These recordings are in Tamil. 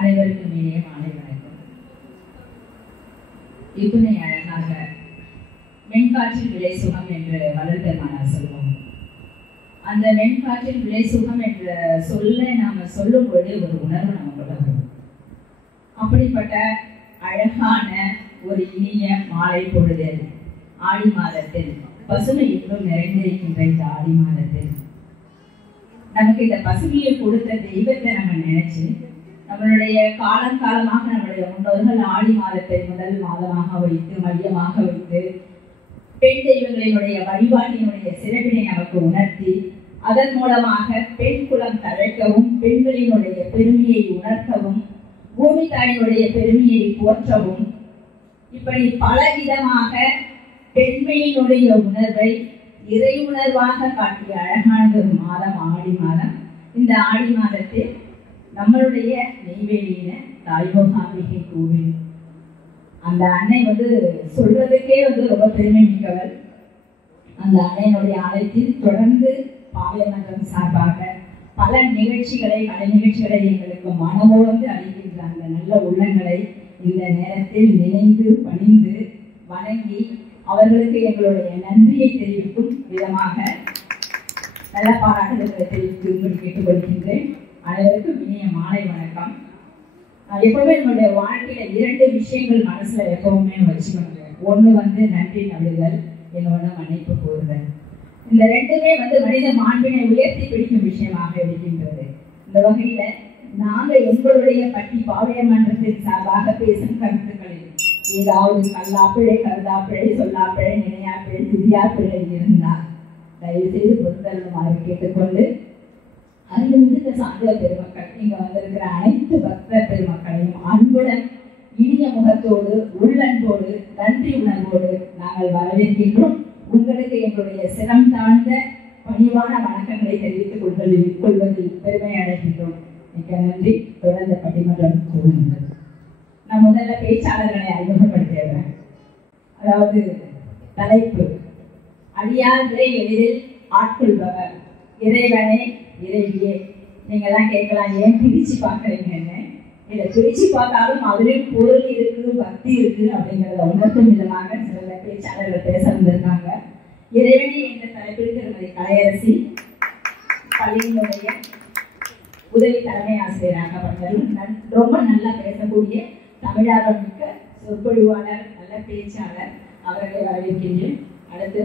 அனைவருக்கும் இனிய மாலை வணக்கம். இத்துணை அழகாக மென்காற்றில் விளை சுகம் என்று வளர்த்தமானார் சொல்லுவோம். அந்த மென்காற்றில் விளை சுகம் என்ற சொல்ல நாம சொல்லும் பொழுது ஒரு உணர்வு நமக்குள்ள வரும். அப்படிப்பட்ட அழகான ஒரு இனிய மாலை பொழுது ஆடி மாதத்தில் பசுமை இன்னும் நிறைந்திருக்கின்ற இந்த ஆடி மாதத்தில் நமக்கு இந்த பசுமையை கொடுத்த தெய்வத்தை நம்ம நினைச்சு நம்மளுடைய காலமாக நம்மளுடைய முன்னோர்கள் ஆடி மாதத்தை முதல் மாதமாக வைத்து மையமாக வைத்து பெண் தெய்வங்களினுடைய வழிபாட்டினுடைய சிறப்பினை நமக்கு உணர்த்தி அதன் மூலமாக பெண் குலம் தழைக்கவும் பெண்களினுடைய பெருமையை உணர்த்தவும் பூமி தாயினுடைய பெருமையை போற்றவும் இப்படி பலவிதமாக பெண்மையினுடைய உணர்வை இறை உணர்வாக காட்டிய அழகான ஒரு மாதம் ஆடி மாதம். இந்த ஆடி மாதத்தில் நம்மளுடைய நெய்வேலியில தாய்மோகாம்பிகை கோவில் அந்த அன்னை சொல்றதுக்கே ரொம்ப பெருமை மிக்கவர். அந்த அன்னையினுடைய ஆலயத்தில் தொடர்ந்து பாளையமன்றம் சார்பாக பல நிகழ்ச்சிகளை கலை நிகழ்ச்சிகளை எங்களுக்கு மனமோர்ந்து அளிக்கின்ற அந்த நல்ல உள்ளங்களை இந்த நேரத்தில் நினைந்து பணிந்து வணங்கி அவர்களுக்கு எங்களுடைய நன்றியை தெரிவிக்கும் விதமாக நல்ல பாராட்டுதல்களை தெரிவித்து கேட்டுக்கொள்கின்றேன். அனைவருக்கும் இனிய மாலை வணக்கம். எப்பவுமே நம்மளுடைய வாழ்க்கையில 2 விஷயங்கள் மனசுல எப்பவுமே வச்சுக்கோங்க. ஒண்ணு நன்றி நடுதல், இன்னொன்னு மன்னிப்பு கோருதல். இந்த 2மே மனித மாண்பினை உயர்த்தி பிடிக்கும் விஷயமாக இருக்கின்றது. இந்த வகையில நாங்க எங்களுடைய பட்டி பாளையமன்றத்தின் சார்பாக பேசும் கருத்துக்களில் ஏதாவது கல்லாப்பிழை கருதாப்பிழை சொல்லாப்பிழை நினையாப்பிழை துதியாப்பிழை இருந்தால் தயவு செய்து பொறுத்தருமாறு கேட்டுக்கொண்டு அதில் மிகுந்த சார்ந்த பெருமக்கள் இங்க வந்திருக்கிற அனைத்து பக்த பெருமக்களையும் அன்புடன் இனிய முகத்தோடு உள்ளன்போடு நன்றி உணர்வோடு நாங்கள் வரவேற்கின்றோம். உங்களுக்கு எங்களுடைய சிரம் தாழ்ந்த பணிவான வணக்கங்களை தெரிவித்துக் கொள்வதில் பெருமை அடைகின்றோம். மிக்க நன்றி. தொடர்ந்த பட்டிமன்றம் கூறுகின்றது. நான் முதல்ல பேச்சாளர்களை அறிமுகப்படுத்துகிறேன். அதாவது தலைப்பு அடியார்களை எளிதில் ஆட்கொள்பவர் இறைவனே இறைவியே. நீங்க எல்லாம் கேட்கலாம், ஏன் பிரிச்சு பார்க்கறீங்கன்னு. இதை பிரிச்சு பார்த்தாலும் அதுலேயும் பொருள் இருக்கு, பக்தி இருக்கு அப்படிங்கிறத உணர்த்தும் விதமாக சில பேச்சாளர்கள் பேச வந்திருக்காங்க. இறைவனே என்ற தலைப்பில் திருமதி கலையரசி பள்ளியினுடைய உதவி தலைமை ஆசிரியராக பணியாற்றும் ரொம்ப நல்லா பேசக்கூடிய தமிழார்வம் மிக்க சொற்பொழிவாளர், நல்ல பேச்சாளர், அவர்களை வரவேற்கின்றேன். அடுத்து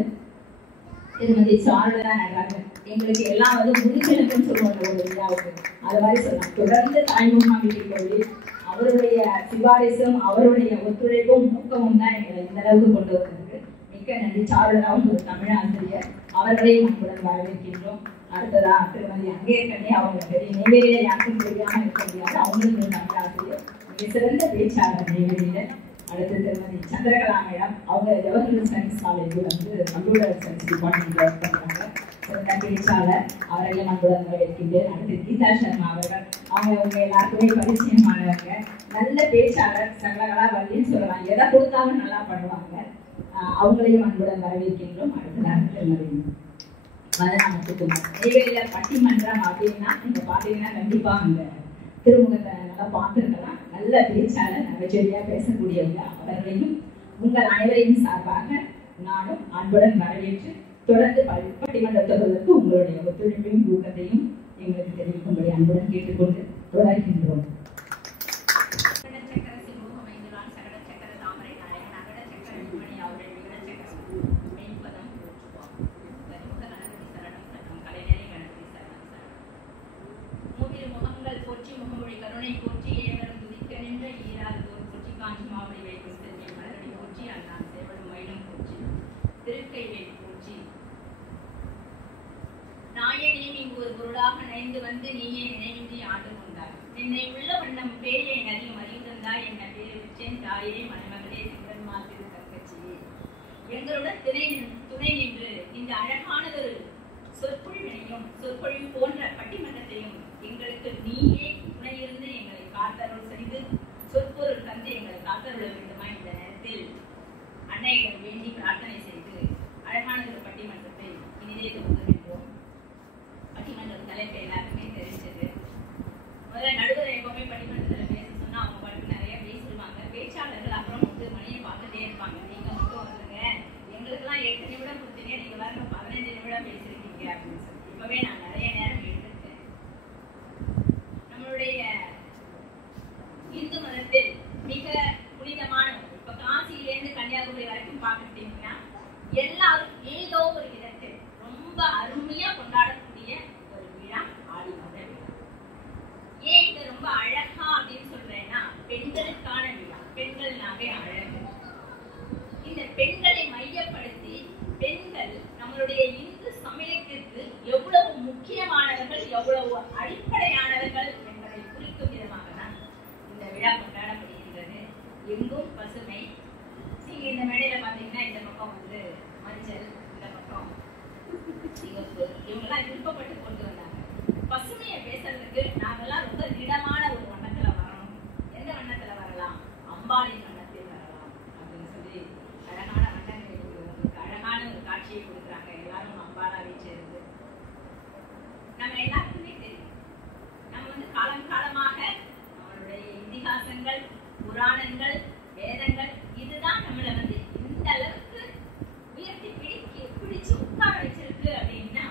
திருமதி சாரதா நடராஜன். எங்களுக்கு எல்லாம் முடிச்செடுக்குன்னு சொல்லுவாங்க ஒரு விழாவுக்கு, அது மாதிரி சொல்லலாம். தொடர்ந்து தாய்மோகாம்பிகை கோவில் அவருடைய சிபாரிசும் அவருடைய ஒத்துழைப்பும் ஊக்கமும் தான் எங்களை இந்த அளவுக்கு கொண்டு வந்திருக்கு. மிக்க நன்றி. சாரதாவும் ஒரு தமிழ் ஆசிரியர், அவர்களையும் அன்புடன் வரவேற்கின்றோம். அடுத்ததா திருமதி அங்கேற்கனே அவங்க பெரிய நெய்வேலியில யாருக்கும் தெரியாம இருக்க முடியாது, அவங்களுக்கு ஒரு தமிழ் ஆசிரியர், மிக சிறந்த பேச்சாளர் நெய்வேலியில. அடுத்து திருமதி சந்திரகலா மேடம், அவங்க ஜவஹர்லால் சயின்ஸ் காலேஜில் கம்ப்யூட்டர் சயின்ஸ் டிபார்ட்மெண்ட்ல ஒர்க் பண்ணுறாங்க, சிறந்த பேச்சாளர், அவரையும் அன்புடன் வரவேற்கின்றேன். அடுத்து கீதா சர்மா அவர்கள், அவங்க எல்லாருக்குமே பரிச்சயமானவங்க, நல்ல பேச்சாளர், சகலகலா வள்ளின்னு சொல்லலாம், எதை கொடுத்தாலும் நல்லா பண்ணுவாங்க, அவங்களையும் அன்புடன் வரவேற்கின்றோம். அடுத்ததாக திருமதி நெய்வேலியில பட்டிமன்றம் அப்படின்னா நீங்க பாத்தீங்கன்னா கண்டிப்பா அந்த திருமுகத்தை நல்லா பார்த்துருக்கலாம். நல்ல பேச்சாளர், நகைச்சுவையா பேசக்கூடியவங்க, அவர்களையும் உங்கள் அனைவரையும் சார்பாக நானும் அன்புடன் வரவேற்று தொடர்ந்து பட்டிமன்றத்துக்கு உங்களுடைய ஒத்துழைப்பையும் ஊக்கத்தையும் எங்களுக்கு தெரிவிக்கும்படி அன்புடன் கேட்டுக்கொண்டு தொடர்கின்றோம். நீயே நினைவின்றி ஆண்டு கொண்டாய். என்னை உள்ள வண்ணம் பேயை நதியும் அறிந்தந்தாய். என்ன பேரை வச்சேன் தாயே மணமகளே சிங்கன்மா திரு தங்கச்சியே. எங்களுடன் துணை நின்று இந்த அழகானதொரு சொற்பொழிவினையும் சொற்பொழிவு போன்ற பட்டிமன்றத்தையும் எங்களுக்கு நீயே துணையிருந்து எங்களை காத்தருள் செய்து சொற்பொருள் தந்து எங்களை காத்தருள வேண்டுமா. இந்த நேரத்தில் அன்னையிடம் வேண்டி பிரார்த்தனை செய்து அழகானதொரு பட்டிமன்றத்தை இனிதே துவங்குகின்றோம். பட்டிமன்ற தலைப்பு எல்லாருக்குமே தெரிஞ்சது. முதல்ல நடுவர் எப்பவுமே பட்டிமன்றத்தில் பேச விழா கொண்டாடப்படுகின்றது. எங்கும் பசுமை. நீங்க இந்த மேடையில பாத்தீங்கன்னா இந்த பக்கம் வந்து மஞ்சள், இந்த பக்கம் சிவப்பு, இவங்கெல்லாம் விருப்பப்பட்டு கொண்டு வந்தாங்க. பசுமையை பேசுறதுக்கு நாங்கெல்லாம் ரொம்ப திடமான ஒரு வண்ணத்துல வரணும். எந்த வண்ணத்துல வரலாம்? அம்பாளின் வண்ணத்தில் வரலாம் அப்படின்னு சொல்லி அழகான வண்ணங்களை அழகான ஒரு காட்சியை கொடுக்குறாங்க. எல்லாரும் அம்பாளாவை சேர்ந்து நம்ம எல்லாருக்குமே தெரியும். நம்ம வந்து காலம் காலமாக நம்மளுடைய இதிகாசங்கள், புராணங்கள், வேதங்கள் இதுதான் நம்மளை வந்து இந்த அளவுக்கு உயர்த்தி பிடிச்சு உட்கார வச்சிருக்கு அப்படின்னா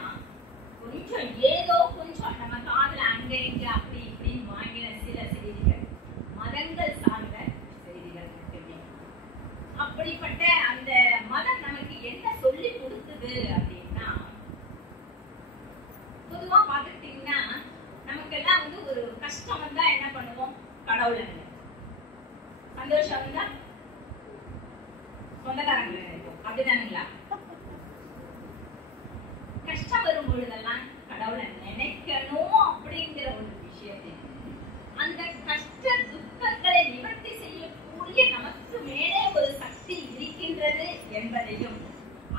கொஞ்சம் ஏதோ கொஞ்சம் நம்ம காதுல அங்க இங்க அப்படி இப்படின்னு வாங்கின சில செய்திகள், மதங்கள் சார்ந்த செய்திகள் மட்டுமே. அப்படிப்பட்ட அந்த மதம் நமக்கு என்ன சொல்லி கொடுத்தது அப்படின்னா, பொதுவா பாத்துக்கிட்டீங்கன்னா நமக்கு எல்லாம் வந்து ஒரு கஷ்டம் வந்தா என்ன பண்ணுவோம்? கடவுளை நினைப்போம். சந்தோஷம் வந்தா சொந்தக்காரங்களை நினைப்போம். அப்படிதானுங்களா? கஷ்டம் வரும் பொழுதெல்லாம் கடவுளை நினைக்கணும் அப்படிங்கிற ஒரு விஷயத்தை, அந்த கஷ்ட துக்கங்களை நிவர்த்தி செய்யக்கூடிய நமக்கு மேலே ஒரு சக்தி இருக்கின்றது என்பதையும்,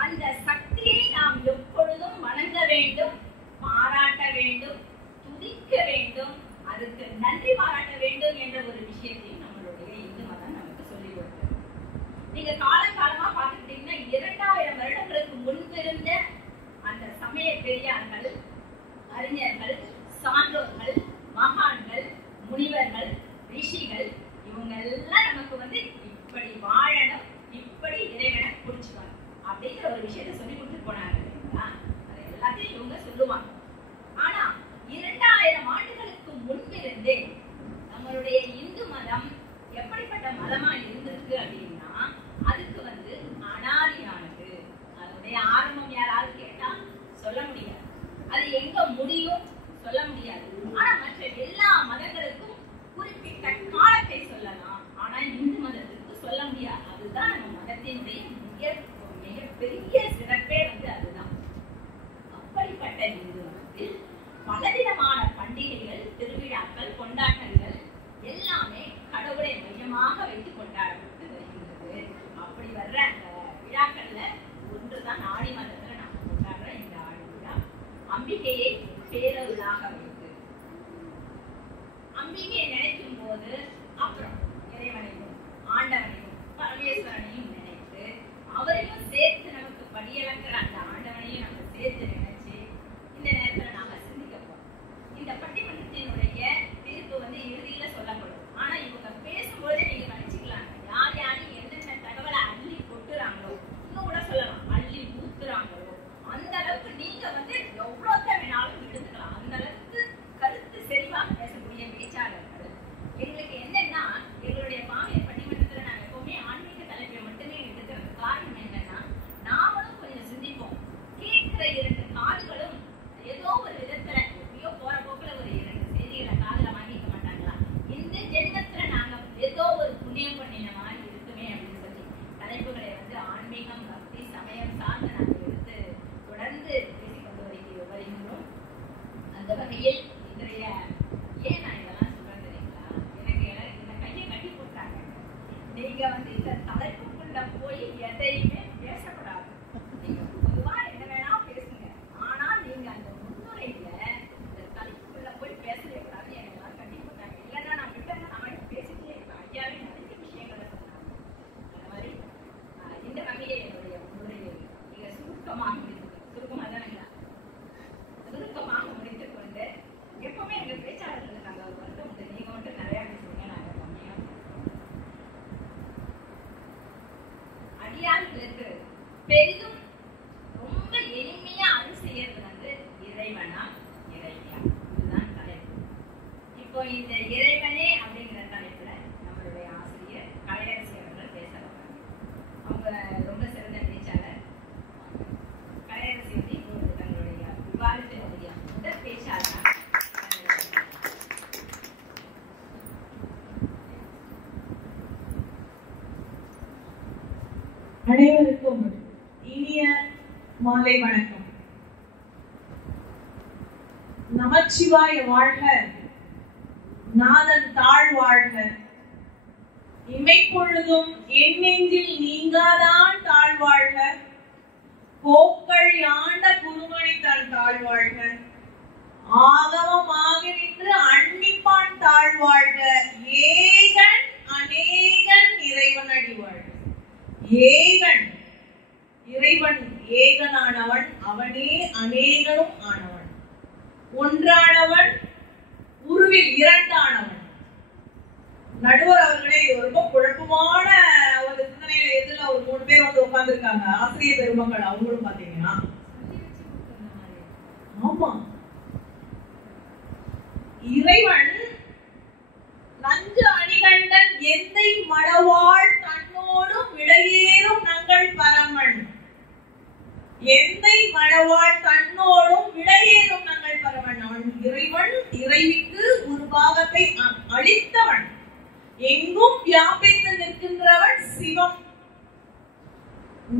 அந்த சக்தியை நாம் எப்பொழுதும் வணங்க வேண்டும், பாராட்ட வேண்டும், துதிக்க வேண்டும், அதுக்கு நன்றி பாராட்ட வேண்டும் என்ற ஒரு விஷயத்தையும் நம்மளுடைய இந்து மதம் நமக்கு சொல்லிக் கொடுத்தது. நீங்க காலகாலமா பார்த்துக்கிட்டீங்கன்னா 2000 வருடங்களுக்கு முன்பிருந்த அந்த சமய பெரியார்கள், அறிஞர்கள், சான்றோர்கள், மகான்கள், முனிவர்கள், ரிஷிகள் இவங்க எல்லாம் நமக்கு வந்து இப்படி வாழணும், இப்படி இறைவனை புடிச்சுக்கணும் அப்படிங்கிற ஒரு விஷயத்த சொல்லி கொடுத்துட்டு போனாங்க இல்லைங்களா? அது எல்லாத்தையும் இவங்க சொல்லுவாங்க. ஆனா 2000 ஆண்டுகளுக்கு முன்பிருந்தே நம்மளுடைய இந்து மதம் எப்படிப்பட்ட மதமா இருந்திருக்கு அப்படின்னா, அதுக்கு வந்து அனாதியானது. அதனுடைய ஆரம்பம் யாராவது கேட்டா சொல்ல முடியாது. அது எங்க முடியும் சொல்ல முடியாது. ஆனா மற்ற எல்லா மதங்களுக்கும் குறிப்பிட்ட காலத்தை சொல்லலாம். ஆனா இந்து மதத்துக்கு சொல்ல முடியாது. அதுதான் நம்ம மதத்தினுடைய மிகப்பெரிய சிறப்பே வந்து அதுதான். அப்படிப்பட்ட இந்து மதத்தில் பலவிதமான பண்டிகைகள், திருவிழாக்கள், கொண்டாட்டங்கள் எல்லாமே கடவுளை மையமாக வைத்து கொண்டாடப்பட்டு வருகின்றது. அப்படி வர்ற அந்த விழாக்கள்ல ஒன்றுதான் ஆடி மாதத்துல நாம் கொண்டாடுற இந்த ஆடி விழா. அம்பிகையை பேரருளாக வைத்து, அம்பிகையை நினைக்கும் போது அப்புறம் இறைவனையும் ஆண்டவனையும் பரமேஸ்வரனையும் நினைத்து, அவரையும் சேர்த்து நமக்கு படியளக்கிற அந்த ஆண்டவனையும் நம்ம சேர்த்து நினைச்சு இந்த நேரத்துல நாம சிந்திக்க போறோம். இந்த பட்டிமன்றத்தினுடைய தீர்ப்பு வந்து இறுதியில சொல்லப்படும். ஆனா இவங்க பேசும்போதே நீங்க நினைச்சுக்கலாம், யார் யாரு என்னென்ன தகவலை அள்ளி கொட்டுறாங்களோ, இன்னும் கூட சொல்லலாம் அள்ளி ஊத்துறாங்களோ, அந்த அளவுக்கு நீங்க வந்து எவ்வளவு வேணாலும் எடுத்துக்கலாம். அந்த அளவுக்கு கருத்து செறிவாக பேசக்கூடிய பேச்சாளர்கள். எங்களுக்கு என்னன்னா, எங்களுடைய பாவியர் பட்டிமன்றத்துல நாங்க எப்பவுமே ஆன்மீக தலைப்பை மட்டுமே எடுக்கிறது காரணம் என்னன்னா, நாமளும் கொஞ்சம் சிந்திப்போம். கேட்கிற 2 காதுகளும் ஏதோ ஒரு விதத்துல எப்படியோ போற போக்குல ஒரு 2 செய்திகளை காதுல வாங்கிக்க மாட்டாங்களா? இந்த ஜென்மத்துல நாங்க ஏதோ ஒரு புண்ணியம் பண்ணின மாதிரி இருக்குமே அப்படின்னு சொல்லி தலைப்புகளை வந்து ஆன்மீகம், பக்தி, சமயம் சார்ந்து நாங்கள் எடுத்து தொடர்ந்து பேசிக்கொண்டு வருகின்றோம். அந்த வகையில் இன்றைய ஏன் நான் இதெல்லாம் சொல்றேன் தெரியுங்களா? எனக்கு இந்த கையை கட்டி போட்டாங்க. நீங்க வந்து இந்த தலைப்புக்குள்ள போய் எதையுமே பேசக்கூடாது. நீங்க பொதுவா என்ன வேணா பேசுங்க. ஆனா நீங்க அந்த முன்னுரையில இந்த தலைப்புக்குள்ள போய் பேசவே கூடாது. எனக்கு கட்டி போட்டாங்க. இல்லைன்னா நான் விட்டு நான் பேசிட்டே இருப்பேன். ஐயாவே நிறைய விஷயங்களை சொன்னாங்க. அந்த மாதிரி இந்த வகையை என்னுடைய முன்னுரையை நீங்க சுருக்கமாக முடித்துக் கொண்டு எப்பவுமே எங்க பேச்சாளர்களுக்கு நாங்க ஒரு வருடம் உண்டு. நீங்க மட்டும் நிறைய பேசுறீங்க, நாங்க கம்மியா அடியார்களுக்கு பெரிதும் ரொம்ப எளிமையா அருள் செய்யறது வந்து இறைவனா இறைவியா, இதுதான் தலைப்பு. இப்போ இந்த இறைவனே அப்படிங்கிற தலைப்புல நம்மளுடைய ஆசிரியர் கலையரசி அவர்கள் பேச வர்றாங்க. அவங்க ரொம்ப சிறந்த பேச்சாளர். கலையரசி வந்து இப்போது தங்களுடைய விவாதத்தினுடைய முதல் பேச்சாளர். அனைவருக்கும் இனிய மாலை வணக்கம். நமச்சிவாய வாழ்க, நாதன் தாழ் வாழ்க, இமைப்பொழுதும் என் நெஞ்சில் நீங்காதான் தாழ்வாழ்க, கோக்கள் ஆண்ட குருமணி தன் தாழ்வாழ்க, ஆகவமாக நின்று அன்னிப்பான் தாழ்வாழ்க, ஏகன் அநேகன் இறைவன் அடிவாழ்க. ஏகன் இறைவன் ஏகனானவன், அவனே அநேகனும் ஆனவன், ஒன்றானவன், உருவில் இரண்டானவன். நடுவர் அவர்களே, ரொம்ப குழப்பமான ஒரு சிந்தனையில எதிர ஒரு 3 பேர் வந்து உட்கார்ந்து இருக்காங்க. ஆசிரியர் பெருமக்கள் அவங்களும் பாத்தீங்கன்னா, ஆமா, இறைவன் நஞ்சு அணிகண்டன் எந்தை மடவாள் தன்னோடும் விடையேறும் நங்கள் பரமன். எந்தை மடவாள் தன்னோடும் விடையேறும் நங்கள் பரமன். அவன் இறைவன், இறைவிக்கு ஒரு பாகத்தை அளித்தவன், எங்கும் வியாபித்து நிற்கின்றவன் சிவம்.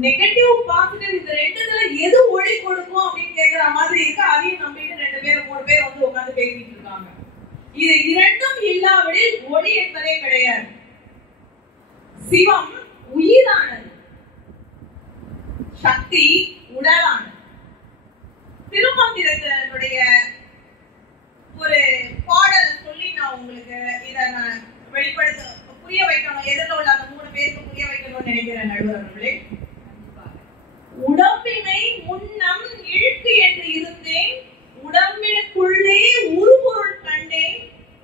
நெகட்டிவ் பாசிட்டிவ் இந்த ரெண்டுத்துல எது ஒளி கொடுக்கும் அப்படின்னு கேக்குற மாதிரி இருக்கு. அதையும் நம்பிட்டு 2 பேர் 3 பேர் வந்து உட்கார்ந்து பேசிட்டு இருக்காங்க. இது இரண்டும் இல்லாவிடில் ஒளி என்பதே கிடையாது. சிவம் உயிரானது, சக்தி உடலானது. திருமந்திரத்தினுடைய ஒரு பாடலை சொல்லி நான் உங்களுக்கு இத நான் வெளிப்படுத்த புரிய வைக்கணும். எதிரில் உள்ள அந்த 3 பேருக்கு புரிய வைக்கணும்னு நினைக்கிறேன் நடுவர்களே. உடம்பினை முன்னம் இழுக்கு என்று இருந்தேன், உடம்பினுக்குள்ளே உருபொருள் கண்டேன்,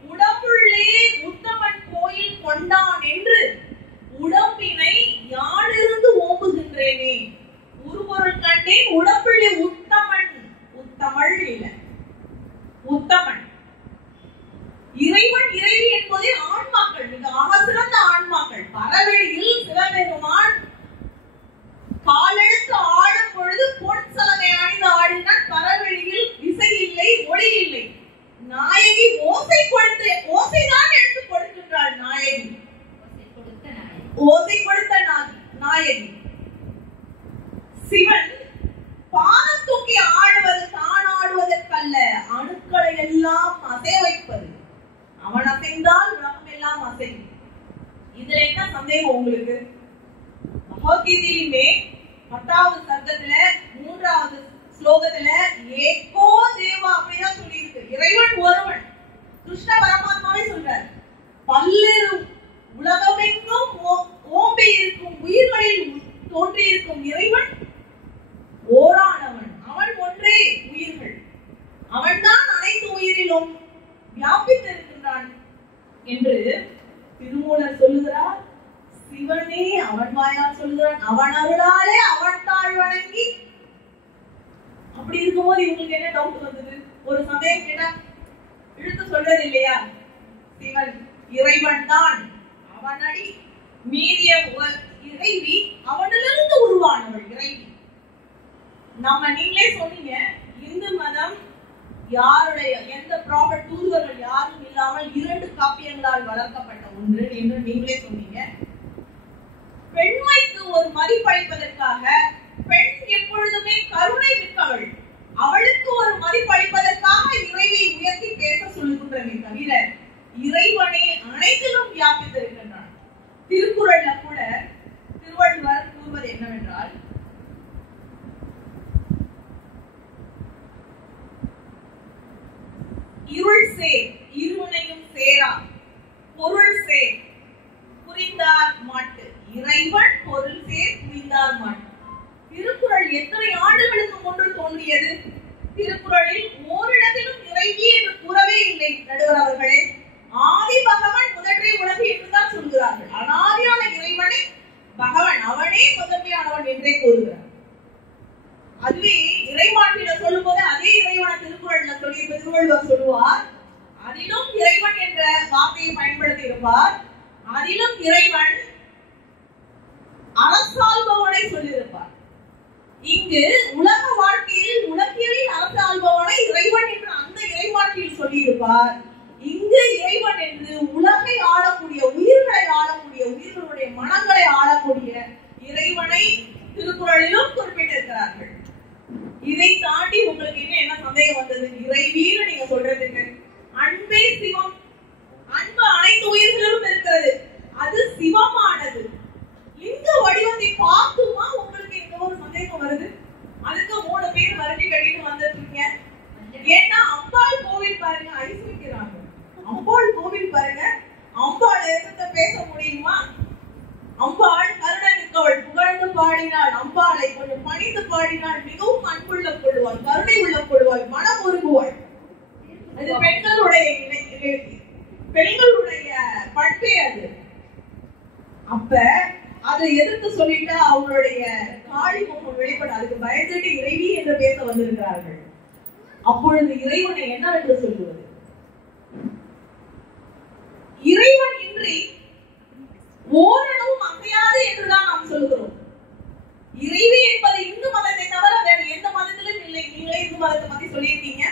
உடம்புள்ளே உத்தமன் கோயில் கொண்டான் என்று உடம்பினை யானிருந்து ஓம்புகின்றேனே. உருபொருள் கண்டேன், உடம்புள்ளே உத்தமன், உத்தமள் இல்ல, உத்தமன். இறைவன் இறைவி என்பதே ஆன்மாக்கள், மிக ஆசிறந்த ஆன்மாக்கள். பரவெளியில் சிவபெருமான் காலெடுத்து ஆடும் பொழுது பொன் சலகை அணிந்து ஆடினான். பரவெளியில் இசை இல்லை, ஒளி இல்லை. நாயகி ஓசைதான் எடுத்து கொடுக்கின்றாள். நாயகி ஓசை கொடுத்த நாயகி. சிவன் பாதம் தூக்கி ஆடுவது தான் ஆடுவதற்கல்ல, அணுக்களை எல்லாம் அசை வைப்பது. அவன் அசைந்தால் உலகம் எல்லாம் அசையும். இதுல என்ன சந்தேகம் உங்களுக்கு? பகவத்கீதையிலுமே 10வது சர்க்கத்துல 3வது ஸ்லோகத்துல ஏகோ தேவா அப்படிதான் சொல்லி இருக்கு. இறைவன் ஒருவன். கிருஷ்ண பரமாத்மாவே சொல்றார், பல்வேறு உலகமெங்கும் ஓம்பி இருக்கும் உயிர்களில் தோன்றி இருக்கும் இறைவன் ஓரானவன். அவன் ஒன்றே உயிர்கள். அவன்தான் அனைத்து உயிரிலும் வியாபித்திருக்கின்றான் என்று திருமூலர் சொல்லுகிறார். சிவனே அவன் வாயால் சொல்லுகிறான், அவன் அருளாலே அவன் தாழ் வணங்கி. அப்படி இருக்கும்போது இவங்களுக்கு என்ன டவுட் வந்தது? ஒரு சந்தேகம் கேட்டா இழுத்து சொல்றது இல்லையா? சிவன் இறைவன் தான், அவனடி மீறிய இறைவி, அவனிலிருந்து உருவானவள் இறைவி. நம்ம நீங்களே சொன்னீங்க, இந்து மதம் யாருடைய எந்த ப்ராஃபட் தூதுவர்கள் யாரும் இல்லாமல் 2 காப்பியங்களால் வளர்க்கப்பட்ட ஒன்று என்று நீங்களே சொன்னீங்க. பெண்மைக்கு ஒரு மதிப்பளிப்பதற்காக, பெண் எப்பொழுதுமே கருணை மிக்கவள், அவளுக்கு ஒரு மதிப்பளிப்பதற்காக இறைவை உயர்த்தி பேச சொல்லுகின்றனே தவிர இறைவனை அனைத்திலும் வியாபித்திருக்கின்றான். திருக்குறள்ல கூட திருவள்ளுவர் கூறுவது என்னவென்றால், இருள் சேர் இருவனையும் சேரா, பொருள் சேர் புரிந்தார் மாட்டு, இறைவன் பொருள் சேர் புரிந்தார் மாட்டு. திருக்குறள் எத்தனை ஆண்டுகளுக்கு முன்பு தோன்றியது? திருக்குறளில் ஓரிடத்திலும் இறைவி என்று கூறவே இல்லை நடுவர் அவர்களே. ஆதி பகவன் முதற்றே உலகு என்றுதான் சொல்கிறார்கள். அனாதியான இறைவனை பகவன், அவனே முதன்மையானவன் என்றே கூறுகிறார். அதுவே இறைமாற்றில சொல்லும் போது அதே இறைவனை திருக்குறள்ல சொல்லி திருவள்ளுவர் சொல்லுவார், அதிலும் இறைவன் என்ற வார்த்தையை பயன்படுத்தி இருப்பார். அதிலும் இறைவன் அரசாள்பவனை சொல்லியிருப்பார். இங்கு உலக வாழ்க்கையில் உலகியலில் அரசாள்பவனை இறைவன் என்று அந்த இறைமாற்றில் சொல்லியிருப்பார். இங்கு இறைவன் என்று உலகை ஆளக்கூடிய, உயிர்களை ஆளக்கூடிய, உயிர்களுடைய மனங்களை ஆளக்கூடிய இறைவனை திருக்குறளிலும் குறிப்பிட்டிருக்கிறார்கள். இதை தாண்டி உங்களுக்கு என்ன சந்தேகம் வந்தது? இறைவின்னு நீங்க சொல்றதுக்கு அன்பே சிவம், அன்பு அனைத்து உயிர்களிலும் இருக்கிறது. அது சிவ பாடினாள் அம்பாளை, கொஞ்சம் பணிந்து பாடினாள் மிகவும் அன்புள்ள கொள்வாள், கருணை உள்ள கொள்வாள், மனம் உருகுவாள். அது பெண்களுடைய பண்பே அது. அப்ப அதை எதிர்த்து சொல்லிட்டு அவங்களுடைய காளி முகம் வெளிப்பட அதுக்கு பயந்துட்டு இறைவி என்று பேச வந்திருக்கிறார்கள். அப்பொழுது இறைவனை என்னவென்று சொல்லுவது? இறைவன் இன்றி ஓரளவும் அசையாது என்றுதான் நாம் சொல்கிறோம். இறைவி என்பது இந்து மதத்தை தவிர வேற எந்த மதத்திலும் இல்லை. நீங்களே இந்து மதத்தை பத்தி சொல்லியிருக்கீங்க.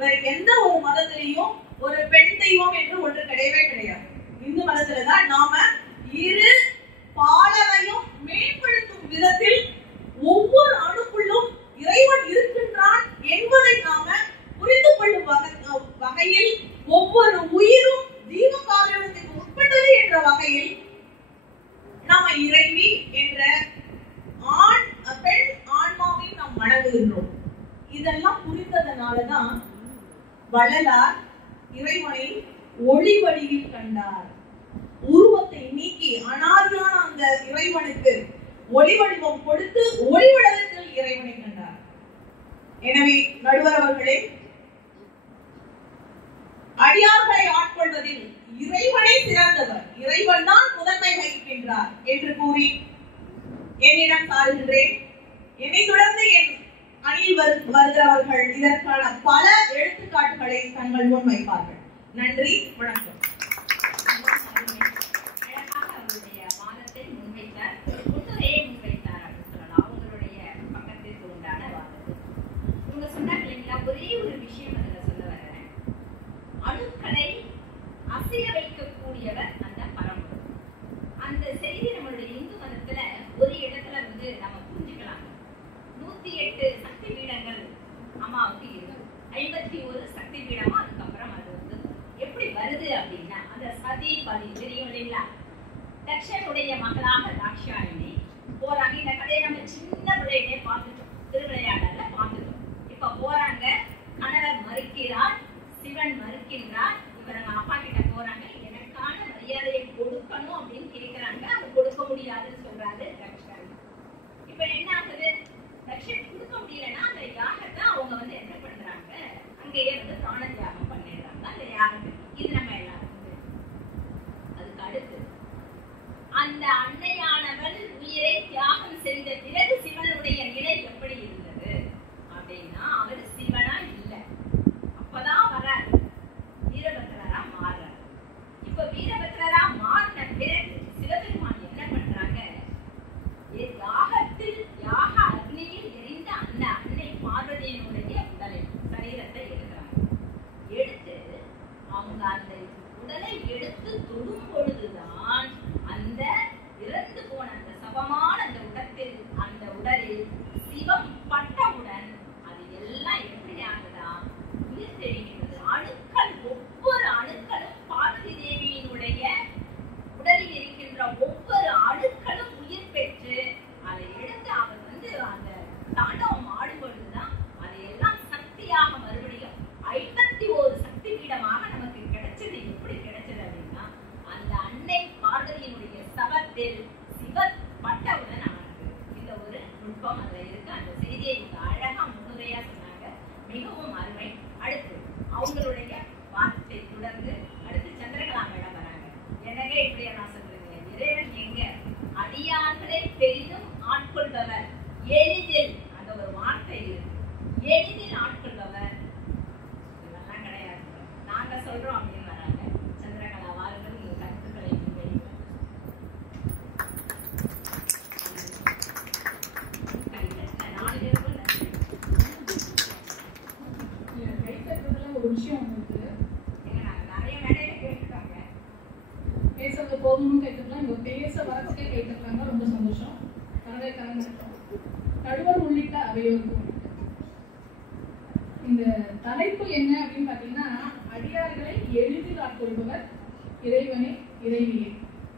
வேற எந்த ஒரு மதத்திலையும் ஒரு பெண் தெய்வம் என்று ஒன்று கிடையவே கிடையாது. இந்து மதத்துலதான் நாம இரு பாலரையும் மேம்படுத்தும் விதத்தில் ஒவ்வொரு அணுக்குள்ளும் இறைவன் இருக்கின்றான் என்பதை நாம புரிந்து கொள்ளும் வகையில் ஒவ்வொரு உயிரும் ஜீவகாரணத்துக்கு உட்பட்டது என்ற வகையில் நாம இறைவி என்ற பெண் ஆன்மாவை நாம் வணங்குகின்றோம். இதெல்லாம் புரிந்ததனாலதான் வள்ளலார் இறைவனை ஒளி வடிவில் கண்டார். உருவத்தை நீக்கி அனாதியான அந்த இறைவனுக்கு ஒளி வடிவம் கொடுத்து ஒளி வடிவத்தில் இறைவனை கண்டார். எனவே நடுவர் அவர்களே, அடியார்களை ஆட்கொள்வதில் இறைவனை சிறந்தவர், இறைவன் தான் முதன்மை வகிக்கின்றார் என்று கூறி என்னிடம் சாருகின்றேன். என்னை தொடர்ந்து என் அணியில் வருகிறவர்கள் இதற்கான பல எடுத்துக்காட்டுகளை தங்கள் முன் வைப்பார்கள். நன்றி, வணக்கம். ஒரே ஒரு விஷயம் அதுல சொல்ல வரேன். அணுக்களை அசைய வைக்கக்கூடியவர் அந்த பரம்பொருள். அந்த செய்தி நம்மளுடைய இந்து மதத்துல ஒரு இடத்துல நம்ம புரிஞ்சுக்கலாம். 108 சக்தி பீடங்கள் அம்மாவுக்கு இருக்கு. 51 சக்தி பீடமா அதுக்கப்புறம் அது எப்படி வருது அப்படின்னா அந்த சதி பதி தெரியும் இல்லைங்களா? தக்ஷனுடைய மகளாக தாக்ஷாயினி போறாங்க. இந்த கதையை நம்ம சின்ன பிள்ளையிலே பார்த்துட்டோம், திருவிளையாடல பார்த்துட்டோம். இப்ப போறாங்க, கணவர் மறுக்கிறார், சிவன் மறுக்கின்றார். இவங்க அப்பா கிட்ட போறாங்க, எனக்கான மரியாதையை கொடுக்கணும் அப்படின்னு கேட்கிறாங்க. அது கொடுக்க முடியாதுன்னு சொல்றாரு தக்ஷன். இப்ப என்ன ஆகுது? தக்ஷன் கொடுக்க முடியலன்னா அந்த யாகத்தை அவங்க என்ன பண்றாங்க, அங்கேயே பிராண தியாகம் பண்ணிடுறாங்க அந்த யாகத்துக்கு. இது நம்ம எல்லாருக்கும். அதுக்கு அடுத்து அந்த அன்னையானவள் உயிரை தியாகம் செய்த பிறகு சிவனுடைய நிலை எப்படி இருந்தது அப்படின்னா, அவர் சிவனா இல்ல, அப்பதான் வர்றாரு, வீரபத்ரரா மாறுறாரு. இப்ப வீரபத்ரரா மாறின பிறகு சிவபெருமான் என்ன பண்றாங்க, யாகத்தில் யாக அக்னியில் எரிந்த அந்த அன்னை பார்வதியினுடைய உடலை சரீரத்தை எடுக்கிறாங்க. எடுத்து அவங்க அந்த உடலை எடுத்து தொடும் பொழுதுதான் அந்த இறந்து போன அந்த சபமான அந்த உடலில் சிவம் பட்டவுடன் அது எல்லாம் எப்படி ஆகுதா, உயிர் தெரிகிறது. அணுக்கள், ஒவ்வொரு அணுக்களும் பார்வதி தேவியினுடைய உடலில் இருக்கின்ற ஒவ்வொரு அணுக்களும் உயிர் பெற்று அதை எடுத்து அவர் அந்த தாண்டவம் ஆடும் பொழுதுதான் அது எல்லாம் சக்தியாக மறுபடியும் 51 சக்தி பீடமாக நமக்கு கிடைச்சது. எப்படி கிடைச்சது அப்படின்னா அந்த அன்னை பார்வதியினுடைய சபத்தில் சிவன் பட்டவுடன் ஆனது. இந்த ஒரு நுட்பம் அதுல இருக்கு. அந்த செய்தியை அழகா முன்னுரையா சொன்னாங்க, மிகவும் அருமை. அடுத்து அவங்களுடைய வார்த்தை தொடர்ந்து அடுத்து சந்திரகலா மேடம் வராங்க. எனவே இப்படியா நான் சொல்றேன், இறைவன் எங்க அடியார்களை பெரிதும் ஆட்கொள்பவர், எளிதில் அந்த ஒரு வார்த்தை இருக்கு, எளிதில் ஆட்கொள்பவர். இதெல்லாம் கிடையாது, நாங்க சொல்றோம் அப்படின்னு வராங்க. சந்திரகலா வாருங்கள், உங்க கருத்துக்களை முன்வைங்க. ஒரு விஷயம் இருக்கு, நிறைய வேலையில கேட்டுட்டாங்க, பேசுறது போதும்னு கேட்டுக்கலாம். இங்க பேச வரச்சுக்கே கேட்டுருக்காங்க, ரொம்ப சந்தோஷம். நடுவர் உள்ளிட்ட அவையோருக்கும் இந்த தலைப்பு என்ன அப்படின்னு பாத்தீங்கன்னா, அடியார்களை எளிதில் ஆட்கொள்பவர் இறைவனே இறைவியே.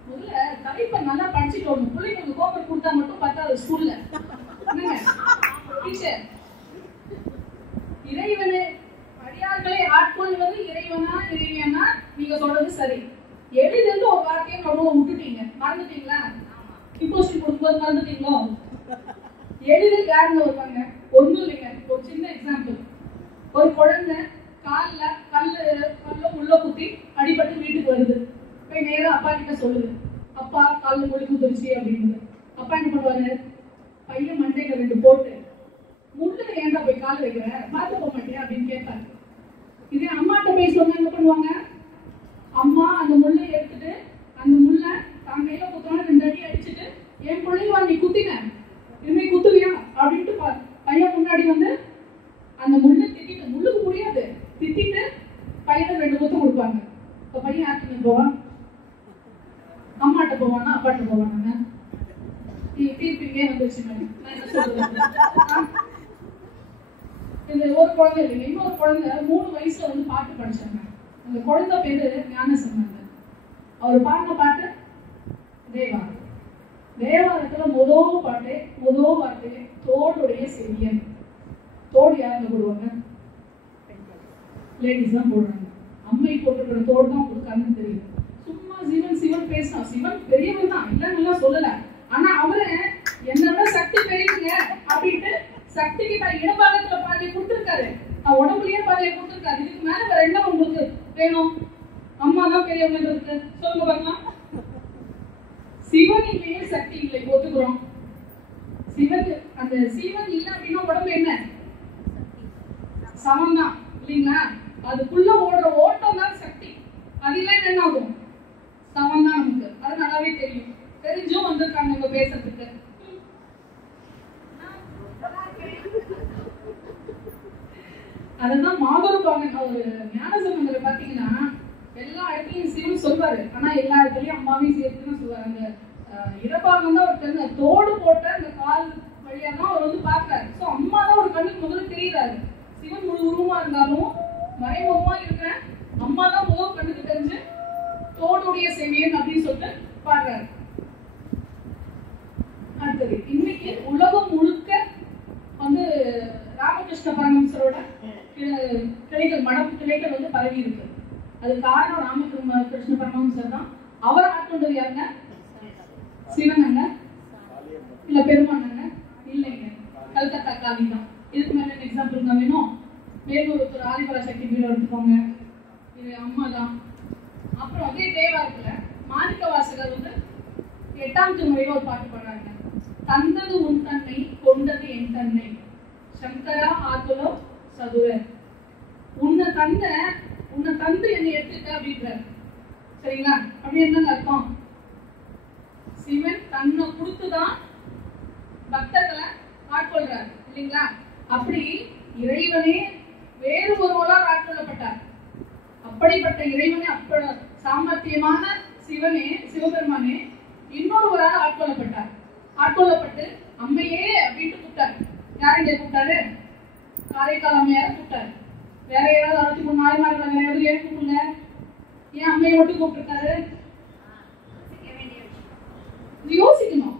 முதல்ல தலைப்பை நல்லா படிச்சுட்டு வரணும். பிள்ளைங்களுக்கு ஹோம்வொர்க் கொடுத்தா மட்டும் பத்தாது ஸ்கூல்ல. டீச்சர், இறைவனே அடியார்களை ஆட்கொள்வது இறைவனா இறைவியனா நீங்க சொல்றது சரி. எளிதில் ஒரு வார்த்தையை நடுவ விட்டுட்டீங்க, மறந்துட்டீங்களா? இம்போசிட் கொடுக்கும்போது மறந்துட்டீங்களோ? எளிதில் யாருங்க வருவாங்க? ஒண்ணும் இல்லைங்க. ஒரு சின்ன எக்ஸாம்பிள். ஒரு குழந்தை கால்ல கல்ல உள்ள குத்தி அடிபட்டு வீட்டுக்கு வருது. போய் நேரா அப்பா கிட்ட சொல்லுது, அப்பா கால்ல முள்ளு குத்துருச்சு அப்படின்னு. அப்பா என்ன பண்ணுவாரு? பையன் மண்டையில 2 போட்டு, முள்ளுல ஏன்டா போய் கால் வைக்கிற, பார்த்து போக மாட்டியா அப்படின்னு கேட்பாரு. இதே அம்மாட்ட போய் சொன்னா என்ன பண்ணுவாங்க? அம்மா அந்த முள்ளை எடுத்துட்டு அந்த முள்ளை தான் கையில குத்துறோம் 2 அடி அடிச்சுட்டு, என் பிள்ளைவா நீ குத்தின, இனிமே குத்துவியா அப்படின்ட்டு பையன் முன்னாடி வந்து அந்த முள்ளை திட்டிட்டு, முள்ளுக்கு முடியாது திட்டிட்டு பையனுக்கு 2 குத்து கொடுப்பாங்க. இப்ப பையன் யார்கிட்ட போவான்? அம்மாட்ட போவானா அப்பாட்ட போவானாங்க? தீர்ப்பிங்கே வந்துருச்சு. நான் என்ன சொல்றது? இந்த ஒரு குழந்தை இல்லைங்க, இன்னொரு குழந்தை 3 வயசுல வந்து பாட்டு படிச்சாங்க. அந்த குழந்தை பேரு ஞானசம்பந்தன். அவர் பாடின பாட்டு தேவாரம். தேவாரத்துல முதல் பாட்டு முதல் வார்த்தை தோடுடைய செவியன். தோடு யாருங்க போடுவாங்க? லேடிஸ் தான் போடுறாங்க. அம்மை போட்டுக்கிற தோடு தான் உங்களுக்கு கண்ணு தெரியும். சும்மா சிவன் சிவன் பேசினா, சிவன் பெரியவர் தான் இல்லைன்னு சொல்லல, ஆனா அவரு என்னை விட சக்தி பெரியவங்க அப்படின்ட்டு சக்திக்கு தான் இடபாகத்துல பாதையை கொடுத்துருக்காரு, நான் உடம்புலயே பாதையை கொடுத்துருக்காரு. இதுக்கு மேல வேற என்ன உங்களுக்கு வேணும்? அம்மா தான் பெரியவங்க இருக்கு, சொல்லுங்க பார்க்கலாம். சிவன் இல்லையே சக்தி இல்லை, ஒத்துக்கிறோம். சிவன் அந்த சிவன் இல்லை அப்படின்னா உடம்பு என்ன? சமம் தான் இல்லைங்களா? அதுக்குள்ள ஓடுற ஓட்டம் தான் சக்தி. அது இல்லைன்னு என்ன ஆகும்? சமம் தான் நமக்கு. அது நல்லாவே தெரியும். தெரிஞ்சும் வந்திருக்காங்க இங்க பேசுறதுக்கு. அதுதான் மாதவபாகன். ஒரு ஞானசம்பந்தரை பாத்தீங்கன்னா எல்லா இடத்துலயும் சிவன் சொல்வாரு, ஆனா எல்லா இடத்துலயும் அம்மாவையும் சேர்த்துன்னு சொல்லுவாரு. அந்த இடபாகம் தான் ஒரு கண்ணு தோடு போட்ட அந்த கால் வழியா தான் அவர் வந்து பாக்குறாரு. சோ அம்மா தான் ஒரு கண்ணுக்கு முதல்ல தெரியுறாரு. சிவன் முழு உருவமா இருந்தாலும் மறைமுகமா இருக்கிற அம்மா தான் முதல் கண்ணுக்கு தெரிஞ்சு தோடுடைய செவியன் அப்படின்னு சொல்லிட்டு பாடுறாரு. அடுத்தது, இன்னைக்கு உலகம் முழுக்க வந்து ராமகிருஷ்ண பரமஹம்சரோட கிளைகள், மடம் கிளைகள் வந்து பரவி இருக்கு. அது காரணம் ராமகிருஷ்ண பரமஹம்சர் தான். அவர் ஆட்கொண்டது யாருங்க? சிவனங்க இல்ல பெருமானங்க? இல்லைங்க, கல்கத்தா காளி தான். இதுக்கு மேல எக்ஸாம்பிள் தான் வேணும். மேலூர் ஆதிபரா சக்தி பீடம் எடுத்துக்கோங்க, இது அம்மா தான். அப்புறம் அதே தேவாரத்துல மாணிக்க வாசகர் வந்து 8ஆம் திருமுறையில ஒரு பாட்டு பாடுறாங்க. தந்தது உன் தன்னை கொண்டது என் தன்னை சங்கரா ஆத்துலோ சதுர. உன்னை தந்து என்னை எடுத்துக்க அப்படின்ற. சரிங்களா? அப்படி என்ன அர்த்தம்? சிவன் தன்னை கொடுத்துதான் பக்தர்களை ஆட்கொள்றாரு இல்லைங்களா? அப்படி இறைவனே வேறு ஒருவரால் ஆட்கொள்ளப்பட்டார். அப்படிப்பட்ட இறைவனே, சாமர்த்தியமான சிவனே, சிவபெருமானே இன்னொருவரால் ஆட்கொள்ளப்பட்டார். ஆட்கொள்ளப்பட்டு அம்மையே அப்படின்ட்டு கூப்பிட்டாரு. யாருங்க கூப்பிட்டாரு? காரைக்கால் அம்மையார கூப்பிட்டாரு. வேற யாராவது 63 நாயன்மார்களை வேற யாராவது ஏன் கூப்பிடல? ஏன் அம்மையை மட்டும் கூப்பிட்டுருக்காரு? யோசிக்கணும்.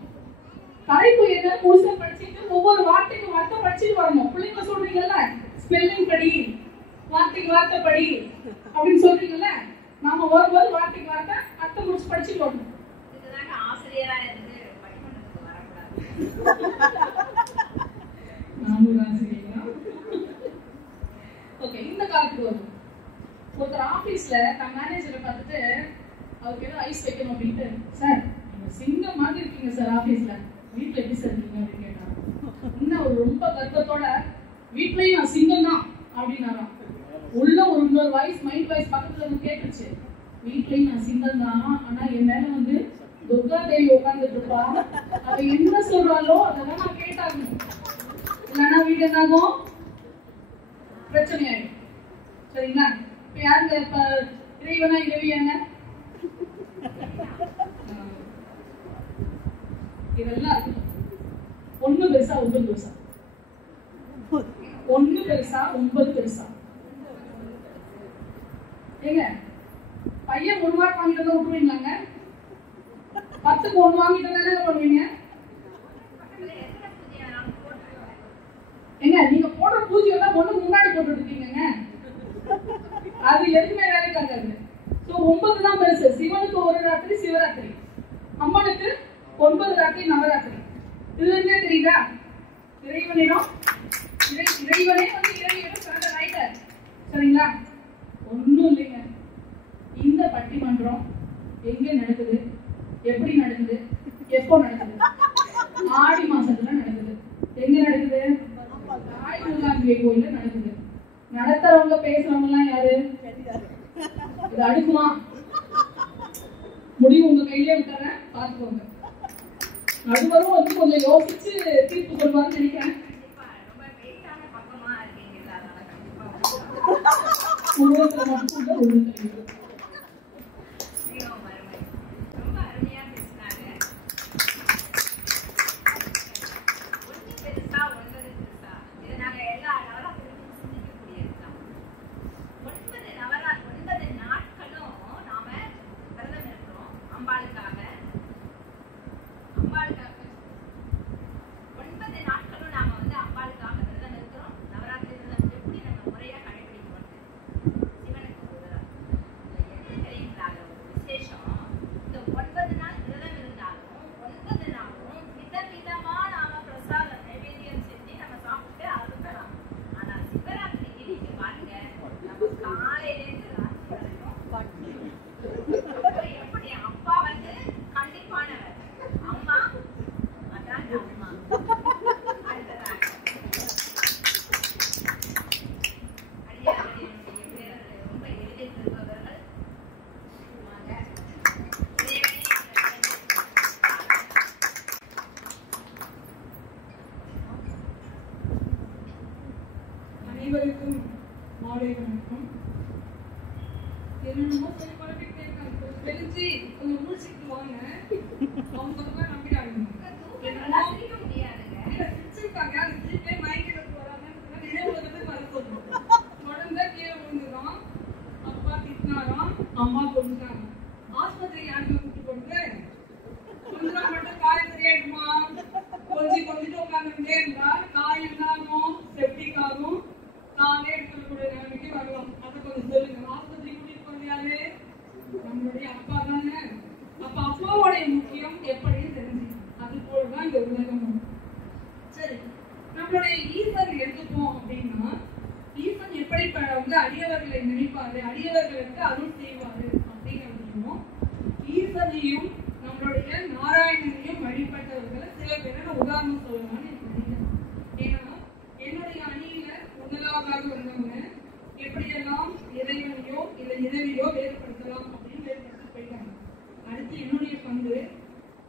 தலைப்பு என்ன முழுசா படிச்சுட்டு ஒவ்வொரு வார்த்தைக்கும் வார்த்தை படிச்சுட்டு வரணும். பிள்ளைங்க சொல்றீங்கல்ல, ஸ்பெல்லிங் படி, வார்த்தைக்கு வார்த்தை படி அப்படின்னு சொல்றீங்கல்ல, நாம வரும்போது வார்த்தைக்கு வார்த்தை அர்த்தம் முடிச்சு படிச்சுட்டு வரணும். இதுதாங்க ஆசிரியரா இருந்து படிக்கணும்னு வரக்கூடாது. நானும் ஆசிரியரா. ஓகே, இந்த காலத்துக்கு வரும். ஒருத்தர் ஆபீஸ்ல நான் மேனேஜரை பார்த்துட்டு அவருக்கு ஏதோ ஐஸ் வைக்கணும் அப்படின்ட்டு, சார் நீங்க சிங்கம் மாதிரி இருக்கீங்க சார் ஆபீஸ்ல, வீட்டுல எப்படி சார் இருக்கீங்க அப்படின்னு கேட்டாங்க. இன்னும் அவர் ரொம்ப கர்வத்தோட வீட்லயும் நான் சிங்கம் தான் அப்படின்னாராம். உள்ள ஒரு இன்னொரு வாய்ஸ், மைண்ட் வாய்ஸ் பக்கத்துல வந்து கேட்டுச்சு, வீட்லயும் நான் சிங்கம் தான், ஆனா என் மேல வந்து துர்கா தேவி உட்கார்ந்துட்டு இருப்பா, அவ என்ன சொல்றாளோ அதெல்லாம் நான் கேட்டாகணும், இல்லைன்னா வீடு என்னாகும்? பிரச்சனை ஆயிடும். சரிங்களா? இப்ப யாருங்க இப்ப இறைவனா இறைவியாங்க? இதெல்லாம் இருக்கும். 1 பெருசா 9 பெருசா, 1 பெருசா 9 பெருசா. ஏங்க பையன் 1 மார்க் வாங்கிட்டு வந்து விட்டுருவீங்களாங்க? 10க்கு 1 வாங்கிட்டு வந்து என்ன பண்ணுவீங்க? ஏங்க நீங்க போடுற பூஜை எல்லாம் 1 முன்னாடி போட்டுட்டு இருக்கீங்க, அது எதுவுமே வேலைக்கு ஆகாது. சோ 9 தான் பெருசு. சிவனுக்கு 1 ராத்திரி சிவராத்திரி, அம்மனுக்கு 9 ராத்திரி நவராத்திரி. இதுல இருந்தே தெரியுதா? இறைவனே வந்து இறைவியிடம் பிறந்த ரைட்டர். சரிங்களா? ஒன்றும் இல்லைங்க. இந்த பட்டிமன்றம் எங்க நடக்குது, எப்படி நடக்குது, எப்போ நடக்குது? ஆடி மாசத்துல நடக்குது. எங்க நடக்குது? தாய் மூகாம்பிகை கோயில்ல நடக்குது. நடத்துறவங்க பேசுறவங்க எல்லாம் யாரு? இது அடுக்குமா? முடிவு உங்க கையிலே விட்டுறேன், பாத்துக்கோங்க. நடுவரும் வந்து கொஞ்சம் யோசிச்சு தீர்ப்பு சொல்வார்னு நினைக்கிறேன். உருவத்துல மட்டும் உருவத்தில் அனைவருக்கும் மாலை வணக்கம். என்னென்னமோ சொல்லி குழப்பிட்டே இருக்காங்க. தெரிஞ்சு கொஞ்சம் மூச்சுக்கு வாங்க. அவங்க சொல்றதா நம்பிடாதீங்க. சிரிச்சிருக்காங்க. அது சிரிப்பே மயக்கிறதுக்கு வராங்கன்னு நினைவுலகத்துக்கு வர சொல்றோம். குழந்தை கீழே விழுந்துதான். அப்பா திட்டினாராம், அம்மா கொண்டுட்டாங்க. ஆஸ்பத்திரி யாருமே கூட்டு போட்டு கொஞ்சம் மட்டும் காய் சரியாயிடுமா? கொஞ்சிட்டு உட்காந்துட்டே இருந்தா காய் என்னாகும்? செப்டிக் ஆகும். காலே எடுக்கக்கூடிய நிலைமைக்கு வரலாம். அதை கொஞ்சம் சொல்லுங்க. ஆஸ்பத்திரி கூட்டிட்டு போறது யாரு? நம்மளுடைய அப்பா தானே. அப்ப அப்பாவோடைய முக்கியம் எப்படின்னு தெரிஞ்சுக்கணும். அது போலதான் இந்த உலகம். சரி, நம்மளுடைய ஈசன் எடுத்துப்போம் அப்படின்னா, ஈசன் எப்படி வந்து அடியவர்களை நினைப்பாரு, அடியவர்களுக்கு அருள் செய்வாரு அப்படிங்கிறதையும், ஈசனையும் நம்மளுடைய நாராயணனையும் வழிபட்டவர்களை சில பேரை நான் உதாரணம் சொல்லலாம்னு எனக்கு நினைக்கிறேன். ஏன்னா என்னுடைய அணியில முதலாவதாக வந்தவங்க எப்படியெல்லாம் இறைவனையோ இல்ல இறைவியோ வேறுபடுத்தலாம் அப்படின்னு வேறுபடுத்த போயிட்டாங்க. அடுத்து என்னுடைய பங்கு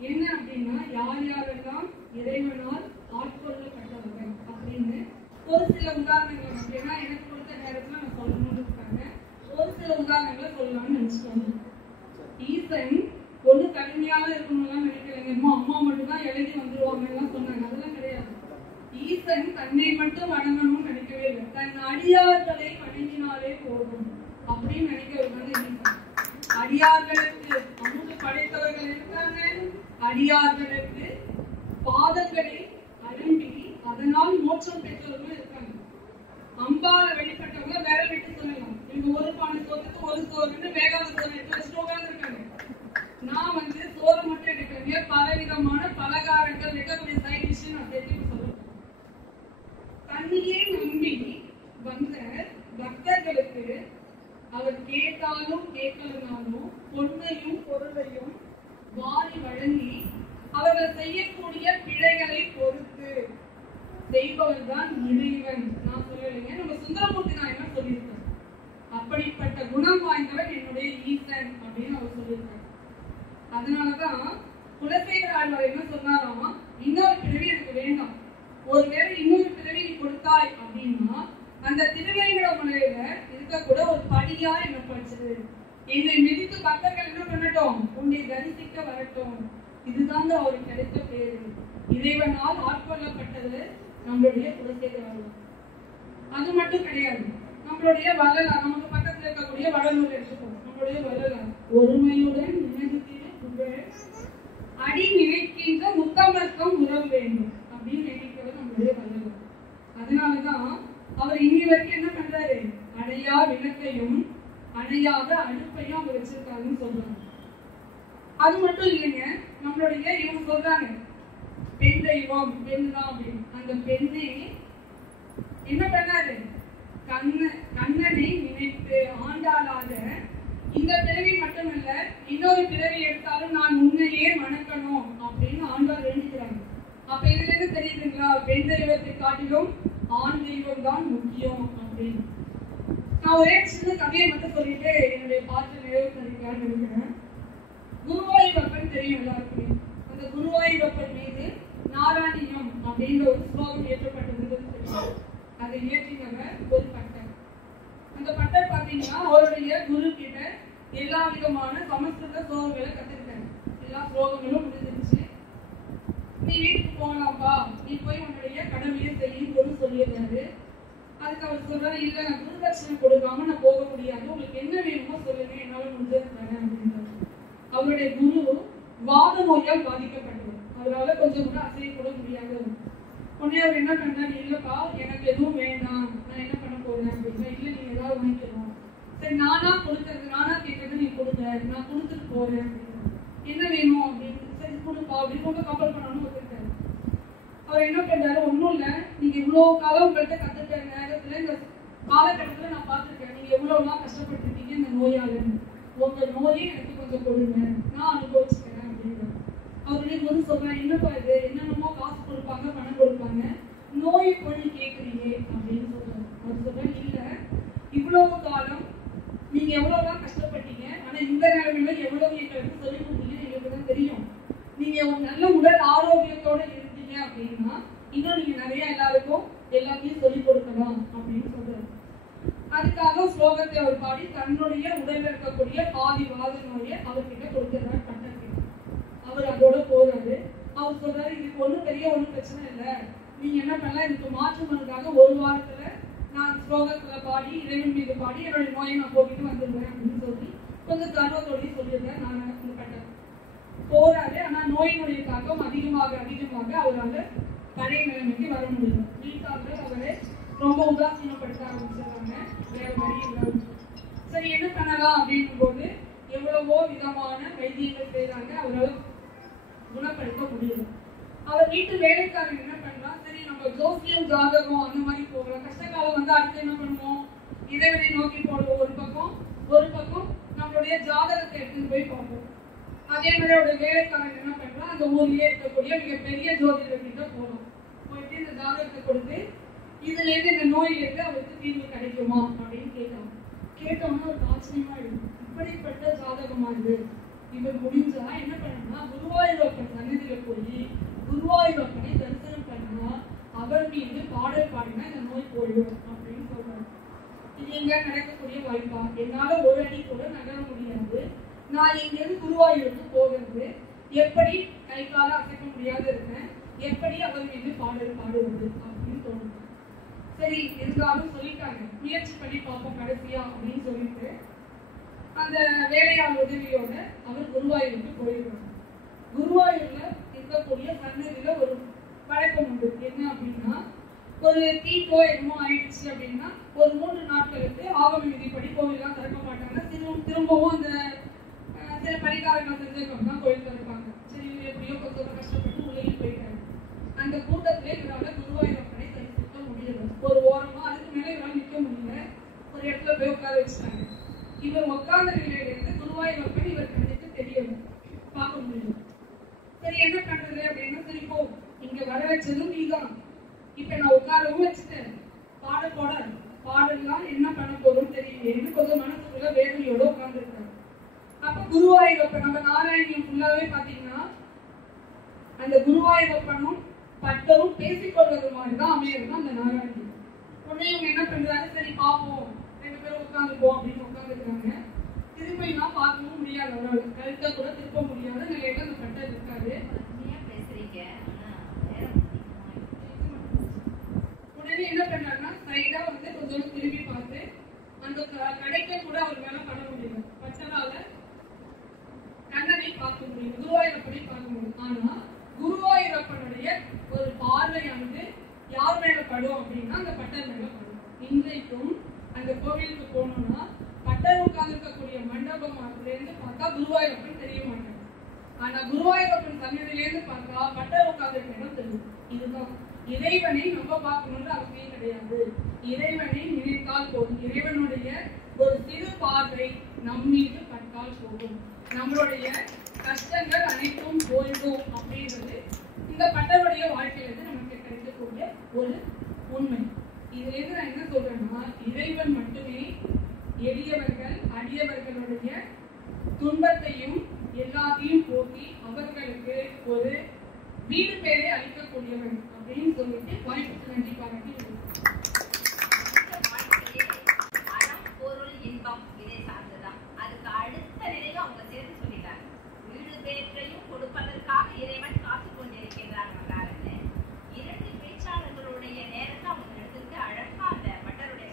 என்ன அப்படின்னா, யார் யாரெல்லாம் இறைவனால் ஆட்கொள்ளப்பட்டவர்கள் அப்படின்னு ஒரு சில உதாரணங்கள் அப்படின்னா எனக்கு கொடுத்த நேரத்துல நான் சொல்லணும்னு இருக்காங்க. ஒரு சில உதாரணங்களை சொல்லலாம்னு நினைச்சுக்கோங்க. ஈசன் ஒண்ணு கடுமையாக இருக்கணும்லாம் நினைக்கலைங்க. அம்மா மட்டும்தான் எழுதி வந்துருவாங்கலாம் சொன்னாங்க. அதெல்லாம் கிடையாது. ஈசன் தன்னை மட்டும் வணங்கணும்னு நினைக்கவே இல்லை. தன் அடியார்களை வணங்கினாலே போதும் அப்படின்னு நினைக்கிறவங்க ஈசன். அடியார்களுக்கு அமுது படைத்தவர்கள் இருக்காங்க. அடியார்களுக்கு பாதங்களை அரும்பி அதனால் மோட்சம் பெற்றவர்கள் இருக்காங்க. அம்பால வெளிப்பட்டவங்க வேற விட்டு சொல்லலாம். இவங்க ஒரு பானை சோத்துக்கு ஒரு சோறுன்னு வேகாத சோறு எடுத்து வச்சுட்டு உட்கார்ந்து இருக்காங்க. நான் வந்து சோறு மட்டும் எடுக்கிறேங்க. பலவிதமான பலகாரங்கள் இருக்கக்கூடிய சைட் டிஷ் நான் சேர்த்து சொல்லுவேன். தண்ணியே நம்பி வந்த பக்தர்களுக்கு அவர் கேட்டாலும் கேட்கலனாலும் பொன்னையும் பொருளையும் வாரி வழங்கி அவர்கள் செய்யக்கூடிய பிழைகளை பொறுத்து செய்பவர் தான் இறைவன். நான் சொல்லலைங்க, நம்ம சுந்தரமூர்த்தி நாயகர் சொல்லியிருக்காரு. அப்படிப்பட்ட குணம் வாய்ந்தவர் என்னுடைய ஈசன் அப்படின்னு அவர் சொல்லியிருக்காரு. அதனாலதான் குலசேகர ஆழ்வார் என்ன சொன்னாராமா, இன்னொரு பிறவி எனக்கு வேண்டாம். ஒருவேளை இன்னொரு பிறவி நீ கொடுத்தாய் அப்படின்னா அந்த திருவேங்கடமலையில இருக்கக்கூட ஒரு படியா என்ன படிச்சது, என்னை மிதித்து பக்தர்கள் என்ன பண்ணட்டும், உன்னை தரிசிக்க வரட்டும். இதுதாங்க அவருக்கு கிடைத்த பேரு. இறைவனால் ஆட்கொள்ளப்பட்டது நம்மளுடைய குலசேகர ஆழ்வார். அது மட்டும் கிடையாது, நம்மளுடைய வள்ளலார், நமக்கு பக்கத்துல இருக்கக்கூடிய வடலூர் எடுத்துக்கோம். நம்மளுடைய வள்ளலார் ஒருமையுடன் நினைத்திட புகழ் அடி நினைக்கின்ற முத்தமர்க்கம் உறவு வேண்டும் அப்படின்னு நினைக்கிறது நம்மளுடைய வள்ளலார். அதனாலதான் அவர் இன்னி வரைக்கும் என்ன பண்றாரு, அணையா விளக்கையும் அணையாத அடுப்பையும் அவர் வச்சிருக்காருன்னு சொல்றாங்க. அது மட்டும் இல்லைங்க, நம்மளுடைய இவங்க சொல்றாங்க பெண்கள் தெய்வம் பெண் தான் அப்படின்னு. அந்த பெண்ணே என்ன பண்ணாரு? கண்ணனை நினைத்து ஆண்டாளாக இந்த பிறவி மட்டுமல்ல, இன்னொரு பிறவி எடுத்தாலும் நான் உன்னையே வணக்கணும் அப்படின்னு ஆண்டாள் வேண்டிக்கிறாங்க. அப்ப இதுல இருந்து தெரியுதுங்களா, பெண் தெய்வத்தை காட்டிலும் ஆண் தெய்வம் தான் முக்கியம் அப்படின்னு. நான் ஒரே சின்ன கதையை மட்டும் சொல்லிட்டு என்னுடைய பாட்டு நிறைவு பண்ணிக்கலாம்னு நினைக்கிறேன். குருவாயூரப்பன் தெரியும் எல்லாருக்குமே. அந்த குருவாயூரப்பன் மீது நாராயணியம் அப்படின்ற ஒரு ஸ்லோகம் ஏற்றப்பட்டது. அதை இயற்றினவர் ஒரு பட்டர். அந்த பட்டர் பாத்தீங்கன்னா அவருடைய குரு கிட்ட எல்லா விதமான சமஸ்கிருத ஸ்லோகங்களை கத்துக்கிட்டாரு. எல்லா ஸ்லோகங்களும் முடிஞ்சிருச்சு. நீ வீட்டுக்கு போகலாம்ப்பா, நீ போய் உன்னுடைய கடமையை செய்யும் குரு சொல்லியிருந்தாரு. அதுக்கு அவர் சொல்றாரு, இல்ல நான் குருதட்சணை கொடுக்காம நான் போக முடியாது, உங்களுக்கு என்ன வேணுமோ சொல்லுங்க, என்னால முடிஞ்சது தரேன் அப்படின்றாரு. அவருடைய குரு வாத நோயால் பாதிக்கப்பட்டவர். அவரால் கொஞ்சம் கூட அசைய கூட முடியாது. உடனே அவர் என்ன பண்றாரு, இல்லப்பா எனக்கு எதுவும் வேண்டாம், நான் என்ன பண்ண போறேன் அப்படின்னா, இல்ல நீங்க ஏதாவது வாங்கிக்கணும். சரி நானா கொடுக்கறது, நானா கேட்கறது, நீ கொடுங்க, நான் கொடுத்துட்டு போறேன் அப்படின்னா, என்ன வேணும் அப்படின்னு. சரி கொடுப்பா அப்படின்னு ரொம்ப கம்பல் பண்ணணும்னு ஒத்துக்கிட்டாரு. அவர் என்ன பண்றாரு, ஒன்றும் இல்லை, நீங்க இவ்வளவு காலம் உங்கள்கிட்ட கத்துக்கிற நேரத்துல இந்த காலகட்டத்துல நான் பார்த்துருக்கேன், நீங்க எவ்வளவுலாம் கஷ்டப்பட்டுருக்கீங்க இந்த நோயால, உங்க நோயை எனக்கு கொஞ்சம் கொடுங்க, நான் அனுபவிச்சுக்கிறேன் அப்படின்னா. அவருடைய குரு சொல்றேன், என்னப்பா இது, என்னென்னமோ காசு கொடுப்பாங்க, பணம் கொடுப்பாங்க, நோயை போய் கேட்குறீங்க அப்படின்னு சொல்றாரு. அவர் சொல்றேன், இல்ல இவ்வளவு காலம் நீங்க எவ்வளவுதான் கஷ்டப்பட்டீங்க, ஆனா இந்த நிலைமையில எவ்வளவு எங்களுக்கு சொல்லி கொடுத்தீங்கன்னு எங்களுக்கு தான் தெரியும். நீங்க ஒரு நல்ல உடல் ஆரோக்கியத்தோட இருந்தீங்க அப்படின்னா இன்னும் நீங்க நிறைய எல்லாருக்கும் எல்லாத்தையும் சொல்லிக் கொடுக்கலாம் அப்படின்னு சொல்றாரு. அதுக்காக ஸ்லோகத்தை அவர் பாடி தன்னுடைய உடல்ல இருக்கக்கூடிய பாதி வாத நோயை அவர்கிட்ட கொடுக்கிறார் பட்டர்கிட்ட. அவர் அதோட போறாரு. அவர் சொல்றாரு, இதுக்கு ஒன்றும் பெரிய ஒன்றும் பிரச்சனை இல்லை, நீங்க என்ன பண்ணலாம், இதுக்கு மாற்று மருந்தாக ஒரு வாரத்துல நான் ஸ்லோகத்துல பாடி இறைவன் மீது பாடி என்னுடைய நோயை நான் போக்கிட்டு வந்துடுவேன் அப்படின்னு சொல்லி கொஞ்சம் கர்வத்தோடய சொல்லியிருந்தேன். நான் பட்டேன் போறாரு. ஆனா நோயினுடைய தாக்கம் அதிகமாக அதிகமாக அவரால் பழைய நிலைமைக்கு வர முடியும். வீட்டாளர்கள் அவரை ரொம்ப உதாசீனப்படுத்த ஆரம்பிச்சிருக்காங்க. வேற வழி இல்லை. சரி என்ன பண்ணலாம் அப்படின்னும் போது எவ்வளவோ விதமான வைத்தியங்கள் செய்யறாங்க, அவரால் குணப்படுத்த முடியும். அவர் வீட்டு வேலைக்காரங்க என்ன பண்ணலாம், சரி நம்ம ஜோசியம் ஜாதகம் அந்த மாதிரி போகலாம். கஷ்டகாலம் வந்து அடுத்து என்ன பண்ணுவோம், இறைவனை நோக்கி போடுவோம் ஒரு பக்கம் நம்மளுடைய ஜாதகத்தை எடுத்துட்டு போய் பார்ப்போம். அதே மாதிரி அவருடைய வேலைக்காரங்க என்ன பண்றோம், அந்த ஊர்லயே இருக்கக்கூடிய மிகப்பெரிய ஜோதிடர்கிட்ட போகணும். போயிட்டு இந்த ஜாதகத்தை கொடுத்து இதுல இருந்து இந்த நோயிலிருந்து அவருக்கு தீர்வு கிடைக்குமா அப்படின்னு கேட்டோம்னா ஒரு ஆச்சரியமா இருக்கும். இப்படிப்பட்ட ஜாதகமா இது, இவர் முடிஞ்சா என்ன பண்ணணும்னா குருவாயூரப்பன் சன்னதியில போய் குருவாயூரப்பனை தரிசனம் பண்ணா அவர் மீது பாடல் பாடினா இந்த நோய் போயிடும் அப்படின்னு சொல்றாரு. இது எங்க நடக்கக்கூடிய வாய்ப்பா, என்னால ஒரு அடி கூட நகர முடியாது, நான் இங்கிருந்து குருவாயூருக்கு போகிறது, எப்படி கை கால அசைக்க முடியாது இருக்கேன், எப்படி அவர் மீது பாடல் பாடுவது அப்படின்னு தோணுது. சரி இருந்தாலும் சொல்லிட்டாங்க, முயற்சி பண்ணி பார்ப்போம் கடைசியா அப்படின்னு சொல்லிட்டு அந்த வேலையாள் உதவியோட அவர் குருவாயூருக்கு போயிருக்காங்க. குருவாயூர்ல இருக்கக்கூடிய சன்னதியில ஒரு வழக்கம் உண்டு. என்ன அப்படின்னா, ஒரு தீட்டோ என்னமோ ஆயிடுச்சு அப்படின்னா ஒரு 3 நாட்களுக்கு ஆகம விதிப்படி கோவில்லாம் திறக்க மாட்டாங்க. திரும்பவும் அந்த சில பரிகாரங்கள் செஞ்சவங்க தான் கோயில் திறப்பாங்க. சரி இவர் எப்படியோ கொஞ்சம் கஷ்டப்பட்டு உள்ளே போயிட்டாரு. அந்த கூட்டத்திலே இவரால் குருவாயூரப்பனை தரிசிக்க முடியல. ஒரு ஓரமா அதுக்கு மேலே இவரால் நிற்க முடியல. ஒரு இடத்துல போய் உட்கார வச்சுட்டாங்க. இவர் உட்கார்ந்த நிலையிலிருந்து குருவாயூரப்பன் இவர் கண்ணுக்கு தெரியல, பார்க்க முடியல. சரி என்ன பண்றது அப்படின்னா, சரி போ, இங்க வர வச்சதும் நீதான், இப்ப நான் உட்காரவும் வச்சுட்டேன், பாடலாம் என்ன பண்ண போறோம்னு தெரியல, கொஞ்சம் மனசுக்குள்ள வேதனையோட உட்கார்ந்து இருக்காரு. அப்ப குருவாயூரப்பன் நம்ம நாராயணியம் ஃபுல்லாவே பாத்தீங்கன்னா அந்த குருவாயூரப்பனும் பட்டரும் பேசிக்கொள்வது மாதிரிதான் அமையறதுதான் அந்த நாராயணியம். உடனே இவங்க என்ன பண்றாரு, சரி பார்ப்போம் 2 பேரும் உட்காந்துப்போம் அப்படின்னு உட்காந்துருக்காங்க. திரும்பிலாம் பார்க்கவும் முடியாது, அவரால் கழுத்தை கூட திருப்ப முடியாத நிலையில அந்த பட்டர் இருக்காரு. உடனே என்ன பண்றாருன்னா சைடா வந்து கொஞ்சம் திரும்பி பார்த்து அந்த கடைக்க கூட அவர் மேல பண்ண முடியல. பட்டரால கண்ணனை பார்க்க முடியும், குருவாயூரப்பனை பார்க்க முடியும். ஆனா குருவாயூரப்பனுடைய ஒரு பார்வையானது யார் மேல படும் அப்படின்னா அந்த பட்டர் மேல படும். இன்றைக்கும் அந்த கோவிலுக்கு போனோம்னா பட்டர் உட்கார்ந்து இருக்கக்கூடிய மண்டபம் இருந்து பார்த்தா குருவாயூரப்பன் தெரிய மாட்டாங்க. ஆனா குருவாயூரப்பன் சன்னதியிலேருந்து பார்த்தா பட்டர் உட்கார்ந்துருக்க இடம் தெரியும். இதுதான் இறைவனை நம்ம பார்க்கணும்னு அவசியம் கிடையாது. இறைவனை நினைத்தால் போதும். இறைவனுடைய ஒரு சிறு பார்வை நம்மீது பட்டால் போதும். நம்மளுடைய கஷ்டங்கள் அனைத்தும் போயிடும் அப்படின்றது இந்த பட்டருடைய வாழ்க்கையிலிருந்து நமக்கு கிடைக்கக்கூடிய ஒரு உண்மை. இதுல இருந்து நான் என்ன சொல்றேன்னா, இறைவன் மட்டுமே எளியவர்கள் அடியவர்களுடைய துன்பத்தையும் எல்லாத்தையும் போக்கி அவர்களுக்கு ஒரு வீடு பேரை அளிக்கக்கூடியவன் அப்படின்னு சொல்லிட்டு வாய்ப்புக்கு நன்றி பாராட்டி அறம் பொருள் இன்பம் இதை சார்ந்துதான். அதுக்கு அடுத்த நிலையை அவங்க சேர்த்து சொல்லிட்டாங்க. வீடு பேற்றையும் கொடுப்பதற்காக இறைவன் காத்துக் கொண்டிருக்கின்றான் மகாரன்னு. இரண்டு பேச்சாளர்களுடைய நேரத்தை அவங்க எடுத்துட்டு அழகா அந்த பட்டருடைய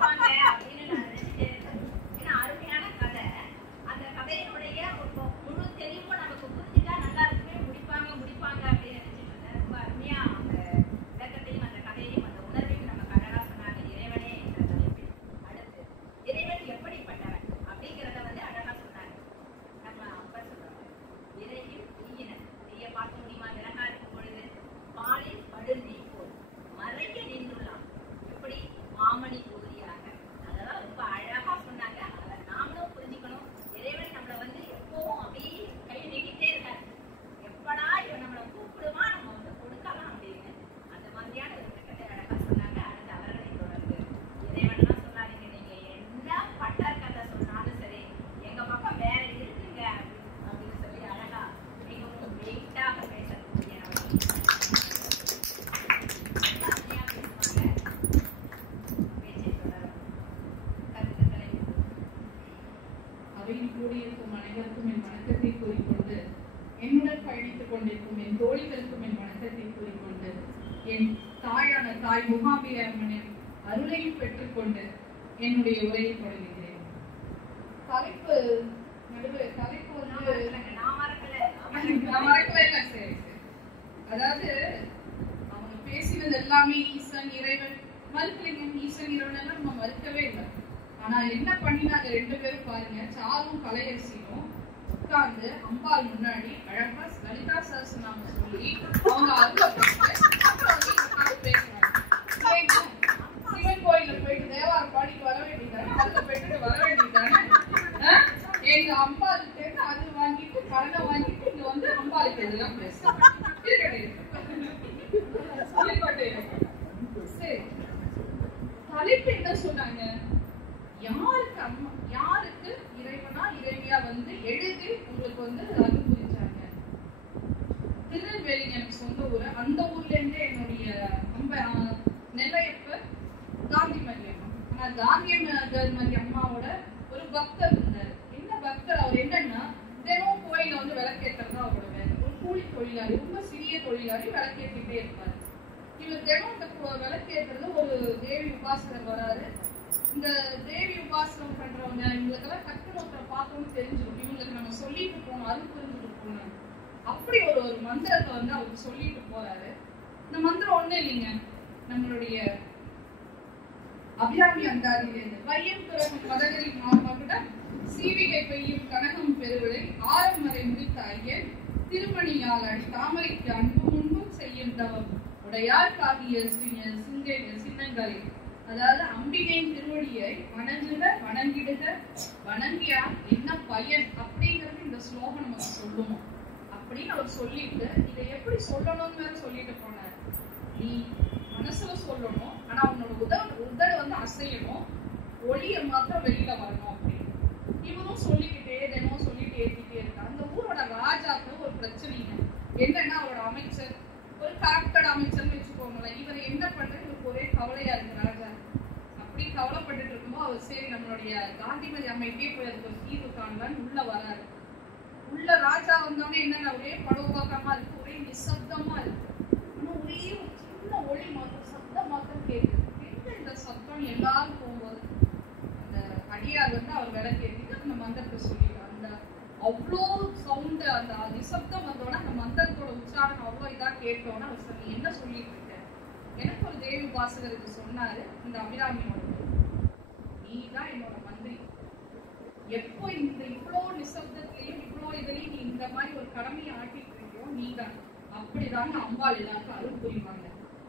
கதை அப்படின்னு நான் நினைச்சிட்டே இருக்கேன். ஏன்னா அருமையான கதை. அந்த கதையினுடைய முழு தெளிவும் நமக்கு புரிஞ்சுட்டா நல்லா இருக்குமே, முடிப்பாங்க அப்படின்னு நினைச்சிட்டு இருந்தேன். ரொம்ப அருமையா அந்த விளக்கத்தையும் அந்த கதையையும் அந்த உணர்வையும் நமக்கு அழகா சொன்னாங்க. இறைவனே என்ற தலைப்பில் அடுத்து இறைவன் எப்படிப்பட்டவன் அப்படிங்கிறத அழகா சொன்னாங்க. நம்ம அப்பர் சொல்றாங்க, இறையில் தீயினர் தீய பார்க்க முடியுமா? விலகா இருக்கும் பொழுது பாலில் படுந்தி போல் மறைய நின்றுள்ளான் எப்படி மாமணி ஊதியாக. அதெல்லாம் ரொம்ப அழகா சொன்னாங்க. அதை நாமளும் புரிஞ்சுக்கணும். இறைவன் நம்மளை எப்பவும் அப்படியே கை நீட்டிட்டே இருக்காரு. எப்படா இவன் நம்மளை கூப்பிடுமா, நம்ம கொடுக்கலாம் அப்படின்னு அந்த மாதிரியான ஒரு விளக்கத்தை அழகா சொன்னாங்க. அடுத்து அவர்களை தொடர்ந்து இறைவன்லாம் சொன்னாங்க, நீங்க என்ன பட்டர் கதை சொன்னாலும் சரி எங்க பக்கம் வேற இருக்குங்க அப்படின்னு சொல்லி அழகா மிகவும் வெயிட்டாக பேசக்கூடிய அவையில் கூடியிருக்கும் அனைவருக்கும் என் வணக்கத்தை கூறிக்கொண்டு, என்னுடன் பயணித்துக் கொண்டிருக்கும் என் தோழிகளுக்கும் என் வணக்கத்தை கூறிக்கொண்டு, என் தாயான தாய் மூகாம்பிகை அம்மனின் அருளையும் பெற்றுக்கொண்டு என்னுடைய உரையை தொடங்குகிறேன். தலைப்பு நான் மறக்கல இல்லை. சரி, அதாவது அவங்க பேசினது எல்லாமே ஈசன் இறைவன் மறுக்கலைங்க. ஈசன் இறைவன் எல்லாம் நம்ம மறுக்கவே இல்லை. ஆனா என்ன பண்ணினாங்க ரெண்டு பேரும் பாருங்க, சாரும் கலையரசியும் உட்கார்ந்து அம்பாள் முன்னாடி அழகா லலிதா சஹஸ்ரநாமம் சொல்லி அவங்க பேசுறாங்க. சிவன் கோயில போயிட்டு தேவார பாடிட்டு வர வேண்டியதானே, அதுல போயிட்டு வர வேண்டியதானே. எங்க அம்பாளுக்கு அது வாங்கிட்டு கடனை வாங்கிட்டு இங்க அம்பாளுக்கு எல்லாம் பேசுறாங்க. சரி, தலைப்பு என்ன சொன்னாங்க? யாருக்கு இறைவனா இறைவியா எழுதி உங்களுக்கு அருள் புரிஞ்சாங்க. திருநெல்வேலி எனக்கு சொந்த ஊரு. அந்த ஊர்ல இருந்து என்னுடைய நெல்லையப்ப காந்திமதி அம்மா. ஆனா காந்திமதி அம்மாவோட ஒரு பக்தர் இருந்தாரு. என்ன பக்தர்? அவர் என்னன்னா தினம் கோயில விளக்கேற்றதா அவரோட வேலை. ஒரு கூலி தொழிலாளி, ரொம்ப சிறிய தொழிலாளி, விளக்கேற்றிட்டே இருப்பாரு. இவர் தினம் இந்த விளக்கேற்றது ஒரு தேவி உபாசகர் வராரு. இந்த தேவி உபாசனம் பண்றவங்க இவங்களுக்கெல்லாம் டக்குனு ஒருத்தரை பார்த்தோம்னு தெரிஞ்சிடும். இவங்களுக்கு நம்ம சொல்லிட்டு போனோம், அருள் புரிஞ்சுட்டு போனோம். அப்படி ஒரு மந்திரத்தை அவருக்கு சொல்லிட்டு போறாரு. இந்த மந்திரம் ஒண்ணு இல்லைங்க, நம்மளுடைய அபிராமி அந்தாதியிலிருந்து வையம் துறக்கும் மதகரி மாமகுடம் சீவிகை பெய்யும் கனகம் பெருவிளை ஆரம்பரை முடித்த ஐயன் திருமணியால் அடி தாமரைக்கு அன்பு முன்பும் செய்யும் தவம் உடையார்காகிய சின்னங்களை. அதாவது அம்பிகையின் திருவடியை வணங்கிடுக வணங்கியா என்ன பயன் அப்படிங்கிறது இந்த ஸ்லோகம் நமக்கு சொல்லுவோம் அப்படின்னு அவர் சொல்லிட்டு இதை எப்படி சொல்லணும்னு சொல்லிட்டு போனார். நீ மனசுல சொல்லணும், ஆனா உன்னோட உதடு அசையணும், ஒளிய மாத்திரம் வெளியில வரணும் அப்படின்னு இவரும் சொல்லிக்கிட்டே தினமும் சொல்லிட்டு ஏற்றிட்டே இருக்காரு. அந்த ஊரோட ராஜாக்கு ஒரு பிரச்சனைங்க என்னன்னா, அவரோட அமைச்சர் ஒரு கரெக்டட் அமைச்சர்னு வச்சுக்கோங்களேன். இவர் என்ன பண்றது, இவருக்கு ஒரே கவலையா இருக்கு ராஜா. அப்படி கவலைப்பட்டுட்டு இருக்கும்போது அவர் சரி நம்மளுடைய காந்திமதி அம்மைக்கே போய் அதுக்கு ஒரு தீர்வு காணலான்னு உள்ள வராரு. உள்ள ராஜா வந்தோடனே என்னன்னா ஒரே படோபாக்கமா இருக்கு, ஒரே நிசப்தமா இருக்கு. ஆனா ஒரே ஒரு சின்ன ஒளி மாத்திரம் சப்தம் மாத்திரம் கேட்குது. எங்க இந்த சப்தம் எல்லாரும் போகும்போது அந்த அடியார் அவர் விளக்கேற்றிட்டு அந்த மந்திரத்தை சொல்லிடுறாரு. அந்த அவ்வளோ சவுண்டு அந்த நிசப்தம் வந்தோடனே அந்த மந்திரத்தோட உச்சாரம் அவ்வளோ இதா கேட்டோன்னா அவர் சொல்லி என்ன சொல்லிட்டு இருக்க. எனக்கு ஒரு தேவி உபாசகருக்கு சொன்னாரு, இந்த அபிராமியோட நீ தான் என்னோட மந்திரி, எப்போ இந்த இவ்வளோ நிசப்தத்திலையும் இவ்வளோ இதுலையும் நீ இந்த மாதிரி ஒரு கடமையை ஆட்டிட்டு இருக்கியோ நீங்க அப்படிதாங்க அம்பாள் எல்லாருக்கும் அருள் புரிவாங்க.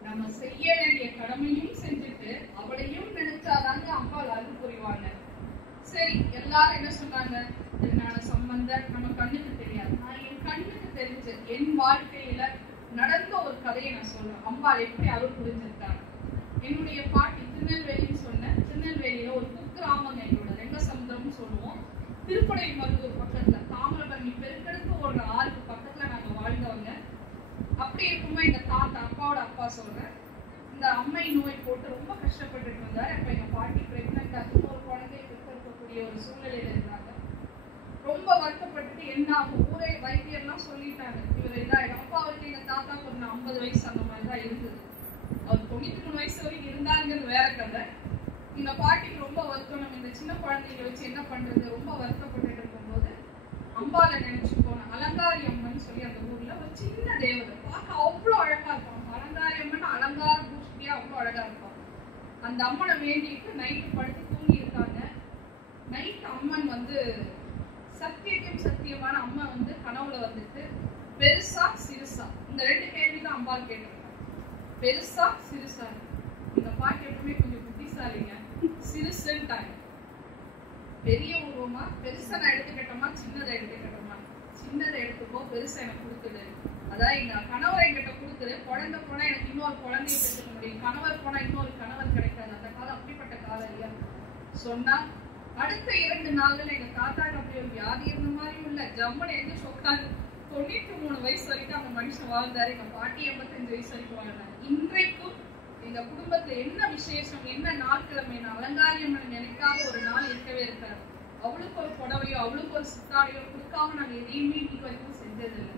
நம்ம செய்ய வேண்டிய கடமையும் செஞ்சுட்டு அவளையும் நினைச்சாதாங்க அம்பாள் அருள் புரிவாங்க. சரி, எல்லாரும் என்ன சொன்னாங்க, திருஞான சம்பந்தர் நம்ம கண்ணுக்கு தெரியாது, நான் என் கண்ணுக்கு தெரிஞ்சு என் வாழ்க்கையில நடந்த ஒரு கதையை நான் சொல்றேன். அம்பாள் எப்படி அருள் புரிஞ்சிருக்காங்க. என்னுடைய பாட்டி திருநெல்வேலின்னு சொன்னேன். திருநெல்வேலியில ஒரு குக்கிராமங்க, எங்களோட ரெங்கசமுத்திரம்னு சொல்லுவோம். திருப்படை மருதூர் பக்கத்துல தாமிரபரணி பெருக்கெடுத்து ஒரு ஆறுக்கு பக்கத்துல நாங்க வாழ்ந்தவங்க. அப்படி இருக்கும்போது எங்க தாத்தா, அப்பாவோட அப்பா சொல்றேன், இந்த அம்மை நோய் போட்டு ரொம்ப கஷ்டப்பட்டுட்டு இருந்தாரு. அப்ப எங்க பாட்டி பிரெக்னெண்டா ஒரு குழந்தைய பெற்றெடுக்கக்கூடிய ஒரு சூழ்நிலையில இருந்தாங்க. ரொம்ப வருத்தப்பட்டுட்டு என்ன ஆகும், ஊரே வைத்தியர்லாம் சொல்லிட்டாங்க இவர் இதாயிடும். அப்பா அவருக்கு எங்க தாத்தாக்கு ஒரு 50 வயசு அந்த மாதிரிதான் இருந்தது. அவர் 93 வயசு வரைக்கும் இருந்தாருங்கிறது வேற கதை. இந்த பாட்டிக்கு ரொம்ப வருத்தம், நம்ம இந்த சின்ன குழந்தைகளை வச்சு என்ன பண்றது, ரொம்ப வருத்தப்பட்டு இருக்கும்போது அம்பாலை நினைச்சு போன அலங்காரி அம்மன் சொல்லி அந்த ஊர்ல ஒரு சின்ன தேவதை, பார்க்க அவ்வளவு அழகா இருப்பாங்க. அலங்காரி அம்மன் அலங்கார பூஷ்டியா அவ்வளவு அழகா இருப்பாங்க. அந்த அம்மனை வேண்டிட்டு நைட்டு படுத்து தூங்கி இருக்காங்க. நைட் அம்மன் வந்து சத்தியத்தையும் சத்தியமான அம்மா வந்து கனவுல வந்துட்டு பெருசா சிறுசா, இந்த 2 கேள்விதான் அம்பாள் கேட்டிருக்காங்க. பெருசா சிறுசா. இந்த பாட்டு எப்பவுமே கொஞ்சம் புத்திசாலிங்க. சிறுசுன்ட்டாங்க. பெரிய உருவமா, பெருசா நான் எடுத்துக்கிட்டோமா சின்னதை எடுத்துக்கிட்டோமா, சின்னதை எடுத்துக்கோ, பெருசா எனக்கு கொடுத்துடு. அதாவது எங்க கணவர் என்கிட்ட கொடுத்துரு, குழந்தை போனா எனக்கு இன்னொரு குழந்தைய பெற்றுக்க முடியும், கணவர் போனா இன்னொரு கணவர் கிடைக்காது. அந்த காலம் அப்படிப்பட்ட காலம் இல்லையா சொன்னா. அடுத்த 2 நாள்கள் எங்க தாத்தாக்கு அப்படி ஒரு வியாதி இருந்த மாதிரியும் இல்ல, ஜம்மன் எங்க சொக்காது. 93 வயசு வரைக்கும் அந்த மனுஷன் வாழ்ந்தாரு. எங்க பாட்டி 85 வயசு வரைக்கும் வாழ்ந்தாங்க. இன்றைக்கும் எங்க குடும்பத்துல என்ன விசேஷம், என்ன நாட்கிழமை, அலங்காரி அம்மன் நினைக்காத ஒரு நாள் இருக்கவே இருக்காரு. அவளுக்கு ஒரு புடவையோ அவளுக்கு ஒரு சித்தாடையோ கொடுக்காம நாங்க எதையுமே இன்னைக்கு வரைக்கும் செஞ்சது இல்லை.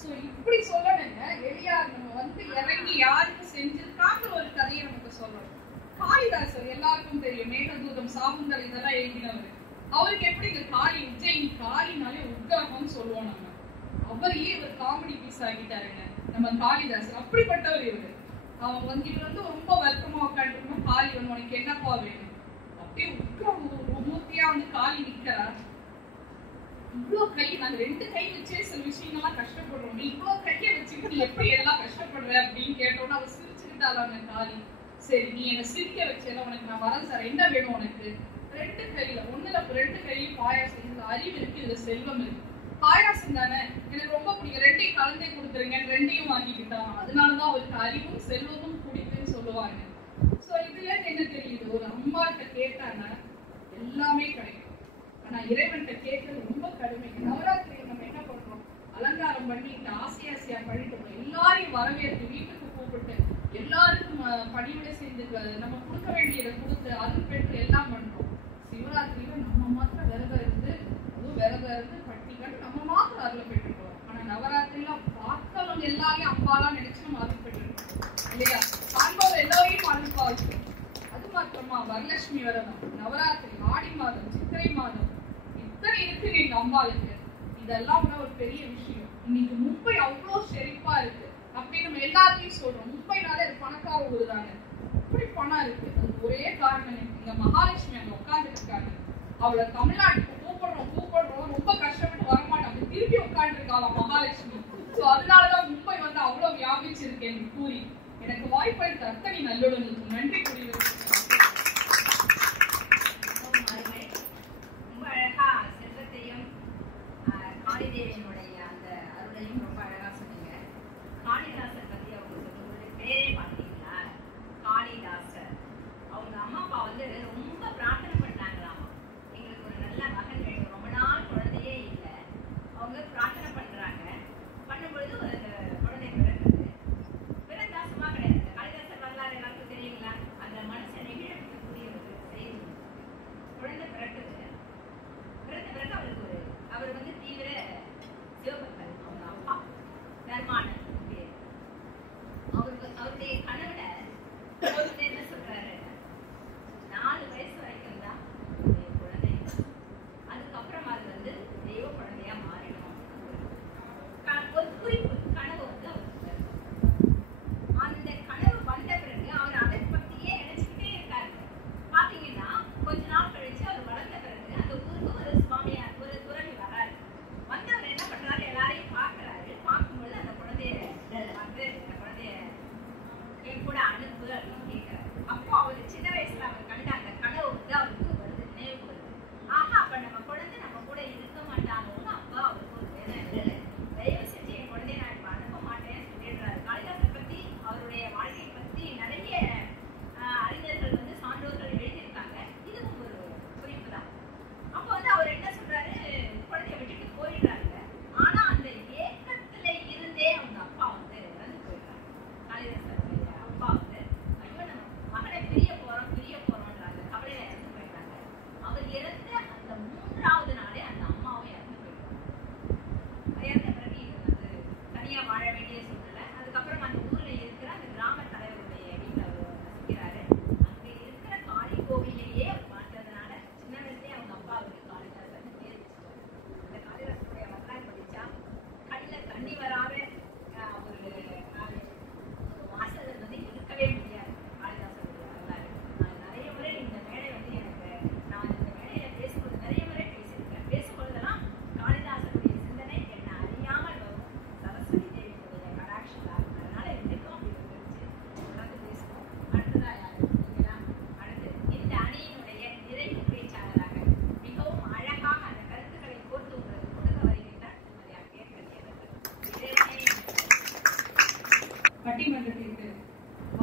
சோ இப்படி சொல்லணுங்க, எளியார் நம்ம வந்து இறங்கி யாருக்கு செஞ்சிருக்காங்கிற ஒரு கதையை நமக்கு சொல்லணும். காளிதாசர் எல்லாருக்கும் தெரியும், மேகதூதம், சாகுந்தல் இதெல்லாம் எழுதினவர். அவருக்கு எப்படி இந்த காளி உஜ்ஜயினி, காளினாலே உக்கிரகம்னு சொல்லுவோம் நம்ம. அவரையே இவர் காமெடி பீஸ் ஆகிட்டாருங்க நம்ம காளிதாசர். அப்படிப்பட்டவர் இவரு. அவன் வந்து இவர் வந்து ரொம்ப வருத்தமா உட்காந்துருக்கோம். காளி வந்து உனக்கு என்னப்பா வேணும், அப்படியே உக்கிரம் மூர்த்தியா வந்து காளி நிக்கிறா. இவ்வளவு கை, நாங்க 2 கை வச்சே சில விஷயங்கள்லாம் கஷ்டப்படுறோம், நீ இவ்வளவு கையை வச்சுக்கிட்டு நீ எப்படி எல்லாம் கஷ்டப்படுற அப்படின்னு கேட்டோம்னா அவ சிரிச்சுக்கிட்டாளாங்க காளி. சரி, நீ என்ன சிரிக்க வச்சேல, உனக்கு நான் வரம் தரேன், என்ன வேணும் உனக்கு? 2 கையில, ஒண்ணுல 2 கையிலும் பாயாசம். இதுல அறிவு இருக்கு, இதுல செல்வம் இருக்கு. பாயாசம் தானே எனக்கு ரொம்ப பிடிக்கும், 2ஐயும் கலந்தே கொடுத்துருங்க, 2ஐயும் வாங்கிக்கிட்டான். அதனாலதான் அவருக்கு அறிவும் செல்வமும் பிடிக்குன்னு சொல்லுவாங்க. சோ இதுல என்ன தெரியுது, ஒரு அம்மாட்ட கேட்டாங்க எல்லாமே கிடைக்கும். ஆனா இறைவன்கிட்ட கேட்கறது ரொம்ப கடுமை. நவராத்திரி நம்ம என்ன பண்றோம், அலங்காரம் பண்ணிட்டு ஆசையா பண்ணிட்டு எல்லாரையும் வரவேற்று வீட்டுக்கு கூப்பிட்டு எல்லாருக்கும் பணிவிட செய்து நம்ம கொடுக்க வேண்டியதை கொடுத்து அருள் பெற்று எல்லாம் பண்றோம். சிவராத்திரியில நம்ம மாத்திரம் விரதம் இருந்து, அதுவும் விரதம் இருந்து பட்டிக்காட்டு நம்ம மாத்திரம் அருளை பெற்றுக்கிறோம். ஆனா நவராத்திரியில பார்த்தவங்க எல்லாரையும் அப்பாலாம் நினைச்சு நம்ம அருள் பெற்றுருக்கோம் இல்லையா? காண்பவர் எல்லாரையும் அருள் பார்க்கிறோம். அது மாத்திரமா வரலட்சுமி விரதம், நவராத்திரி, ஆடி மாதம், சித்திரை மாதம், இத்தனை இருக்கு எங்க அம்பாளுக்கு. இதெல்லாம் கூட ஒரு பெரிய விஷயம். இன்னைக்கு மும்பை அவ்வளோ செழிப்பா இருக்கு அப்படின்னு நம்ம எல்லாத்தையும் சொல்றோம். மும்பைனாலே அது பணக்கார ஊரு தானே, அப்படி பணம் இருக்கு. அது ஒரே காரணம், இங்க மகாலட்சுமி அங்க உட்கார்ந்துட்டு இருக்காங்க. அவளை தமிழ்நாட்டுக்கு கூப்பிடுறோம் ரொம்ப கஷ்டப்பட்டு வரமாட்டாங்க, திருப்பி உட்கார்ந்து இருக்காங்க மகாலட்சுமி. சோ அதனாலதான் மும்பை வந்து அவ்வளவு வியாபிச்சிருக்கு என்று கூறி எனக்கு வாய்ப்பளித்த அத்தனை நல்லுடனுக்கு நன்றி கூறுகிறேன். ரொம்ப அழகா செல்வத்தையும் காளிதேவியினுடைய அந்த அருளையும் ரொம்ப அழகா சொன்னீங்க. காளிதாசர் பத்தி அவங்க சொல்லும்போது பேரே பார்த்தீங்களா, காளிதாசர். அவங்க அம்மா அப்பா வந்து ரொம்ப பிரார்த்தனை பண்ணாங்களாமா, எங்களுக்கு ஒரு நல்ல மகன் வேணும், ரொம்ப நாள் குழந்தையே இல்லை. அவங்க பிரார்த்தனை பண்றாங்க. பண்ணும்பொழுது ஒரு குழந்தை பிறந்தது. பிறந்தா சும்மா கிடையாது, காளிதாசர் வரலாறு எல்லாருக்கும் தெரியுங்களா? அந்த மனுஷன் நிகழக்கூடிய ஒரு செய்தி. குழந்தை பிறக்குது. பிறந்த பிறகு அவர் வந்து தீவிர சிவபக்தர். அவங்க அப்பா தர்மானன் பேர். அவருடைய கனவுல என்ன சொல்றாரு, 4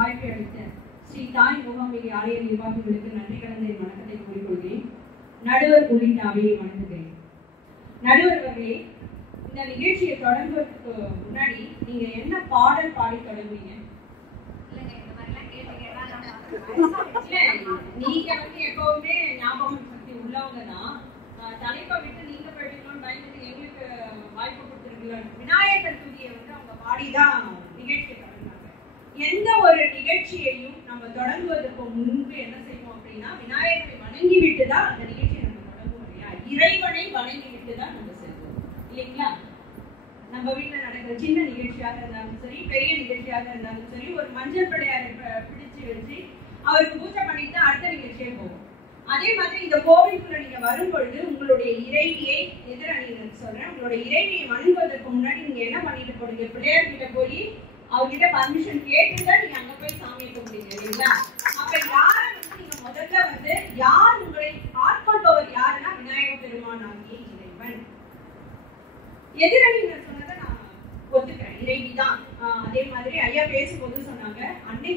வாய்ப்பை அளித்த ஸ்ரீ தாய் மூகாம்பிகை ஆலய நிர்வாகிகளுக்கு நன்றி கலந்த என் வணக்கத்தை கூறிக்கொள்கிறேன். நடுவர் உள்ளிட்ட அவையை வணங்குகிறேன். நடுவர் அவர்களே, இந்த நிகழ்ச்சியை தொடங்குவதற்கு முன்னாடி நீங்க என்ன பாடல் பாடி தொடங்குவீங்க? நீங்க எப்பவுமே ஞாபகம் சக்தி உள்ளவங்க தான். தலைப்பை விட்டு நீங்க படிக்கணும்னு பயந்துட்டு எங்களுக்கு வாய்ப்பு கொடுத்துருக்கீங்க. விநாயகர் துதியை அவங்க பாடிதான் நிகழ்ச்சியை தொடங்கினாங்க. எந்த ஒரு நிகழ்ச்சியையும் நம்ம தொடங்குவதற்கு முன்பு என்ன செய்வோம் அப்படின்னா, விநாயகரை வணங்கி விட்டுதான் அந்த நிகழ்ச்சியை நம்ம தொடங்குவோம் இல்லையா? இறைவனை வணங்கி விட்டுதான் நம்ம செல்வோம் இல்லைங்களா? நம்ம வீட்டுல நடக்கிற சின்ன நிகழ்ச்சியாக இருந்தாலும் சரி, பெரிய நிகழ்ச்சியாக இருந்தாலும் சரி, ஒரு மஞ்சள் பிள்ளையாரை பிடிச்சு வச்சு அவருக்கு பூஜை பண்ணிட்டு அடுத்த நிகழ்ச்சியே போகும். அதே மாதிரி இந்த கோவிலுக்குள்ள நீங்க வரும் பொழுது உங்களுடைய இறைவியை எதிரணியினர் சொல்றேன், உங்களுடைய இறைவியை வணங்குவதற்கு முன்னாடி நீங்க என்ன பண்ணிட்டு போறீங்க? பிள்ளையார்கிட்ட போய் அவர்கிட்ட பர்மிஷன் கேட்டுதான் நீங்க அங்க போய் சாமியை கும்பிடுங்க இல்லைங்களா? அப்ப யார நீங்க முதல்ல யார் உங்களை ஆட்கொள்பவர் யாருன்னா விநாயக பெருமான் ஆகிய இறைவன். எதிரணியினர் சொன்னதை நான் ஒத்துக்கிறேன், இறைவிதான். அதே மாதிரி ஐயா பேசும்போது சொன்னாங்க, அன்னை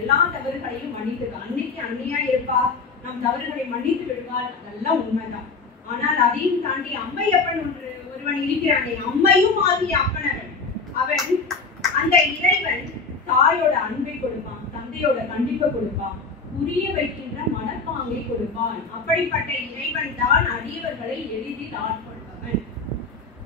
எல்லா தவறுகளையும் மன்னித்து, அன்னைக்கு அன்னையா இருப்பா, நம் தவறுகளை மன்னித்து விடுவாள், அதெல்லாம் உண்மைதான். ஆனால் அதையும் தாண்டி அம்மையப்பன் ஒருவன் இருக்கிறானே, அம்மையும் ஆகிய அப்பனவன், அவன் அந்த இறைவன் தாயோட அன்பை கொடுப்பான், தந்தையோட கண்டிப்பை கொடுப்பான், புரிய வைக்கின்ற மனப்பாங்கை கொடுப்பான். அப்படிப்பட்ட இறைவன் தான் அடியவர்களை எளிதில் ஆட்கொள்பவன்.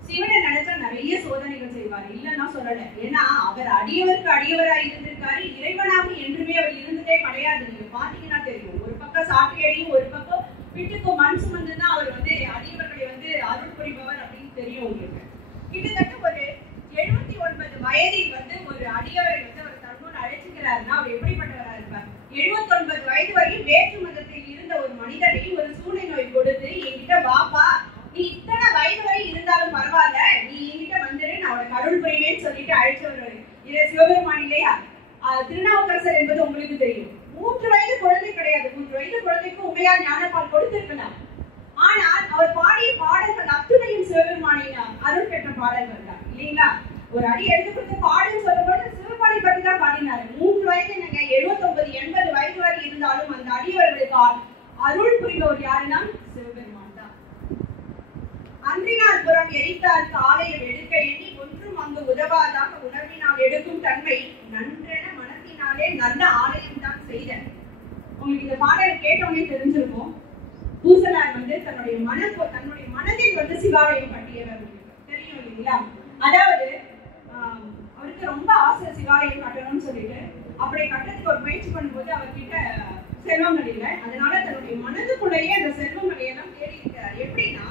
சிவனை நினைச்சா நிறைய சோதனைகள் செய்வார், இல்லைன்னா சொல்லல. ஏன்னா அவர் அடியவருக்கு அடியவராக இருந்திருக்காரு, இறைவனாக என்றுமே அவர் இருந்ததே கிடையாது. நீங்க பாத்தீங்கன்னா தெரியும், ஒரு பக்கம் சாட்டையடியும் ஒரு பக்கம் வீட்டுக்கு மண் சுமந்துதான் அவர் அடியவர்களை அருள் புரிபவர் அப்படின்னு தெரியும் உங்களுக்கு. கிட்டத்தட்ட ஒரு 79 வயதில் ஒரு அடியவரை அவர் தன்னோடு அழைச்சுக்கிறாருன்னா அவர் எப்படிப்பட்டவரா இருப்பார்? 79 வயது வரையும் வேற்று மதத்தில் இருந்த ஒரு மனிதனை ஒரு சூளை நோய் கொடுத்து, என்கிட்ட வாப்பா, நீ இத்தனை வயது வரை இருந்தாலும் பரவாயில்ல, நீ என்கிட்ட வந்துரு, நான் அவனுக்கு அருள் புரிவேன்னு சொல்லிட்டு அழைச்சவர் இதை சிவபெருமான் இல்லையா? திருநாவுக்கரசர் என்பது உங்களுக்கு தெரியும். 3 வயது குழந்தை கிடையாது, 3 வயது குழந்தைக்கு உமையார் ஞானப்பால் கொடுத்திருக்கலாம். ஆனால் அவர் பாடிய பாடல்கள் அத்துணையும் சிவபெருமானை அருள் பெற்ற பாடல்கள் தான் இல்லைங்களா? ஒரு அடி எடுத்து கொடுத்து பாடல் சொல்லும்போது சிவபெருமானை பற்றி தான் பாடினாரு. 3 வயது என்னங்க, 79 80 வயது வரை இருந்தாலும் அந்த அடியவர்களுக்கு அருள் புரிபவர் யாருன்னா சிவபெருமான் தான். அன்றினால் புறம் எரித்தார் ஆலயம் எடுக்க எண்ணி ஒன்றும் அங்கு உதவாதாக உணர்வினால் எடுக்கும் தன்மை நன்றென மனத்தினாலே நல்ல ஆலயம் தான் செய்த. உங்களுக்கு இந்த பாடலை கேட்டோன்னே தெரிஞ்சிருக்கும். பூசலார் தன்னுடைய மனதில் சிவாலயம் கட்டியவர் தெரியும் இல்லைங்களா? அதாவது அவருக்கு ரொம்ப ஆசை சிவாலயம் கட்டணும்னு சொல்லிட்டு, அப்படி கட்டத்துக்கு ஒரு முயற்சி பண்ணும்போது அவர்கிட்ட செல்வங்கள் இல்லை. அதனால தன்னுடைய மனதுக்குள்ளேயே அந்த செல்வங்களை எல்லாம் தேடி இருக்கிறார். எப்படின்னா,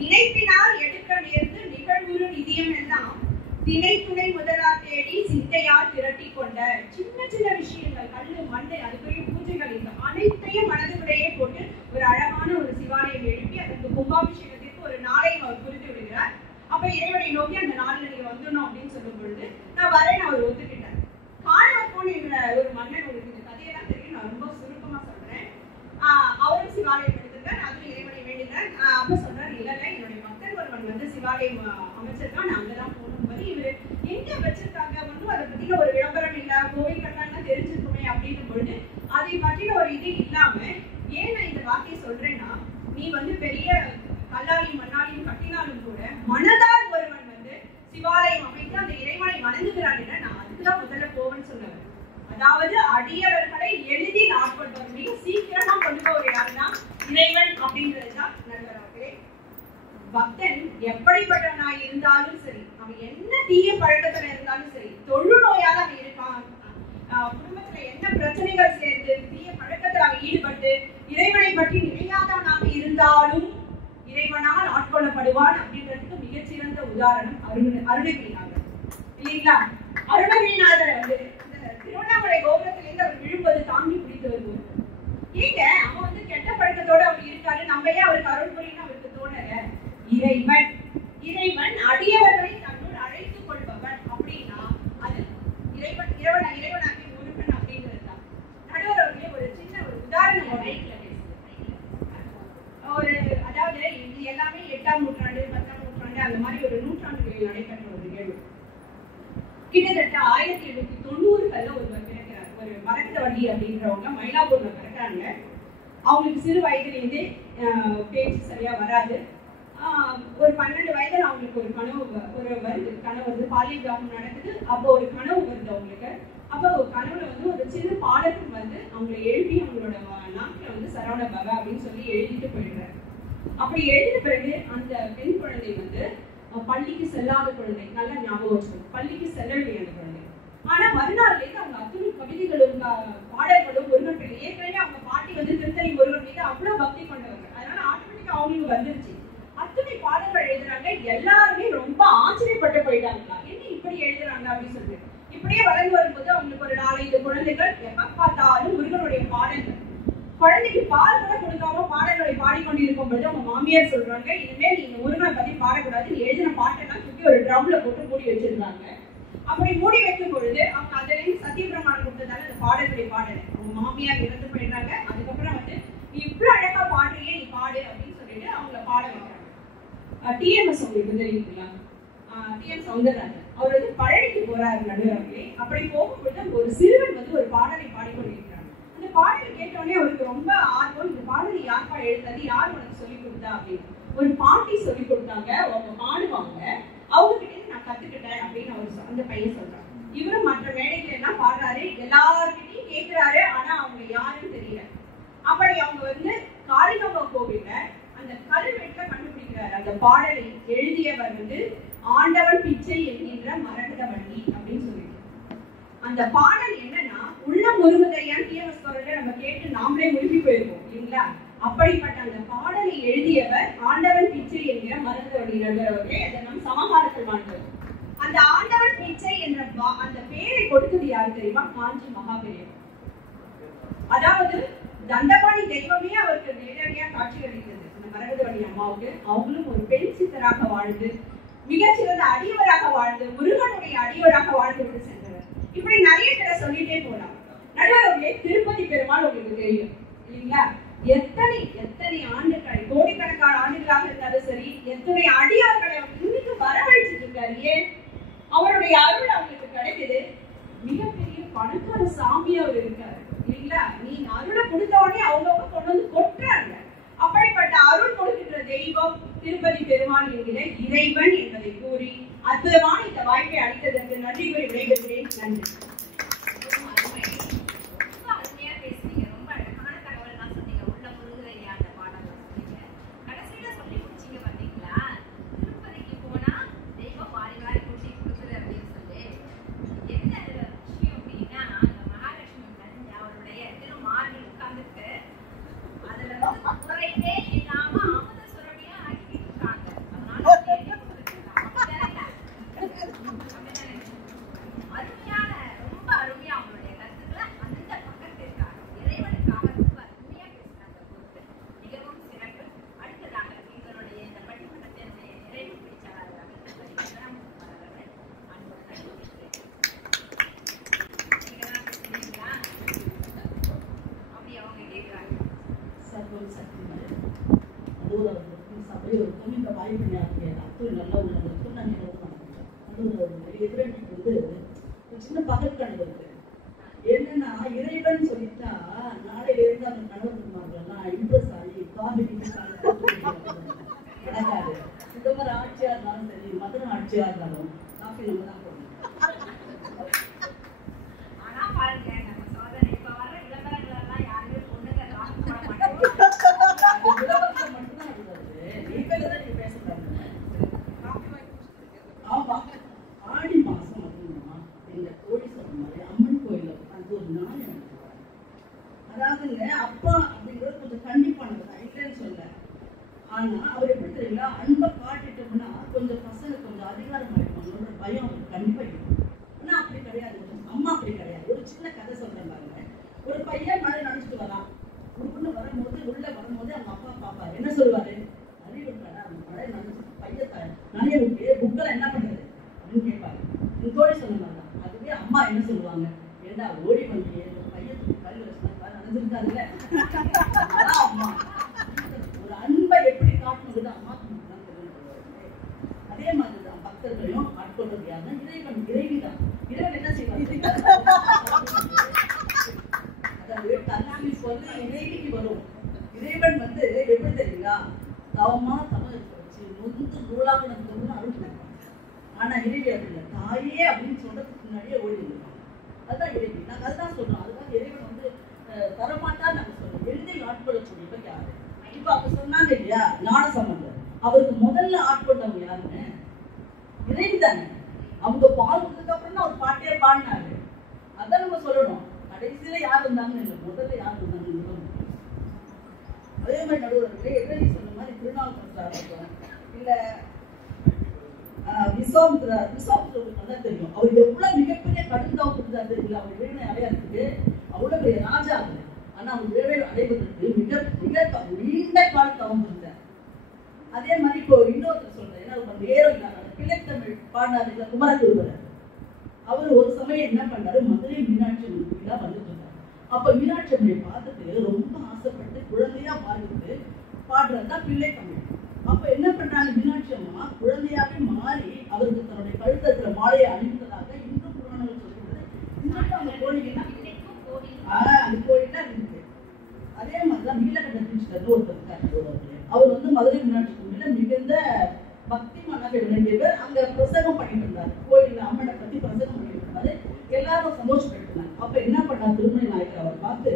நினைப்பினால் எடுக்க நேர்ந்து நிகழ்வுறு நிதியம் எல்லாம் திணை துணை முதலா தேடி சிந்தையால் திரட்டி கொண்ட சின்ன சின்ன விஷயங்கள், கல்லு மண்ணு, அதுக்குரிய பூஜைகள், இந்த அனைத்தையும் மனதுக்குள்ளேயே போட்டு ஒரு அழகான ஒரு சிவாலயம் எழுப்பி அதற்கு கும்பாபிஷேகத்திற்கு ஒரு நாளையும் அவர் குறித்து விடுகிறார். அப்ப இறைவனை நோக்கி அந்த நாளில் நீங்க வந்துடணும் அப்படின்னு சொல்லும் பொழுது நான் வரேன், அவர் ஒத்துக்கிட்டார். காணவர்கோன் என்ற ஒரு மன்னன், உங்களுக்கு இந்த கதையெல்லாம் தெரியும், நான் ரொம்ப சுருக்கமா சொல்றேன். அவரும் சிவாலயம் எடுத்திருக்கார், அதுவும் இறைவனை வேண்டுகிறார். அப்ப சொல்றாரு, இல்ல என்னுடைய மக்கள் ஒருவன் சிவாலயம் அமைச்சிருக்கான், நான் அங்கதான் போகணும். இவரு எங்க வச்சிருக்காங்க, ஒன்றும் அதை பத்தின ஒரு விளம்பரம் இல்ல, கோவில் கட்டலாம் தெரிஞ்சிருக்குமே அப்படின்னு பொழுது அதை பற்றின ஒரு இது இல்லாம, ஏன் நான் இந்த வார்த்தையை சொல்றேன்னா, நீ பெரிய கல்லாலையும் மண்ணாலையும் கட்டினாலும் கூட மனதால் ஒருவன் சிவாலயம் அமைத்து அந்த இறைவனை வணங்குகிறான், நான் அதுக்குதான் முதல்ல போவேன்னு சொன்னவர். அதாவது அடியவர்களை எளிதில் ஆட்கொள்பவர், மிக சீக்கிரமா கொண்டு போவது யாருன்னா இறைவன் அப்படின்றதுதான் நண்பர்களே. பக்தன் எப்படிப்பட்டவனாய் இருந்தாலும் சரி, அவன் என்ன தீய பழக்கத்துல இருந்தாலும் சரி, தொழுநோயால அவன் இருக்கான், குடும்பத்துல என்ன பிரச்சனைகள் சேர்ந்து தீய பழக்கத்துல அவன் ஈடுபட்டு இறைவனை பற்றி நினையாதவனாக இருந்தாலும் இறைவனால் ஆட்கொள்ளப்படுவான் அப்படின்றதுக்கு மிகச்சிறந்த உதாரணம் அருணகிரிநாதர் இல்லைங்களா? அருணகிரிநாதர் திருவண்ணாமலை கோபுரத்திலிருந்து அவர் விழும்பது தாங்கி பிடித்து வருவார். ஏங்க அவன் கெட்ட பழக்கத்தோட அவர் இருக்காரு, நம்ம ஏன் அவருக்கு அருள் புரியணும் அவருக்கு தோணல? இறைவன் அடியவர்களை தன்னோடு அழைத்துக் கொள்பவன் அப்படின்னா அது இறைவனாகி முருகன் அப்படிங்கிறது தான். நடுவர் அவர்களே, ஒரு சின்ன ஒரு உதாரணம், அதாவது இது எல்லாமே 8ஆம் நூற்றாண்டு 10ஆம் நூற்றாண்டு அந்த மாதிரி ஒரு நூற்றாண்டுகளில் நடைபெற்ற ஒரு நிகழ்வு. கிட்டத்தட்ட 1790களில் ஒருவர் பிறக்கிறார். ஒரு மரகதவள்ளி அப்படின்றவங்க மயிலாப்பூர்ல பிறக்கிறாங்க. அவங்களுக்கு சிறு வயதிலேருந்தே பேச்சு சரியா வராது. ஒரு 12 வயதுல அவங்களுக்கு ஒரு கனவு வருது. பாலியல் விவாகம் நடக்குது. அப்போ ஒரு கனவு வருது அவங்களுக்கு. அப்போ கனவுல ஒரு சின்ன பாடகன் அவங்களை எழுப்பி அவங்களோட நாட்டில் சரவண பவ அப்படின்னு சொல்லி எழுதிட்டு போயிடுறாரு. அப்படி எழுதின பிறகு அந்த பெண் குழந்தை பள்ளிக்கு செல்லாத குழந்தை. நல்லா ஞாபகம் வச்சுக்கணும், பள்ளிக்கு செல்லவில்லை அந்த குழந்தை. ஆனா மறுநாள்லேருந்து அவங்க அத்தனை கவிதைகளும் பாடல்களும் முருகன் பிள்ளை. ஏற்கனவே அவங்க பாட்டி திருத்தணி முருகன் மீது அவ்வளவு பக்தி கொண்டவங்க. அதனால ஆட்டோமேட்டிக்கா அவங்களுக்கு வந்துருச்சு. அத்தனை பாடல்கள் எழுதுறாங்க. எல்லாருமே ரொம்ப ஆச்சரியப்பட்டு போயிட்டாங்களா, என்ன இப்படி எழுதுறாங்க அப்படின்னு சொல்லிட்டு. இப்படியே வளர்ந்து வரும்போது அவங்களுக்கு ஒரு 4-5 குழந்தைகள். எப்ப பார்த்தாலும் முருகனுடைய பாடல்கள். குழந்தைக்கு பால் கூட கொடுக்காம பாடல்களை பாடிக்கொண்டு இருக்கும் பொழுது அவங்க மாமியார் சொல்றாங்க, இனிமேல் நீங்க முருகனை பத்தி பாடக்கூடாது, நீ எழுதின பாட்டெல்லாம் தூக்கி ஒரு ட்ரம்ல போட்டு மூடி வச்சிருந்தாங்க. அப்படி மூடி வைக்கும் பொழுது அவங்க அதுல இருந்து சத்தியபிரமாணம் கொடுத்ததால அந்த பாடல்களை பாடல. அவங்க மாமியார் இறந்து போயிடுறாங்க. அதுக்கப்புறம் நீ இவ்வளவு அழகா பாடுறியே, நீ பாடு அப்படின்னு சொல்லிட்டு அவங்கள பாட வைக்கிறாங்க. டிஎம்எஸ் உங்களுக்கு தெரியுங்களா? டிஎம் சௌந்தரராஜன் அவர் பழனிக்கு போறாரு நடுவர்களே. அப்படி போகும்பொழுது ஒரு சிறுவன் ஒரு பாடலை பாடிக்கொண்டிருக்கிறார். அந்த பாடலை கேட்டோடனே அவருக்கு ரொம்ப ஆர்வம். இந்த பாடலை யாருப்பா எழுதாது, யார் உனக்கு சொல்லிக் கொடுத்தா அப்படின்னு. ஒரு பாட்டி சொல்லி கொடுத்தாங்க, அவங்க பாடுவாங்க, அவங்க கிட்ட நான் கத்துக்கிட்டேன் அப்படின்னு அந்த பையன் சொல்றாங்க. இவரும் மற்ற மேடைகள் எல்லாம் பாடுறாரு, எல்லார்கிட்டையும் கேட்கிறாரு. ஆனா அவங்க யாருன்னு தெரியல. அப்படி அவங்க காளிகம்ப கோவில்ல அந்த கல்வெட்டுல கண்டுபிடிக்கிறாரு. அந்த பாடலை எழுதியவர் ஆண்டவன் பிச்சை என்கின்ற மரகதவள்ளி அப்படின்னு சொல்லிட்டு. அந்த பாடல் என்னன்னா, உள்ள முருகதையான் டிஎம்எஸ் குரல்ல நம்ம கேட்டு நாமளே முழுகி போயிருக்கோம் இல்லைங்களா? அப்படிப்பட்ட அந்த பாடலை எழுதியவர் ஆண்டவன் பிச்சை என்கிற மரகதவள்ளி நடுவர்களே. அதை நம் சமகாலத்தில் வாழ்ந்தோம். அந்த ஆண்டவன் பிச்சை என்ற அந்த பேரை கொடுத்தது யாரு தெரியுமா? காஞ்சி மகாபெரியவர். அதாவது தண்டபாணி தெய்வமே அவருக்கு நேரடியா காட்சி அளித்தது அந்த மரகதவள்ளி அம்மாவுக்கு. அவங்களும் ஒரு பெண் சித்தராக வாழ்ந்து, மிகச்சிறந்த அடியவராக வாழ்ந்து, முருகனுடைய அடியவராக வாழ்ந்து விட்டு சென்றவர். இப்படி நிறைய பேரை சொல்லிட்டே போலாம். நடுவர்களே, திருப்பதி பெருமாள் உங்களுக்கு தெரியும் இல்லைங்களா? எத்தனை ஆண்டுகள், கோடிக்கணக்கான ஆண்டுகளாக இருந்தாலும் சரி, எத்தனை அடியார்களை இன்னைக்கு வரவழைச்சிட்டு இருக்காரு. ஏன்? அவருடைய அருள் அவங்களுக்கு கிடைக்குது. மிகப்பெரிய பணக்கார சாமி அவர் இருக்காரு இல்லைங்களா? நீங்க அருளை கொடுத்த உடனே அவங்க கொண்டு கொட்டுறாங்க. அப்படிப்பட்ட அருள் கொடுக்கின்ற தெய்வம் திருப்பதி பெருமாள் என்கிற இறைவன் என்பதை கூறி அற்புதமான இந்த வாய்ப்பை அளித்ததற்கு நன்றி கூறி விடைபெறுகிறேன். நன்றி. சின்ன பகற்கனவு இருக்கு. என்னன்னா, இறைவன் சொல்லிட்டா நாளையில இருந்து அந்த கணவன்மார்கள்லாம் இம்ப்ரெஸ் ஆகி காவிரி நடக்காது. சிதம்பரம் ஆட்சியா இருந்தாலும் சரி, மதுரை ஆட்சியா இருந்தாலும் காஃபி நம்ம தான் போடணும். ஆடி மாசம் அப்படின்னா எங்க தோழி சொன்ன மாதிரி அம்மன் கோயில உட்காந்து ஒரு நாள் நடத்துவாங்க. அதாவதுங்க, அப்பா அப்படிங்கிறது கொஞ்சம் கண்டிப்பானது தான், இல்லைன்னு சொல்ல. ஆனா அவர் எப்படி தெரியுங்களா, அன்பை காட்டிட்டோம்னா கொஞ்சம் பசங்க கொஞ்சம் அதிகாரம் ஆயிடுவாங்களோட பயம் அவருக்கு கண்டிப்பா இருக்கும். ஆனா அப்படி கிடையாது, அம்மா அப்படி கிடையாது. ஒரு சின்ன கதை சொல்றேன் பாருங்க. ஒரு பையன் மழை நினைச்சிட்டு வரான். உள்ள வரும்போது அவங்க அப்பா பாப்பாரு, என்ன சொல்லுவாரு? அறிவு கடை அந்த மழை நினைச்சு பையன் நிறைய புக்கெல்லாம் என்ன பண்றது அப்படின்னு கேட்பாரு. என் தோழி சொன்னாங்க. அதுவே அம்மா என்ன சொல்லுவாங்க? ஏண்டா ஓடி வந்து பையன் கல் வச்சுனா நடந்துருக்காருல்ல. அம்மா ஒரு அன்பை எப்படி காட்டணுங்கிறது அம்மாவுக்கு தான் தெரியும். அதே மாதிரிதான் பக்தர்களையும் ஆட்கொள்றது யாருன்னா இறைவன், இறைவிதான். இறைவன் என்ன செய்வாங்க? இப்போ வந்து இறைவிக்கு வரும். இறைவன் வந்து எப்படி தெரியுங்களா, தவமா தவம் இருக்க வச்சு நொந்து நூலாகணும் அருள். ஆனா இறைவி அப்படி இல்லை, தாயே அப்படின்னு சொல்றதுக்கு முன்னாடியே ஓடி இருப்பாங்க. அதுதான் இறைவி. நாங்கள் அதுதான் சொல்றோம். அதுதான் இறைவன் வந்து தரமாட்டான்னு நாங்கள் சொல்றோம். எளிதில் ஆட்கொள்ளக்கூடியவர் யாரு? இப்ப அவங்க சொன்னாங்க இல்லையா, ஞானசம்பந்தர். அவருக்கு முதல்ல ஆட்கொண்டவங்க யாருன்னு இறைவி தானே. அவங்க பால் கொடுத்ததுக்கு அப்புறம் தான் அவர் பாட்டே பாடினாரு. அதான் நம்ம சொல்லணும். கடைசியில யார் இருந்தாங்கன்னு இல்லை, முதல்ல யார் இருந்தாங்கன்னு. அதே மாதிரி நடுவர்களே எதிரி சொன்ன மாதிரி திருநாவுக்கரசர் இல்ல விஸ்வாமித்திரருக்கு நல்லா தெரியும். அவர் எவ்வளவு மிகப்பெரிய கடுங்காவு கொடுத்தாரு தெரியல. அவர் இறைவனை அடையாளத்துக்கு அவ்வளவு பெரிய ராஜா அவர். ஆனா அவர் இறைவனை அடைவதற்கு மிக மிக நீண்ட கால தவம் இருந்தார். அதே மாதிரி இப்போ இன்னொருத்தர் சொல்றேன், ஏன்னா நேரம் இல்லாத பிள்ளைத்தமிழ் பாடினார் குமரகுருபரர். அவர் ஒரு சமயம் என்ன பண்ணாரு, மதுரை மீனாட்சி கோயிலா வந்துட்டு இருந்தார். அப்ப மீனாட்சி அம்மையை பார்த்துட்டு ரொம்ப ஆசைப்பட்டு குழந்தையா மாறிட்டு பாடுறதுதான் பிள்ளை தமிழ். அப்ப என்ன பண்றாங்க, மீனாட்சி அம்மா குழந்தையாவே மாறி அவருக்கு தன்னுடைய கழுத்தத்துல மாலையை அணிந்ததாக இந்து புராணங்கள் சொல்றது. இன்னும் அந்த கோயில்னா அந்த கோயில்னா இருக்கு. அதே மாதிரிதான் நீலகண்ட தீட்சிதர் ஒருத்தர் இருக்காரு. அவர் வந்து மதுரை மீனாட்சி கோயில மிகுந்த பக்தி மனதை விளங்கியவர். அங்க பிரசங்கம் பண்ணிட்டு இருந்தாரு, கோயில்ல அம்மனை பத்தி பிரசங்கம் பண்ணிட்டு இருந்தாரு. எல்லாரும் சந்தோஷப்பட்டு இருந்தாங்க. அப்ப என்ன பண்ணார் திருமணி நாயக்கர், அவர் பார்த்து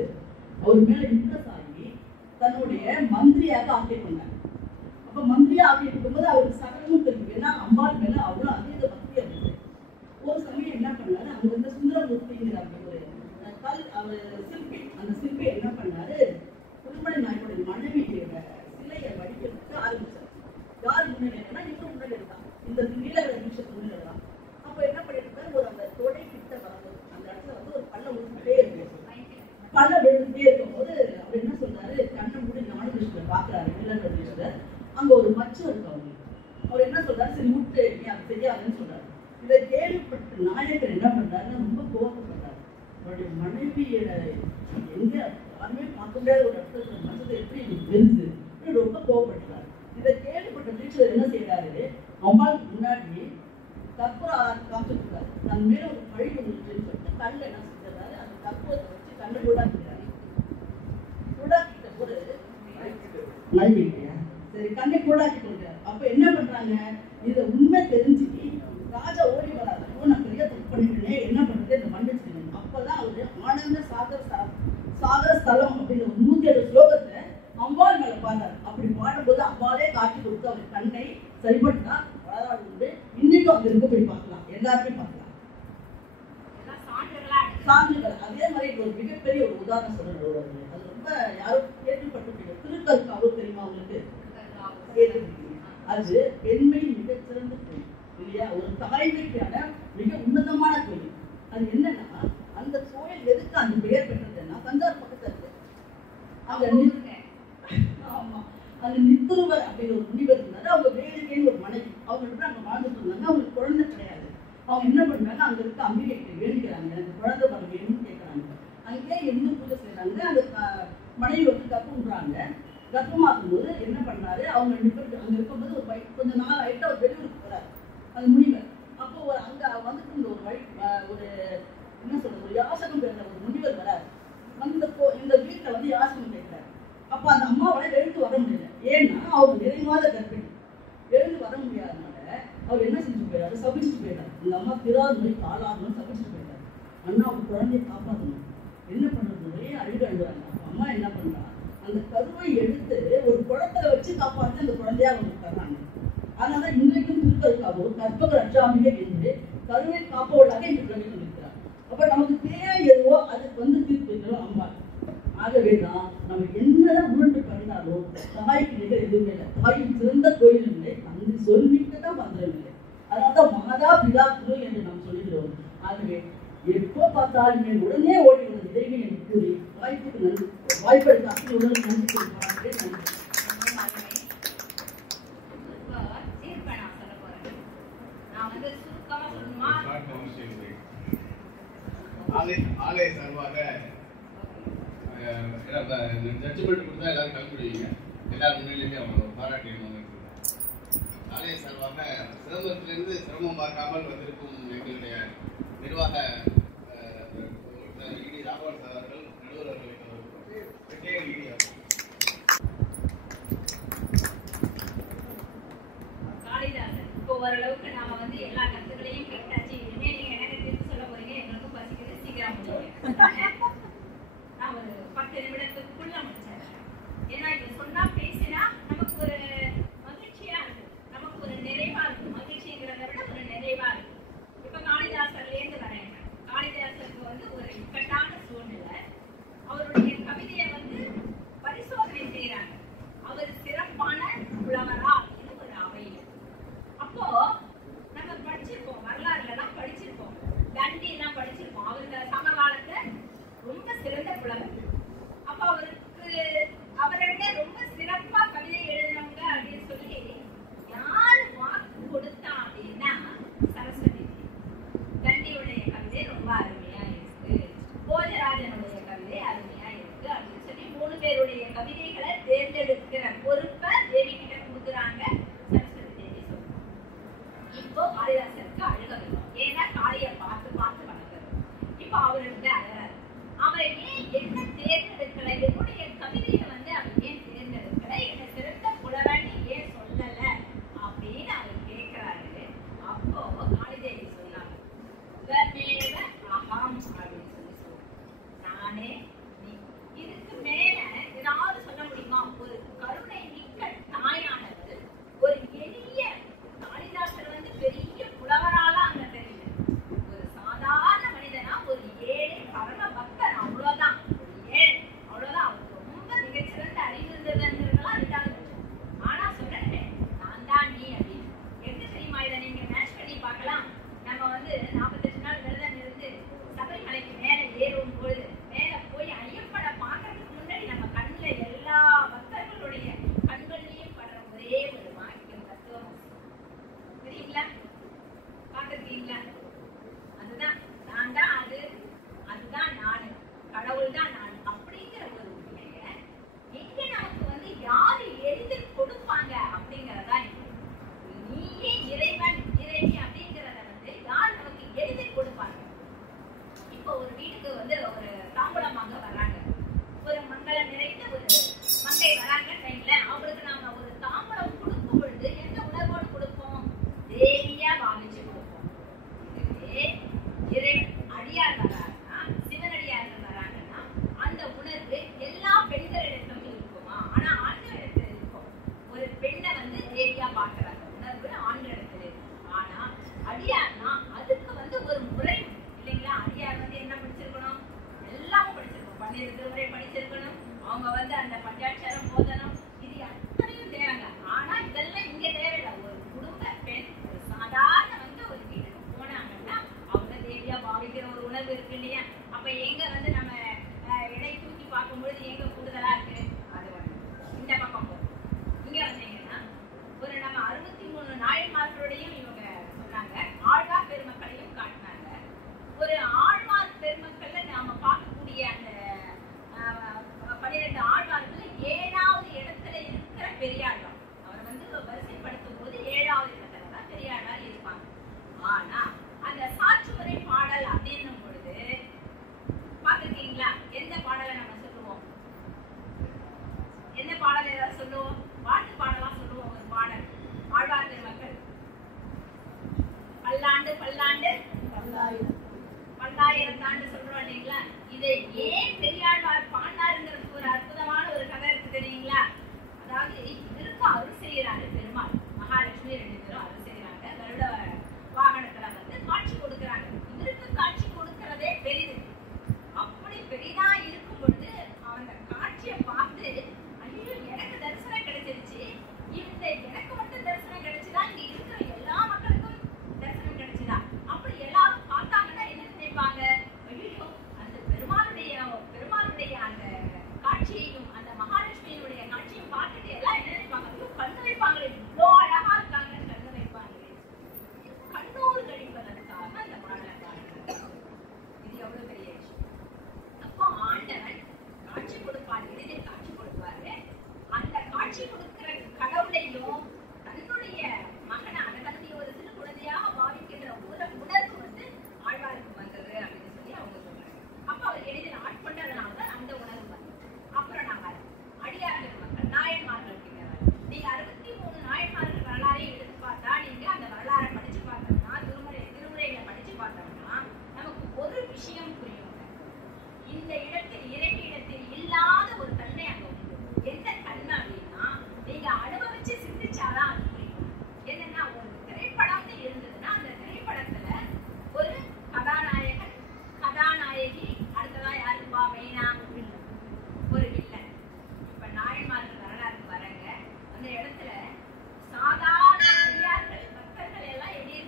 அவர் மேல இம்ப்ரெஸ் ஆகி தன்னுடைய மந்திரியாக ஆக்கி பண்ணார். அப்ப மந்திரியா ஆக்கி இருக்கும்போது அவருக்கு சகலமும் தெரியும். ஏன்னா அம்பாள் மேல அவ்வளவு அதீத பக்தி இருந்தது. ஒரு சமயம் என்ன பண்ணாரு, அங்க வந்து சுந்தரமூர்த்திங்கிற ஒரு கல் அவர் சிற்பி, அந்த சிற்பி என்ன பண்ணாரு, திருமணி நாயக்கருடைய மனைவியோட சிலையை வடிக்கிறதுக்கு ஆரம்பிச்சார். யார் முன்னாடி இருக்குன்னா இவரும் முன்னாடி இருந்தான், இந்த நீலகண்ட தீட்சிதர் முன்னாடி இருந்தான். அப்ப என்ன பண்ணிட்டு ஒரு அந்த தொடை கிட்ட வரும்போது அந்த இடத்துல வந்து ஒரு பல்ல விழுந்துட்டே இருக்கு. பல்ல விழுந்துட்டே இருக்கும் போது அவர் என்ன சொல்றாரு, கண்ணை மூடி ஞானகிருஷ்ணர் பாக்குறாரு. நீலகண்ட தீட்சிதர் அங்க ஒரு மச்சம் இருக்கு அவங்களுக்கு. அவர் என்ன சொல்றாரு, சரி விட்டு நீ அதை செய்யாதுன்னு சொல்றாரு. இதை கேள்விப்பட்டு நாயக்கர் என்ன பண்றாருன்னா ரொம்ப கோபப்படுறாரு. அவருடைய மனைவியோட எங்க யாருமே பார்க்க முடியாத ஒரு இடத்துல மச்சத்தை எப்படி தெரிஞ்சு ரொம்ப கோபப்படுறாரு. இதை கேள்விப்பட்ட டீச்சர் என்ன செய்யறாரு, அம்பாளுக்கு முன்னாடி கற்பூரம் காமிச்சிருக்காரு. தன் மேல ஒரு பழி வந்துருச்சுன்னு சொல்லிட்டு கல்ல என்ன செஞ்சாரு, அந்த கற்பூரத்தை வச்சு கண்ணை கூடாக்கிறாரு. கூடாக்கிட்ட போது சரி கண்ணை கூடாக்கி கொடுக்கிறார். அப்ப என்ன பண்றாங்க, இத உண்மை தெரிஞ்சு ராஜா ஓடி வராது. நான் பெரிய தப்பு பண்ணிட்டேனே, என்ன பண்றது, இந்த மன்னிச்சு. அப்பதான் அவரு ஆனந்த சாகர ஸ்தலம் அப்படிங்கிற 107 ஸ்லோகத்தை அம்பாள் மேல பாடுறாரு. அப்படி பாடும்போது அம்பாலே காட்சி கொடுத்து அவர் கண்ணை சரிபட்டுனா வளராடு உண்டு. இன்னைக்கும் அங்க இருக்க போய் பார்க்கலாம், எல்லாருமே பார்க்கலாம் சான்றுகள். அதே மாதிரி ஒரு மிகப்பெரிய ஒரு உதாரணம் சொல்றேன். அது ரொம்ப யாரும் கேள்விப்பட்டிருப்பீங்க, திருக்கல்காவூர் தெரியுமா உங்களுக்கு? அது பெண்மையின் மிகச்சிறந்த கோயில் இல்லையா, ஒரு தாய்மைக்கான மிக உன்னதமான கோயில். அது என்னன்னா, அந்த கோயில் எதுக்கு அந்த பெயர் பெற்றதுன்னா தஞ்சாவூர் பக்கத்துல இருக்கு. ஆமா, அந்த நித்துருவர் அப்படிங்கிற ஒரு முனிவர் இருந்தாரு. அவங்க வேலைக்கேன்னு ஒரு மனைவி, அவங்க அங்க வாழ்ந்துட்டு இருந்தாங்க. அவங்களுக்கு குழந்தை கிடையாது. அவங்க என்ன பண்றாங்க, அங்க இருக்க அம்பிகை வேண்டிக்கிறாங்க, எனக்கு குழந்தை வர வேணும்னு கேட்கறாங்க. அங்கேயே இருந்து பூஜை செய்யறாங்க. அந்த மனைவி வந்து கப்புன்றாங்க. கர்ப்பமாக்கும் போது என்ன பண்ணாரு, அவங்க 2 பேருக்கு அங்க இருக்கும்போது ஒரு கொஞ்ச நாள் ஆயிட்டு அவர் வெளியூருக்கு போறாரு அந்த முனிவர். அப்போ அங்க வந்துட்டு இருந்த ஒரு என்ன சொல்றது, ஒரு யாசகம் பேர்ல ஒரு முனிவர் வராரு. இந்த வீட்டுல வந்து யாசகம் கேட்கிறாரு. அப்ப அந்த அம்மாவால எழுந்து வர முடியல. ஏன்னா அவங்க நிறைவாத கர்ப்பிணி, எழுந்து வர முடியாதனால அவர் என்ன செஞ்சு போயிடாரு, சபிச்சுட்டு போயிட்டாரு. இந்த அம்மா திராது மொழி காலாகணும்னு சபிச்சுட்டு போயிட்டாரு. அண்ணா அவங்க குழந்தைய காப்பாற்றணும், என்ன பண்றது, ஒரே அழுகு அழுகுறாங்க. அம்மா என்ன பண்றா, அந்த கருவை எடுத்து ஒரு குளத்துல வச்சு காப்பாற்றி அந்த குழந்தையா அவங்க தர்றாங்க. அதனாலதான் இன்றைக்கும் திருக்கல்காவூர் கற்பக ரட்சாம்பிகை என்று கருவை காப்பவர்களாக இன்று பிரமித்து இருக்கிறார். அப்ப நமக்கு தேவை எதுவோ அதுக்கு வந்து தீர்ப்பு அம்பாள். ஆகவேதான் நம்ம என்னதான் உருண்டு பண்ணாலும் தாய்க்கு நிகழ் எதுவுமே இல்லை. தாயின் சிறந்த கோயில் இல்லை, அந்த சொல்மிக்கதான் மந்திரம் இல்லை. அதனால்தான் மாதா பிதா குரு என்று நாம் சொல்லுகிறோம். ஆகவே எப்போ பார்த்தாலுமே உடனே ஓடி வந்த இறைவி என்று கூறி வாய்ப்புக்கு நன்றி, வாய்ப்பெடுத்து அத்தனையுடன் நன்றி சொல்கிறேன். நன்றி. ஆலய சார்பாக ஜட்ஜ்மெண்ட் கொடுத்தா எல்லாரும் கலந்துடுவீங்க, எல்லாரும் முன்னிலையுமே அவங்க பாராட்டியணும். ஆலய சார்பாக சிரமத்திலிருந்து சிரமம் பார்க்காமல் வந்திருக்கும் எங்களுடைய நிர்வாக ராகவன் சார் அவர்கள், நடுவர் அவர்களுக்கு இனியா காளிதாசன் இப்போ ஓரளவுக்கு நாம வந்து எல்லா கருத்துக்களையும் கேட்டாச்சு. இனிமே நீங்க எனக்கு திருப்பி சொல்ல போறீங்க. எங்களுக்கும் பசிக்குது, சீக்கிரம் முடியுங்க. நான் ஒரு 10 நிமிடத்துக்குள்ள முடிச்சேன். ஏன்னா இது சொன்னா பேசினா நமக்கு ஒரு மகிழ்ச்சியா இருக்கு, நமக்கு ஒரு நிறைவா இருக்கு. மகிழ்ச்சிங்கிறத விட ஒரு நிறைவா இருக்கு. இப்ப காளிதாசர்லேருந்து வரேன். காளிதாசருக்கு வந்து ஒரு இக்கட்டான சூழ்நிலை. அவருடைய கவிதையை வந்து பரிசோதனை செய்யறாங்க. அவர் சிறப்பான புலவரா அப்படின்னு ஒரு அவையில். அப்போ நம்ம படிச்சிருப்போம், வரலாறுலாம் படிச்சிருப்போம், தண்டி எல்லாம் படிச்சிருப்போம். அவருக்கு சமகாலத்துல ரொம்ப சிறந்த புலவர். அப்ப அவரை விட ரொம்ப சிறப்பா கவிதை எழுதினவங்க அப்படின்னு சொல்லி யாரு வாக்கு கொடுத்தா அப்படின்னா சரஸ்வதி. தண்டியுடைய கவிதை ரொம்ப அருமையா இருக்கு, போஜராஜனுடைய கவிதை அருமையா இருக்கு அப்படின்னு சொல்லி 3 பேருடைய கவிதைகளை தேர்ந்தெடுக்கிற பொறுப்பை தேவி கிட்ட கொடுக்குறாங்க. சரஸ்வதி தேவி சொல்றாங்க. இப்போ காளிதாசருக்கு அழுக வரும். ஏன்னா காளியை பார்த்து பார்த்து வளர்க்கணும். இப்போ அவருக்கு அழகாரு. அவரை ஏன் என்ன தேர்ந்தெடுக்கல, என்னுடைய கவிதையை வந்து அவர் ஏன் தேர்ந்தெடுக்கல, என்ன சிறந்த புலவன் ஏன் சொல்லல அப்படின்னு அவர் கேட்கிறாரு. அப்போ காளிதேவி சொன்னாங்க, அகம் அப்படின்னு சொல்லி சொல்லுவாங்க. நானே நீ இதுக்கு மேல ஏதாவது சொல்ல முடியுமா? ஒரு கருணை மிக்க தாயானது ஒரு எளிய காளிதாசர் வந்து பெரிய புலவரால அங்க தெரியல, ஒரு சாதாரண மனிதனா, ஒரு ஏழை பரம பக்தன், அவ்வளவுதான். ஒரு ஏழை, அவ்வளவுதான். அவருக்கு ரொம்ப மிகச்சிறந்த அறிவு இருந்ததுங்கிறதெல்லாம் 2வது பட்சம். ஆனா சொல்றேன், நான் தான் நீ அப்படின்னு. எப்படி தெரியுமா? இதை நீங்க மேட்ச் பண்ணி பார்க்கலாம். நம்ம வந்து 48 நாள் விரதம் இருந்து சபரிமலைக்கு மேல ஏறும் பொழுது மேல போய் ஐயப்பனை பார்க்கறதுக்கு முன்னாடி நம்ம கண்ணுல எல்லா பக்தர்களுடைய கண்கள்லயும் படுற ஒரே ஒரு வாக்கியம் தத்துவம் தெரியுங்களா? பார்த்திருக்கீங்களா? அதுதான் நான் தான், அதுதான் நானு, கடவுள் தான் நான் அப்படிங்கிற ஒரு உண்மைய எங்க நமக்கு வந்து யாரு எளிதில் கொடுப்பாங்க அப்படிங்கறதா. நீயே இறைவன் இறைவி அப்படிங்கிறத வந்து யார் நமக்கு எளிதில் கொடுப்பாங்க? இப்போ ஒரு வீட்டுக்கு வந்து ஒரு தாம்பூலமாக வர்றாங்க, ஒரு மங்களம் நிறைந்த ஒரு மங்கை வராங்கன்னு வைங்களேன். அவங்களுக்கு நாம ஒரு தாம்பூலம் கொடுக்கும் பொழுது எந்த உணர்வோடு கொடுப்போம்? தேவியா பாவிச்சு கொடுப்போம். இதுவே இறைவன் அடியார் வராங்கன்னா, சிவனடியார்கள் வராங்கன்னா அந்த உணர்வு எல்லா பெண்களிடத்தும் இருக்குமா? ஆனா ஆண்களிடத்தில் இருக்கும். ஒரு பெண்ணை வந்து தேவியா பார்க்கிறாங்க, உணர்வு ஆண்களிடத்தில் இருக்கும். ஆனா அடியார்னா அதுக்கு வந்து ஒரு முறை இல்லைங்களா? அடியார் வந்து என்ன படிச்சிருக்கணும்? எல்லாமும் படிச்சிருக்கணும். 12 திருமுறை படிச்சிருக்கணும். அவங்க வந்து அந்த பஞ்சாட்சரம் போதனம், இது அத்தனையும் தேவைங்க. ஆனா இதெல்லாம் இங்க தேவையில்லை. ஒரு குடும்ப பெண், ஒரு சாதாரண வந்து ஒரு வீட்டுக்கு போனாங்கன்னா அவங்க தேவியா பாவிக்கிற ஒரு உணர்வு இருக்கு இல்லையா? அப்ப எங்க வந்து நம்ம இடை தூக்கி பார்க்கும்பொழுது எங்க கூடுதலா இருக்கு? அது வந்து இந்த பக்கம் போகும். இங்க வந்தீங்கன்னா ஒரு நம்ம 63 நாயன்மார்களுடையும் இவங்க சொன்னாங்க, ஆழ்வார் பெருமக்களையும் காட்டினாங்க. ஒரு ஆழ்வார் பெருமக்கள்ல நாம பார்க்கக்கூடிய அந்த 12 ஆழ்வார்கள் 7வது இடத்துல இருக்கிற பெரியாழ்வார். அவர் வந்து வரிசைப்படுத்தும் போது 7வது இடத்துல தான் பெரியாழ்வார் இருப்பாங்க. ஆனா அந்த சாற்றுமுறை பாடல் அப்படின்னும் பொழுது பார்த்திருக்கீங்களா? எந்த பாடலை நம்ம சொல்லுவோம்? எந்த பாடல் ஏதாவது சொல்லுவோம்? வாழ்த்து பாடலாம் சொல்லுவோம். ஒரு பாடல் ஆழ்வார் பெருமக்கள் பல்லாண்டு பல்லாண்டு பல்லாயிரம் ஆண்டு சொல்றோம் இல்லைங்களா? இதை ஏன் பெரியாழ்வார் பாண்டாருங்கிறது ஒரு அற்புதமான ஒரு கதை இருக்கு தெரியுங்களா? அதாவது இதற்கு அருள் செய்யறாரு பெருமாள், மகாலட்சுமி 2 பேரும் அருள் செய்யறாங்க. கருட வாகனத்துல வந்து காட்சி கொடுக்கறாங்க. இதற்கு காட்சி கொடுக்கறதே பெரிது. அப்படி பெரிதா இருக்கும் பொழுது அந்த காட்சியை பார்த்து ஐயோ எனக்கு தரிசனம் கிடைச்சிருச்சு, இந்த எனக்கு மட்டும் தரிசனம் கிடைச்சுதா, இங்க இருக்கிற எல்லா மக்களுக்கும் தரிசனம் கிடைச்சுதா? அப்படி எல்லாரும் பார்த்தாங்கன்னா என்ன நினைப்பாங்க? ஐயோ அந்த பெருமாளுடைய அந்த காட்சியையும் அந்த மகாலட்சுமியினுடைய காட்சியும் பார்த்துட்டு எல்லாம் என்ன நினைப்பாங்க? ஐயோ கண்ணு வைப்பாங்களே,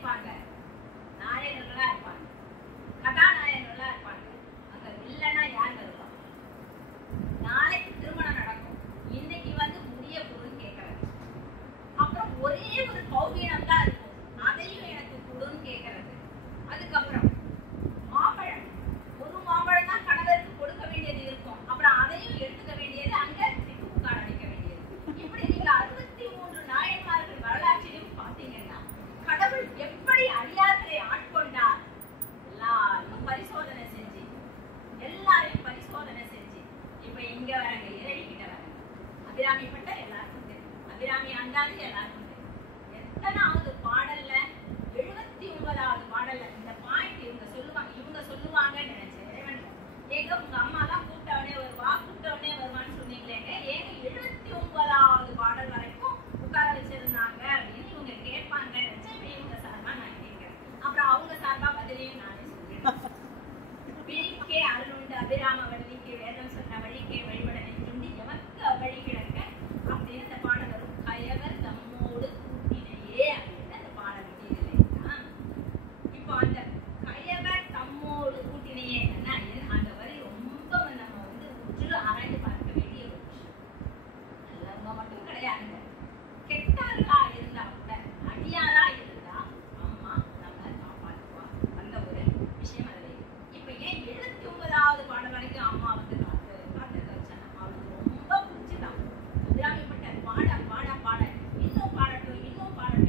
இருப்பாங்க, நாயகர்களா இருப்பாங்க, கதாநாயகர்களா இருப்பாங்க. அங்க வில்லனா யார் வருவா? நாளைக்கு திருமணம் நடக்கும், இன்னைக்கு வந்து முடிய பொருள் கேட்கறது, அப்புறம் ஒரே ஒரு கௌபீனம் தான் இருக்கும், அதையும் எனக்கு கொடுன்னு கேட்கறது. அதுக்கப்புறம் மாம்பழம், ஒரு மாம்பழம் தான் கணவருக்கு கொடுக்க வேண்டியது இருக்கும், அப்புறம் அதையும் எடுத்துக்க வேண்டியது, அங்க திக்கு காண வைக்க வேண்டியது. இப்படி நீங்க 63 நாயன்மார்கள் வரலாற்றிலும் பாத்தீங்கன்னா கடவுள் எப்படி அடியார்களை ஆட்கொண்டார், எல்லாரையும் பரிசோதனை செஞ்சு இப்ப இங்க வராங்க, இறைவி கிட்ட வராங்க. அபிராமி பட்ட எல்லாருக்கும் தெரியும், அபிராமி ஆண்டாது எல்லாருக்கும் தெரியும். எத்தனாவது பாடல்ல, 79வது பாடல்ல இந்த பாயிண்ட் இவங்க சொல்லுவாங்கன்னு நினைச்சேன். இறைவன் ஏங்க உங்க அம்மா தான் கூப்பிட்டவனே வருவான்னு சொன்னீங்களேங்க, ஏங்க 79வது பாடல் வரைக்கும் உட்கார வச்சிருந்தாங்க அப்படின்னு இவங்க கேட்பாங்கன்னு நினைச்சேன். இப்ப இவங்க சார்பா நான் கேட்கிறேன், அப்புறம் அவங்க சார்பா பதிலையும் நானே சொல்லிடுறேன். விழிக்கே அருளுண்டு அபிராம வள்ளிக்கு வேதம் சொன்ன வழிக்கே வழிபடனை துண்டி எமக்கு வழி கிடக்க அப்படின்னு அந்த பாடல் வரும். கயவர் தம்மோடு கூட்டினையே அப்படின்னு அந்த பாடல் இல்லைன்னா, இப்போ அந்த கயவர் தம்மோடு கூட்டினையே என்னன்னா அந்த வரி ரொம்ப நம்ம வந்து உற்று ஆராய்ந்து பார்க்க வேண்டிய ஒரு விஷயம். நல்லவங்க மட்டும் கிடையாதுங்க, கெட்டார்களா இருந்தா கூட அடியாரா இருந்தா அம்மா நம்ம காப்பாற்றுவா, அந்த ஒரு விஷயம் அதுல. இப்ப ஏன் 79வது பாடல் வரைக்கும் அம்மா வந்து காத்து வச்சாங்க, அவளுக்கு ரொம்ப பிடிச்சுதான். அபிராமிப்பட்ட பாட பாட பாட இன்னும் பாடட்டும், இன்னும் பாடட்டும்,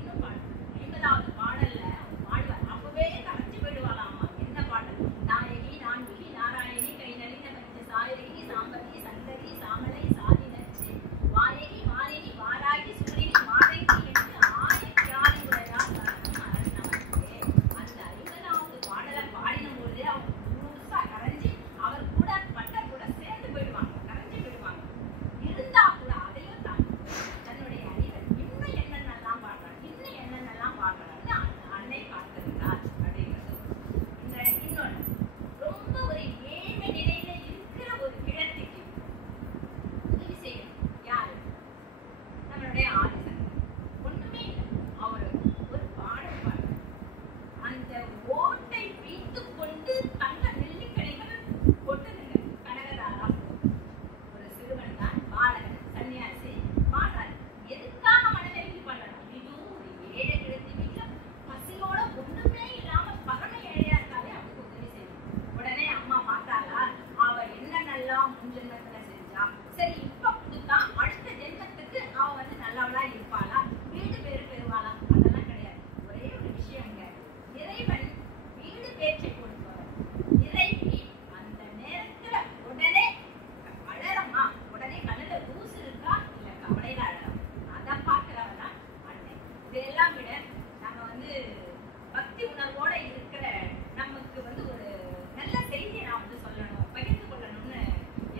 இன்னும் பாடட்டும். 50வது பாடல்ல அவர் பாடுவார், அப்பவே கரைஞ்சு போயிடுவாளாம் அம்மா. என்ன பாடல்? நாயகி நான்முகி நாராயணி கை நலிந்த பஞ்ச சாயகி சாம்பகி சந்தரி சாமலை சாதி நச்சு வாயகி மாலினி வாராகி சூரியனி மாதங்கி என்று ஆயிரத்தி ஆறுமுறையா சரணம் அரசனவர்களே. அந்த 50வது பாடலை பாடின பொழுது அவங்க முழுசா கரைஞ்சி அவர் கூட பட்டர் கூட சேர்ந்து போயிடுவாங்க, கரைஞ்சு போயிடுவாங்க. இருந்தா கூட அதையும் தாண்டி தன்னுடைய அடிகள் இன்னும் என்னென்னலாம் பாடுறான்னு அன்னை காத்திருந்தார் அப்படிங்கிறது. இன்னொன்னு, ரொம்ப ஒரு ஏழ்மை நிலையில இருக்கிற ஒரு கிழத்திக்கு உதவி செய்யணும் யாரு? நம்மளுடைய ஆதிசன். ஒண்ணுமே இல்லை, அவரு ஒரு பாடல் பாடுறார். அந்த ஓட்டை வைத்துக் கொண்டு தங்க நெல்லிக்கனிகள் கொட்டுதுங்க. கனகதாரா ஒரு சிறுவன் தான், பாலகன், சன்னியாசி பாடுறாரு. எதுக்காக மனநெருங்கி பண்ணணும்? இதுவும் ஒரு ஏழை கிழத்தி வீட்டுல பசியோட ஒண்ணுமே இல்லாம பரம ஏழையா இருக்காலே, அவருக்கு உதவி செய்யணும். உடனே அம்மா பார்த்தாளா, அவ என்னென்னலாம் முன் ஜென்மத்துல செஞ்சா, சரி இப்ப கொடுத்தா அடுத்த ஜென்மத்துக்கு அவ வந்து நல்லவளா இருப்பாளா, வீடு பேரு பெறுவாளா? அதெல்லாம் கிடையாது. ஒரே ஒரு விஷயங்க, இறைவன் வீடு பேச்சை கொடுப்பவர். இறைவி அந்த நேரத்துல உடனே அழறமா, உடனே கண்ணுல தூசு இருக்கா இல்ல கவலையில அழறோம், அதை பாக்குறவதான் அன்னை. இதெல்லாம் விட நம்ம வந்து பக்தி உணர்வோட இருக்கிற நமக்கு வந்து ஒரு நல்ல செய்தியை நான் வந்து சொல்லணும், பகிர்ந்து கொள்ளணும்னு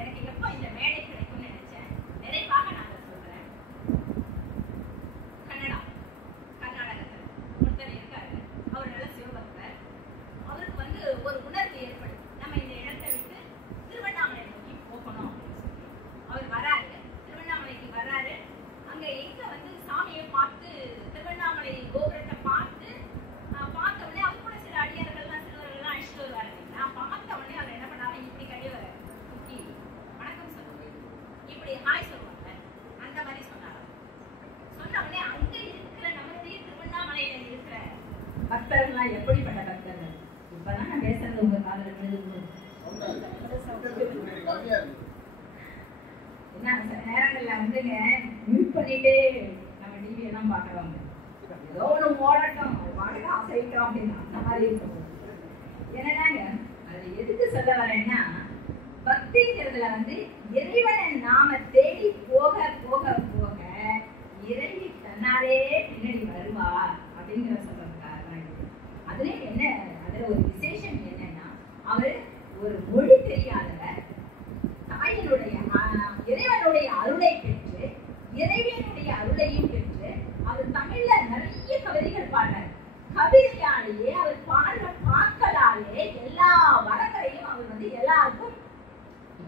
எனக்கு எப்ப இந்த மேடை கிடைக்கும்னு நினைச்சேன். நிறைவாக நான் அதை சொல்றேன். கர்நாடகத்துல ஒருத்தர் இருக்காரு, அவர் நல்ல சிவபக்தர். அவருக்கு வந்து ஒரு உணர்வு ஏற்படுது, நம்ம இந்த இடத்தை விட்டு திருவண்ணாமலை நோக்கி போகணும் அப்படின்னு சொல்லி அவர் வராரு. திருவண்ணாமலைக்கு வர்றாரு. அங்க எங்க வந்து சாமியை பார்த்து, திருவண்ணாமலை கோபுரத்தை பார்த்த உடனே அவர் கூட சில அடியார்கள்லாம் சிறுவர்கள்லாம் அழிச்சிட்டு வருவாரு. நான் பார்த்த உடனே அவர் என்ன பண்ணாரு, இப்படி கையை வர தூக்கி வணக்கம் சொல்லுவாங்க, இப்படி ஹாய் சொல்லுவாங்க, அந்த மாதிரி சொன்னாரு. சொன்ன உடனே அங்க இருக்கிற நம்மளுடைய திருவண்ணாமலையில இருக்கிற பக்தர்கள்லாம் எப்படிப்பட்ட பக்தர்கள்? இப்பதான் நான் பேசுறது உங்க காதல விழுது. என்ன சில நேரங்கள்ல வந்துங்க மியூட் பண்ணிட்டே நம்ம டிவியை தான் பாக்குறவங்க, ஏதோ ஒண்ணு ஓடட்டும், அது பாட்டுக்கு அசைட்டோம் அப்படின்னு அந்த மாதிரி இருக்கும். என்னன்னாங்க, அது எதுக்கு சொல்ல வரேன்னா, பக்திங்கிறதுல வந்து இறைவனை நாம தேடி போக போக போக இறைவி தன்னாலே பின்னாடி வருவா அப்படிங்கிற சொல்றதுக்காக தான் இது. அதுல என்ன, அதுல ஒரு விசேஷம் என்னன்னா, அவர் ஒரு மொழி தெரியாதவர் தாயினுடைய இறைவனுடைய அருளை பெற்று இறைவனுடைய அருளையும் பெற்று அவர் தமிழ்ல நிறைய கவிதைகள் பாடுறார். கவிதையாலேயே அவர் பாடுற பாக்களாலே எல்லா வரங்களையும் அவர் வந்து எல்லாருக்கும்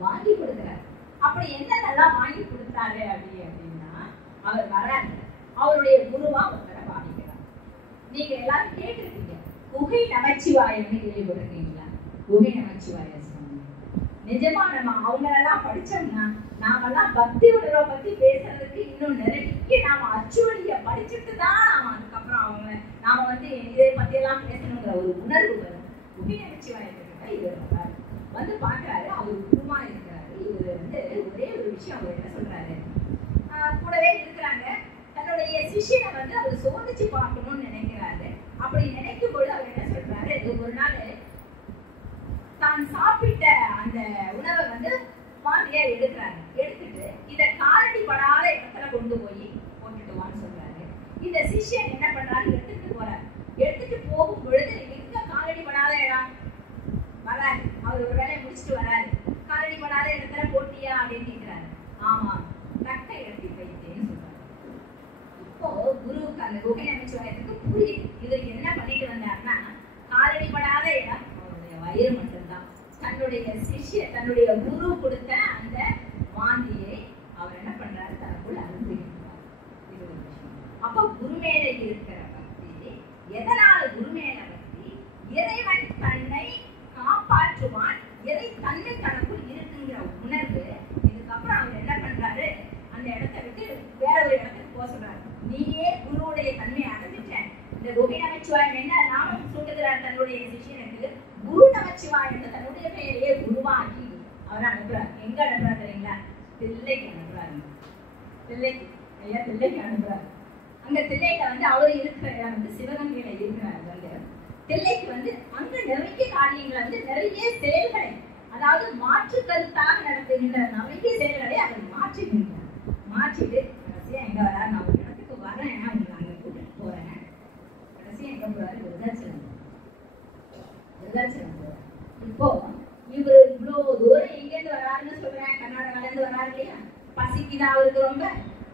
வாங்கி கொடுக்கிறார். அப்படி என்னென்னலாம் வாங்கி கொடுத்தாரு அப்படின்னா, அவர் வராரு, அவருடைய குருவா ஒருத்தரை பாடிக்கிறார். நீங்க எல்லாரும் கேட்டிருக்கீங்க, குகை நமச்சிவாயம்னு கேள்விப்பட்டிருக்கீங்களா? குகை நமச்சிவாய சுவாமி நிஜமா நம்ம அவங்களெல்லாம் படிச்சோம்னா நாமெல்லாம் பக்தி உணர்வை பத்தி பேசுறதுக்கு இன்னும் நிறைய நாம அச்சுவடிய படிச்சுட்டு தான் நாம அதுக்கப்புறம் நாம இதை பத்தி எல்லாம் பேசணுங்கிற ஒரு உணர்வு வரும். குகை நமச்சிவாயத்துக்கு இவர் வந்து பாக்குறாரு, அவர் குருமா இருக்கிறாரு. இவர் ஒரே ஒரு விஷயம் அவர் என்ன சொல்றாரு, கூடவே இருக்கிறாங்க, தன்னுடைய சிஷியனை அவர் சோதிச்சு பார்க்கணும்னு நினைக்கிறாரு. அப்படி நினைக்கும் போது அவர் என்ன சொல்றாரு, ஒரு நாள் தான் சாப்பிட்ட அந்த உணவை வாந்தியா எடுக்கிறாரு. எடுத்துட்டு இதை காலடி படாத இடத்துல கொண்டு போய் போட்டுட்டுவான்னு சொல்றாரு. இந்த சிஷியன் என்ன பண்றாரு, எடுத்துட்டு போறாரு. எடுத்துட்டு போகும் பொழுது எங்க காலடி படாத இடம் வராரு. அவர் ஒரு வேலையை முடிச்சுட்டு வராரு. காலடி படாத இடத்துல போட்டியா அப்படின்னு கேட்கிறாரு. ஆமா, தக்க இடத்தில் வைத்தேன்னு சொல்றாரு. இப்போ குருவுக்கு அந்த குகை நமச்சிவாயத்துக்கு புரியுது இவருக்கு என்ன பண்ணிட்டு வந்தாருன்னா, காலடி படாத இடம் அவருடைய வயிறு மட்டும்தான். தன்னுடைய குரு கொடுத்த அந்த வாந்தியை அவர் என்ன பண்றாரு, தனக்குள்ள அனுபவிக்கிறார். இது ஒரு விஷயம். அப்ப குரு மேல இருக்கிற பக்தி, எதனால குரு மேல பக்தி, இறைவன் தன்னை காப்பாற்றுவான், இறை தன்மை தனக்குள் இருக்குங்கிற உணர்வு. இதுக்கப்புறம் அவர் என்ன பண்றாரு, அந்த இடத்தை விட்டு வேற ஒரு இடத்துக்கு போக சொல்றாரு. நீயே குருவுடைய தன்மையை அடைஞ்சிட்ட. இந்த குகை நமச்சிவாயம் என்ன நாமம் சூட்டுகிறார் தன்னுடைய சிஷியனுக்கு, குரு நமச்சிவாயம் தன்னுடைய பெயரையே குருவாக்கி அவர் அனுப்புறாரு. எங்க அனுப்புறாரு தெரியுங்களா? தில்லைக்கு அனுப்புறாரு. தில்லைக்கு அனுப்புறாரு. அங்க தில்லையில அவரு இருக்கிற இடம் சிவகங்கையில இருக்கிறார். தில்லைக்கு அங்க நிறைய காரியங்களை நிறைய செயல்களை, அதாவது மாற்று கருத்தாக நடத்துகின்ற நிறைய செயல்களை அவர் மாற்றிட்டு கடைசியா எங்க வர, நான் ஒரு இடத்துக்கு வரேன், உங்களை அங்க கூட்டிட்டு போறேன். கடைசியா எங்க போறாரு, விருதாச்சலம் போறாரு. இப்போ இவர் இவ்வளவு தூரம் எங்கேருந்து வராருன்னு சொல்றேன், கர்நாடகால இருந்து வராரு இல்லையா? பசிக்குதா அவருக்கு ரொம்ப,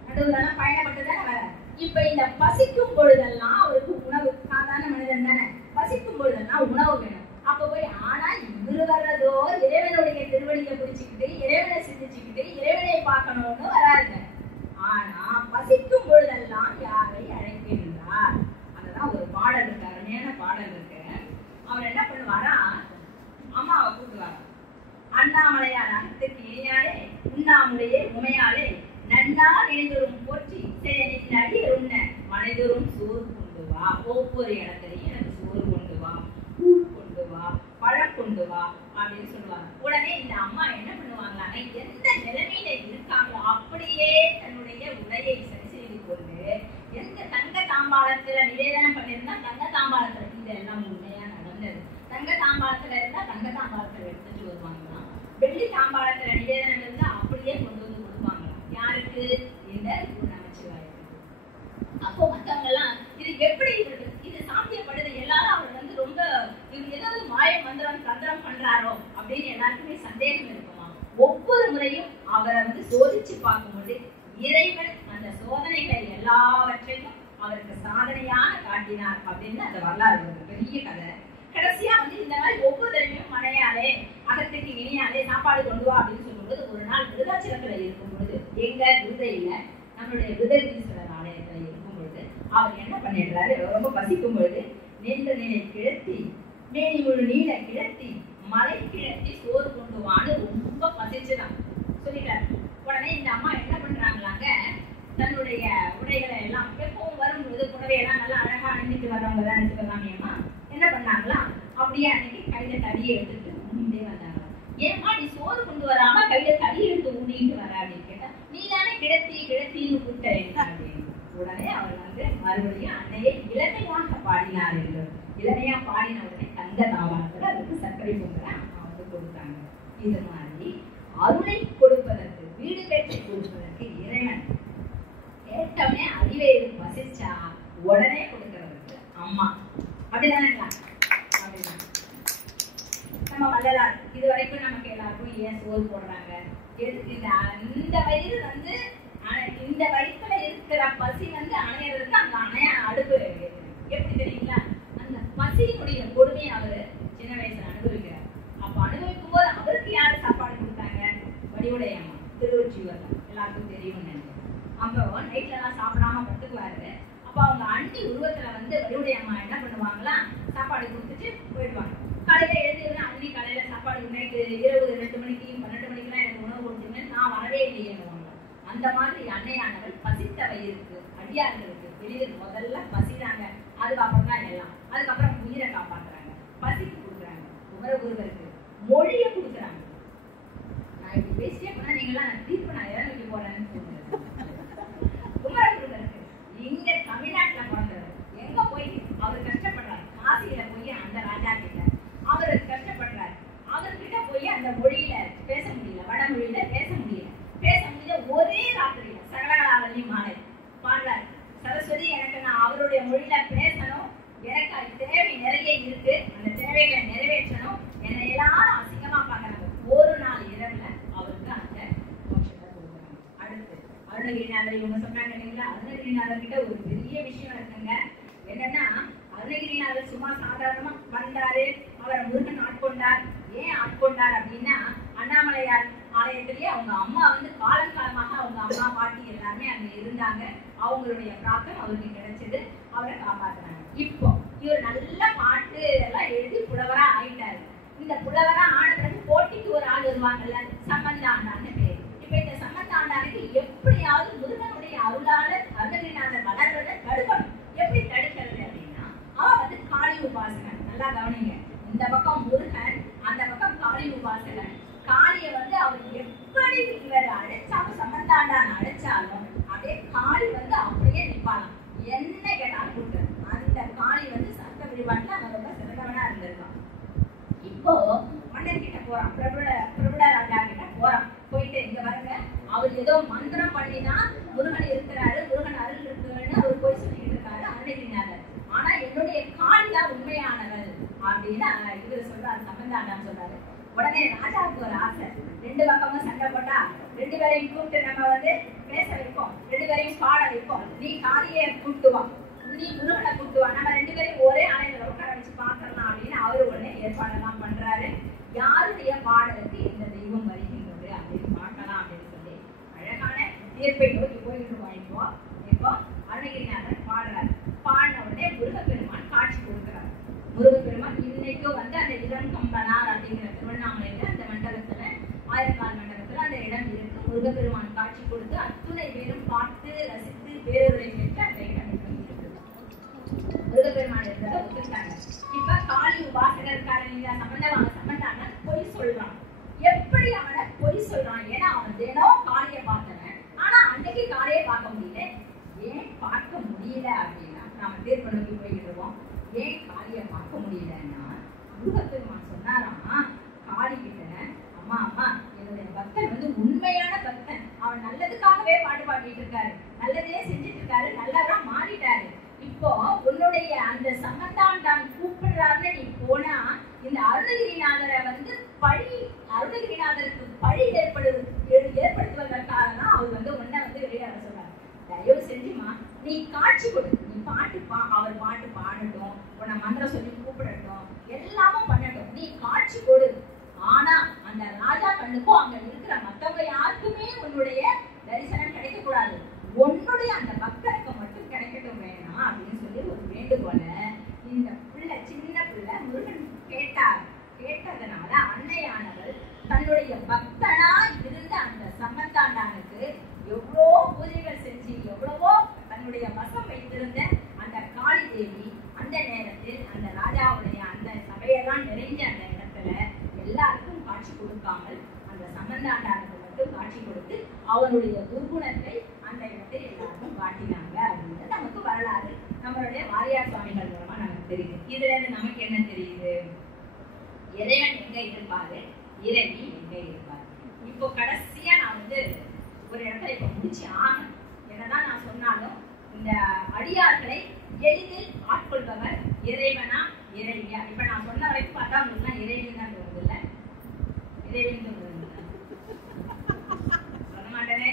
நடுவுலாம் பயணப்பட்டுதானே வர. இப்ப இந்த பசிக்கும் பொழுதெல்லாம் அவருக்கு உணவு, சாதாரண மனிதன் தானே, பசிக்கும் பொழுதெல்லாம் உணவு வேணும். அப்ப போய் ஆனா இவரு வர்றதோ இறைவனுடைய திருவடியை பிடிச்சுக்கிட்டு இறைவனை சிந்திச்சுக்கிட்டு இறைவனை பார்க்கணும்னு வராருங்க. ஆனா பசிக்கும் பொழுதெல்லாம் யாரை அழைக்கின்றார்? அதுதான் ஒரு பாடல் இருக்கு, அருமையான பாடல் இருக்கு. அவர் என்ன பண்ணுவாரா, அம்மாவை கூட்டுவாரா, அண்ணாமலையார் அகத்துக்கு இணையாலே உண்ணாமுலையே உமையாலே நன்னா நினைந்தோறும் போற்றி செயலின் அடிய உண்ண மனைதோறும் சோறு கொண்டு வா, ஒவ்வொரு இடத்துலையும் எனக்கு சோறு கொண்டு வா, கூழ் கொண்டு வா, பழம் கொண்டு வா அப்படின்னு சொல்லுவாங்க. உடனே இந்த அம்மா என்ன பண்ணுவாங்களாங்க, எந்த நிலைமையில இருக்காங்களோ அப்படியே தன்னுடைய உடையை சரி செய்து கொண்டு, எந்த தங்க தாம்பாளத்துல நிவேதனம் பண்ணியிருந்தா தங்க தாம்பாளத்துல, இதெல்லாம் உண்மையா நடந்தது. தங்க தாம்பாளத்துல இருந்தா தங்க தாம்பாளத்துல எடுத்துட்டு வருவாங்களாம். வெள்ளி தாம்பாளத்துல நிவேதனம் இருந்தா அப்படியே கொண்டு வந்து கொடுப்பாங்களாம். யாருக்கு? இந்த குரு நமச்சிவாயத்துக்கு. அப்போ மத்தவங்க எல்லாம் இது எப்படி இது சாத்தியப்படுது, எல்லாரும் அவர் ரொம்ப இவர் ஏதாவது மாய மந்திரம் தந்திரம் பண்றாரோ அப்படின்னு எல்லாருக்குமே சந்தேகம் இருக்குமா? ஒவ்வொரு முறையும் அவரை சோதிச்சு பார்க்கும்போது இறைவன் அந்த சோதனைகள் எல்லாவற்றையும் அவருக்கு சாதனையாக காட்டினார் அப்படின்னு அந்த வரலாறு பெரிய கதை. கடைசியா இந்த மாதிரி ஒவ்வொரு தடவையும் மனையாலே அகத்துக்கு இனியாலே சாப்பாடு கொண்டு வா அப்படின்னு சொல்லும்போது, ஒரு நாள் விருதாச்சலத்துல இருக்கும் பொழுது, எங்க விருதையில நம்மளுடைய விருதீஸ்வரர் ஆலயத்துல இருக்கும் பொழுது அவர் என்ன பண்ணிடுறாரு, ரொம்ப பசிக்கும் பொழுது நின்ற நிலை கிழத்தி மேனி முழு நீல கிழத்தி மலை கிழத்தி சோறு கொண்டு வான்னு ரொம்ப பசிச்சுதான் சொல்லிட்டாரு. உடனே இந்த அம்மா என்ன பண்றாங்களாங்க, தன்னுடைய உடைகளை எல்லாம் எப்பவும் வரும்பொழுது புடவையெல்லாம் நல்லா அழகா அணிஞ்சிட்டு வர்றவங்க தான் சிவகாமி அம்மா என்ன பண்ணாங்களா, அப்படியே அன்னைக்கு கையில தடியை எடுத்துட்டு ஊண்டிட்டே வந்தாங்க. ஏமா நீ சோறு கொண்டு வராம கையில தடி எடுத்து ஊண்டிட்டு வர அப்படின்னு கேட்டா, நீ தானே கிடத்தின்னு கூட்ட அப்படின்னு. உடனே அவர் மறுபடியும் அன்னையை இளமையாக பாடினார் என்று, இளமையா பாடின உடனே தங்க தாவாளத்துல அதுக்கு சர்க்கரை பொங்கலை அம்மா கொடுத்தாங்க. இது மாதிரி அருளை கொடுப்பதற்கு, வீடு கட்டி கொடுப்பதற்கு இறைவன் கேட்டவனே அறிவை வசிச்சா உடனே கொடுக்கறதுக்கு அம்மா. அப்படிதானங்களா? அப்படிதான் நம்ம வள்ளலார் இது வரைக்கும் நமக்கு எல்லாருக்கும் ஏன் சோறு போடுறாங்க, எதுக்கு? இந்த வயிறு இந்த வயிற்றுல இருக்கிற பசி அணையறதுக்கு அந்த அணைய அடுப்பு எப்படி தெரியுங்களா? அந்த பசியினுடைய கொடுமையை அவரு சின்ன வயசுல அனுபவிக்கிறார். அப்ப அனுபவிக்கும் போது அவருக்கு யாரு சாப்பாடு கொடுத்தாங்க? வடிவுடைய அம்மா, திருவொற்றியூர்ல எல்லாருக்கும் தெரியும்னு நினைக்கிறேன். அப்போ நைட்ல எல்லாம் சாப்பிடாம படுத்துக்குவாரு. அப்ப அப்ப அவங்க அண்ணி உருவத்துல வந்து வடிவுடைய அம்மா என்ன பண்ணுவாங்களா, சாப்பாடு கொடுத்துட்டு போயிடுவாங்க. காலையில எழுந்து அண்ணி காலையில சாப்பாடு நைட்டு இரவு 2 மணிக்கு 12 மணிக்கெல்லாம் எனக்கு உணவு கொடுத்தீங்கன்னு நான் வரவே இல்லையேன்னு. அந்த மாதிரி அன்னையானவள் பசித்த வயிறுக்கு அடியார்களுக்கு வெளியில் முதல்ல பசிதாங்க, அதுக்கப்புறம் தான் எல்லாம். அதுக்கப்புறம் உயிரை காப்பாற்றுறாங்க, பசிக்கு கொடுக்குறாங்க, குமரகுருவருக்கு மொழியை கொடுக்குறாங்க. நான் இப்படி பேசிட்டே போனா நீங்களாம் நான் தீர்ப்பு நான் இடம் வைக்க போறேன்னு சொல்லுங்க. குமரகுருவருக்கு இங்க தமிழ்நாட்டுல பிறந்தவர், எங்க போய் அவர் கஷ்டப்படுறாரு, காசியில போய் அந்த ராஜா கிட்ட அவர் கஷ்டப்படுறாரு. அவர்கிட்ட போய் அந்த மொழியில பேச முடியல, வடமொழியில பேச முடியல. ஒரே ராத்திரியில சகலகலாவல்லி மாலை பாடுறாரு, சரஸ்வதி எனக்கு நான் அவருடைய மொழியில பேசணும், எனக்கு அது தேவை நிறைய இருக்கு, அந்த தேவைகளை நிறைவேற்றணும், என்னை எல்லாரும் அசிங்கமா பாக்குறாங்க. ஒரு நாள் இரவுல அவருக்கு அந்த மோட்சத்தை கொடுக்குறாங்க. அடுத்து அருணகிரிநாதர் இவங்க சொன்னாங்க இல்லைங்களா, அருணகிரிநாதர் கிட்ட ஒரு பெரிய விஷயம் இருக்குங்க. என்னன்னா அருணகிரிநாதர் சும்மா சாதாரணமா வந்தாரு, அவரை முருகன் ஆட்கொண்டார். ஏன் ஆட்கொண்டார் அப்படின்னா, அண்ணாமலையார் ஆலயத்திலேயே அவங்க அம்மா வந்து காலங்காலமாக அவங்க அம்மா பாட்டி எல்லாருமே அங்க இருந்தாங்க, அவங்களுடைய பிராப்தம் அவருக்கு கிடைச்சது, அவரை காப்பாத்துறாங்க. இப்போ இவர் நல்ல பாட்டு எல்லாம் எழுதி புலவரா ஆயிட்டாரு. இந்த புலவரா ஆன பிறகு போட்டிக்கு ஒரு ஆள் வருவாங்கல்ல, சம்பந்தாண்டான்னு பேரு. இப்ப இந்த சம்பந்தாண்டானுக்கு எப்படியாவது முருகனுடைய அருளால அருணகிரிநாதர் வளர்றத தடுக்கணும். எப்படி தடுக்கிறது அப்படின்னா, அவன் வந்து காளி உபாசகன். நல்லா கவனிங்க, இந்த பக்கம் முருகன், அந்த பக்கம் காளி உபாசகன். காளியை வந்து அவர் எப்படி இவர் அழைச்சாலும் சம்பந்தாண்டான் அழைச்சாலும் அப்படியே காளி வந்து அப்படியே நிற்பாலாம், என்ன கேட்டாலும் கொடுக்குறது. அந்த காளி வந்து சத்த வழிபாட்டுல அவன் ரொம்ப சிறந்தவனா இருந்திருக்கான். இப்போ மன்னர் கிட்ட போறான், பிரபுட ராஜா கிட்ட போறான். போயிட்டு இங்க பாருங்க, அவர் ஏதோ மந்திரம் பண்ணிதான் முருகன் இருக்கிறாரு, முருகன் அருள் இருக்குன்னு அவர் போய் சொல்லிட்டு இருக்காரு அருணகிரிநாதர். ஆனா என்னுடைய காளி தான் உண்மையானவள் அப்படின்னு இவர் சொல்றாரு, சம்பந்தாண்டான் சொல்றாரு. உடனே ராஜாவுக்கு ஒரு ஆசை, 2 பக்கமும் சண்டை போட்டா 2 பேரையும் கூப்பிட்டு நம்ம வந்து பேச வைப்போம், 2 பேரையும் பாட வைப்போம். நீ காளியை கூப்பிட்டு வா, நீ முருகனை கூப்பிட்டு வா, நம்ம 2 பேரையும் ஒரே ஆலயத்துல உட்கார வச்சு பாக்கலாம் அப்படின்னு அவரு உடனே ஏற்பாடெல்லாம் பண்றாரு. யாருடைய பாடலுக்கு இந்த தெய்வம் வருகின்றது அப்படின்னு பார்க்கலாம் அப்படின்னு சொல்லி அழகான தீர்ப்பை நோக்கி போயிட்டு இருக்கோம். இப்போ அருணகிரிநாதர் பாடுறாரு. பாடின உடனே முருகப்பெருமான் காட்சி கொடுக்கிறார். முருகப்பெருமான் இன்னைக்கும் வந்து அந்த இடம் கம்பனார் அப்படிங்கிற திருவண்ணாமலையில அந்த மண்டபத்துல, ஆயிரங்கால் மண்டபத்துல அந்த இடம் இருக்கு. முருகப்பெருமான் காட்சி கொடுத்து அத்துணை பேரும் பார்த்து ரசித்து பேரருளை பெற்று அந்த இடம் இருக்கு. முருகப்பெருமான் இருக்கிறத ஒத்துக்கிட்டாங்க. இப்ப காளி உபாசகருக்காரங்க சம்பந்தான பொய் சொல்றான். எப்படி அவனை பொய் சொல்றான்? ஏன்னா அவன் தினம் காளியை பார்த்தவன், ஆனா அன்னைக்கு காளியை பார்க்க முடியல. ஏன் பார்க்க முடியல அப்படின்னா, நாம தீர்ப்பு நோக்கி போய்கிடுவோம். ஏன் காளியை பார்க்க முடியலன்னா, முருகப்பெருமான் சொன்னாராம் காளி கிட்ட, அம்மா அம்மா என்னுடைய பக்தன் வந்து உண்மையான பக்தன், அவன் நல்லதுக்காகவே பாட்டு பாடிட்டு இருக்காரு, நல்லதே செஞ்சுட்டு இருக்காரு, நல்லவரா மாறிட்டாரு. இப்போ உன்னுடைய அந்த சம்பந்தாண்டான் கூப்பிடுறாருன்னு நீ போனா, இந்த அருணகிரிநாதரை வந்து அருணகிரிநாதருக்கு பழி ஏற்படுத்துவதற்காக தான் அவர் வந்து உன்னை வந்து வெளியே வர சொல்றாரு. தயவு செஞ்சுமா நீ காட்சி கொடு, நீ அவர் பாட்டு பாடட்டும், உன்னை மந்திரம் சொல்லி கூப்பிடட்டும், எல்லாமும் பண்ணட்டும், நீ காட்சி கொடு. ஆனா அந்த ராஜா கண்ணுக்கும் அங்க இருக்கிற மத்தவங்க யாருக்குமே உன்னுடைய தரிசனம் கிடைக்க கூடாது, உன்னுடைய அந்த பக்தருக்கு மட்டும் கிடைக்கட்டும் வேணாம் அப்படின்னு சொல்லி ஒரு வேண்டுகோள இந்த பிள்ளை, சின்ன பிள்ளை முருகன் கேட்டார். கேட்டதுனால அன்னையானவள் தன்னுடைய பக்தனா இருந்த அந்த சம்பந்தாண்டானுக்கு எவ்வளோ பூஜைகள் செஞ்சு, எவ்வளவோ தன்னுடைய வசம் வைத்திருந்த அந்த காளி தேவி அந்த நேரத்தில் அந்த ராஜாவுடைய அந்த சபையெல்லாம் நிறைஞ்ச அந்த இடத்துல எல்லாருக்கும் காட்சி கொடுக்காமல் அந்த சம்பந்தாண்டானுக்கு மட்டும் காட்சி கொடுத்து அவனுடைய துர்குணத்தை அந்த இடத்தில் எல்லாருக்கும் காட்டினாங்க அப்படின்னு நமக்கு வரலாறு நம்மளுடைய வாரியார் சுவாமிகள் மூலமா நமக்கு தெரியுது. இதுல இருந்து நமக்கு என்ன தெரியுது? இறைவன் எங்க இருப்பாரு, இறைவி எங்க இருப்பாரு. இப்போ கடைசியா நான் வந்து ஒரு இடத்துல இப்ப முடிச்சு ஆகணும். என்னதான் நான் சொன்னாலும் இந்த அடியார்களை எளிதில் ஆட்கொள்பவர் இறைவனா இறைவியா? இப்ப நான் சொன்ன வரைக்கும் பார்த்தா உங்களுக்கு இறைவன் தான் தோணுது இல்ல? இறைவன் தோணுது சொல்ல மாட்டேனே,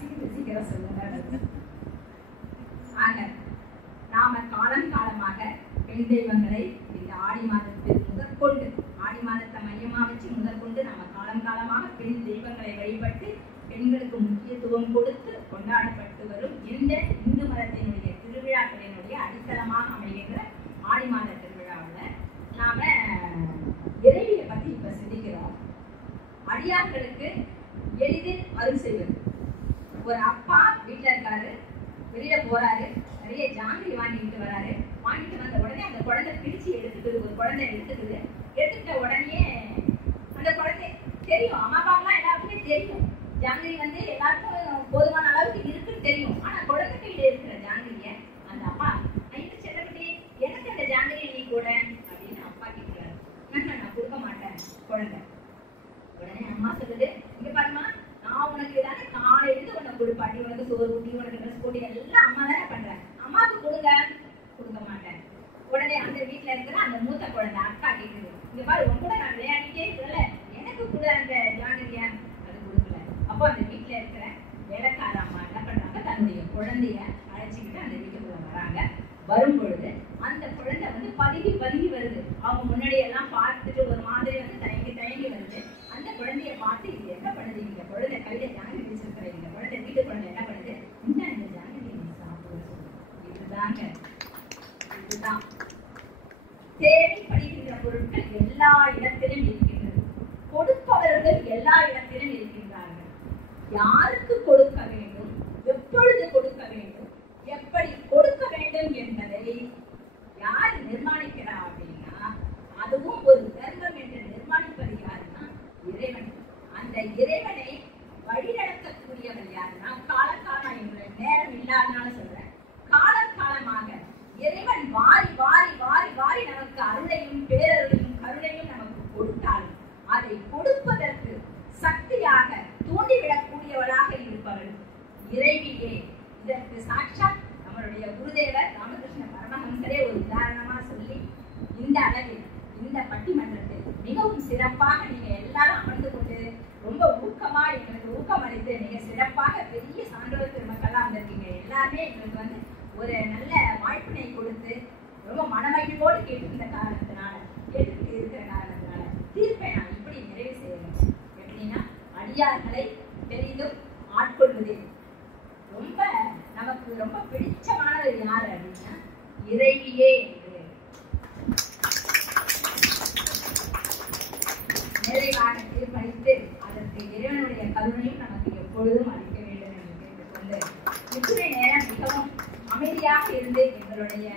சீக்கிரம் சொல்லுங்க. ஆக நாம காலம் காலமாக பெண் தெய்வங்களை இந்த ஆடி மாதத்தில் முதற்கொண்டு, ஆடி மாதத்தை மையமா வச்சு முதற்கொண்டு நாம காலம் காலமாக பெண் தெய்வங்களை வழிபட்டு பெண்களுக்கு முக்கியத்துவம் கொடுத்து கொண்டாடப்பட்டு வரும் இந்த இந்து அமைகின்ற ஆடி மாத திருவிழாவில் நாம இறைவியை பத்தி இப்ப சிந்திக்கிறோம். அடியார்களுக்கு எளிதில் அருள் செய்வது. ஒரு அப்பா வீட்டுல இருக்காரு, வெளியில போறாரு, நிறைய ஜாங்கிரி வாங்கிட்டு வராரு. வாங்கிட்டு வந்த உடனே அந்த குழந்தை பிரிச்சு எடுத்துக்குது. ஒரு குழந்தை எடுத்துக்கிட்ட உடனே அந்த குழந்தை தெரியும், அம்மா அப்பாக்கெல்லாம் எல்லாருக்குமே தெரியும் ஜாங்கிரி எல்லாருக்கும் போதுமான அளவுக்கு இருக்குன்னு தெரியும். ஆனா குழந்தை கையில இருக்கிற ஜாங்கிரிய அந்த அப்பா ஐந்து செல்லப்பட்டி எனக்கு அந்த ஜாங்கிரி நீ கூட அப்படின்னு அப்பா கேட்கிறாரு. நான் கொடுக்க மாட்டேன் குழந்தை. உடனே அம்மா சொல்லுது, இங்க பாருமா, நான் உனக்கு தானே காலையில உனக்கு கொடுப்பாட்டி, உனக்கு சோறு ஊட்டி, உனக்கு ட்ரெஸ் போட்டி எல்லாம் அம்மா தானே பண்றேன், அம்மாவுக்கு கொடுங்க. கொடுக்க மாட்டேன். உடனே அந்த வீட்டுல இருக்கிற அந்த மூத்த குழந்தை அக்கா கேட்குது, இங்க பாரு உன் கூட நான் விளையாடிட்டே இருக்கல, எனக்கு கூட அந்த ஜாங்கிரியா, அது கொடுக்கல. அப்போ அந்த வீட்டுல இருக்கிற வேலைக்கார அம்மா என்ன பண்றாங்க, தன்னுடைய குழந்தைய அழைச்சிக்கிட்டு அந்த வீட்டுக்குள்ள வராங்க. வரும் பொழுது அந்த குழந்தை பதுங்கி வருது. அவங்க முன்னாடி எல்லாம் பார்த்துட்டு ஒரு மாதிரி தயங்கி வருது. அந்த குழந்தைய பார்த்து இது என்ன பண்ணுது, இந்த குழந்தை கையில ஜாங்கிரி வச்சிருக்கிற இந்த குழந்தை வீட்டு குழந்தை என்ன பண்ணுது, இன்னும் இந்த ஜாங்கிரி சாப்பிட சொல்லுது. இதுதான் தேவைப்படுகின்ற பொருட்கள் எல்லா இடத்திலும் இருக்கின்றது. கொடுப்பவர்கள் எல்லா இடத்திலும் இருக்கின்றார்கள். யாருக்கு கொடுக்க வேண்டும், எப்பொழுது கொடுக்க வேண்டும், எப்படி கொடுக்க வேண்டும் என்பதை யார் நிர்மாணிக்கிறார் அப்படின்னா, அதுவும் ஒரு தர்மம் என்று நிர்மாணிப்பது யாருன்னா இறைவன். அந்த இறைவனை வழிநடத்தக்கூடியவர் யாருன்னா காலகாலம், நேரம் இல்லாதனால சொல்றேன், காலகாலமாக இறைவன் வாரி வாரி வாரி வாரி நமக்கு அருளையும் பேரருளையும் கருணையும் நமக்கு கொடுத்தாலும் அதை கொடுப்பதற்கு சக்தியாக தூண்டிவிடக்கூடியவளாக இருப்பவள் இறைவியே. இதற்கு சாட்சாத் நம்மளுடைய குருதேவர் ராமகிருஷ்ண பரமஹம்சரே ஒரு உதாரணமா சொல்லி, இந்த அளவில் இந்த பட்டிமன்றத்தில் மிகவும் சிறப்பாக நீங்க எல்லாரும் அமர்ந்து கொண்டு ரொம்ப ஊக்கமா எங்களுக்கு ஊக்கமளித்து மிக சிறப்பாக பெரிய சான்றோர் பெருமக்கள்லாம் வந்திருக்கீங்க. எல்லாருமே எங்களுக்கு ஒரு நல்ல வாய்ப்பினை கொடுத்து ரொம்ப மனமகிழ்வோடு கேட்டுக்கிட்ட காரணத்தினால, கேட்டுக்கிட்டு இருக்கிற காரணத்தினால தீர்ப்பை நான் இப்படி நிறைவு செய்யணும். எப்படின்னா, அடியார்களை பெரிதும் ஆட்கொள்வதில் ரொம்ப நமக்கு ரொம்ப பிடிச்சமானது யாரு அப்படின்னா இறைவியே என்று நிறைவாக தீர்ப்பளித்து அதற்கு இறைவனுடைய கருணையும் நமக்கு எப்பொழுதும் அளிக்க வேண்டும் என்று கேட்டுக்கொண்டு, இத்துணை நேரம் மிகவும் அமைதியாக இருந்து எங்களுடைய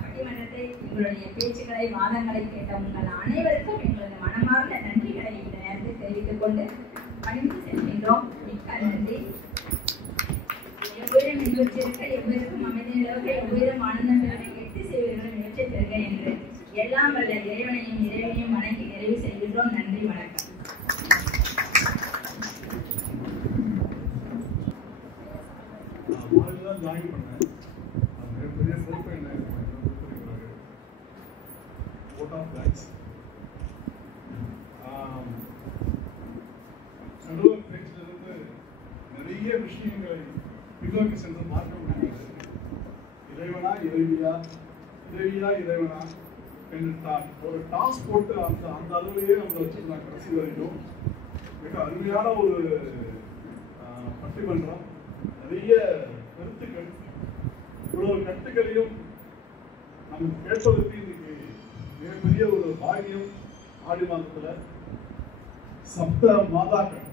பட்டிமன்றத்தை, எங்களுடைய பேச்சுக்களை, வாதங்களை கேட்ட உங்கள் அனைவருக்கும் எங்களது மனமார்ந்த நன்றிகளை இந்த நேரத்தில் தெரிவித்துக் கொண்டு பணிந்து செல்கின்றோம். மிக்க நன்றி. எவ்வுயிரும் நிகழ்ச்சியிருக்க, எவ்வுயிருக்கும் அமைதி நிலவுக, எவ்வுயிரும் ஆனந்தம் பெறுக, எட்டு செய்வர்களும் நிகழ்ச்சி பெறுக என்று எல்லாம் வல்ல இறைவனையும் வணங்கி நிறைவு செய்கின்றோம். நன்றி, வணக்கம். ஜாயின் பண்ணேன். அது மிகப்பெரிய சிறப்பு என்ன கொடுத்திருக்கிறார்கள். Vote of thanks. நடுவர் பேச்சிலிருந்து நிறைய விஷயங்களை பின்னோக்கி சென்று பார்க்க முடிகிறது. இறைவனா இறைவியா, இறைவியா இறைவனா என்று ஒரு டாஸ் போட்டு அந்த அளவிலேயே நம்மளை வச்சிருந்தாங்க கடைசி வரைக்கும். மிக அருமையான ஒரு பட்டிமன்றம். நிறைய கருத்துக்கள், இவ்வளவு கருத்துக்களையும் நமக்கு கேட்பதற்கு இன்னைக்கு மிகப்பெரிய ஒரு பாக்கியம். ஆடி மாதத்துல சப்த மாதாக்கள்,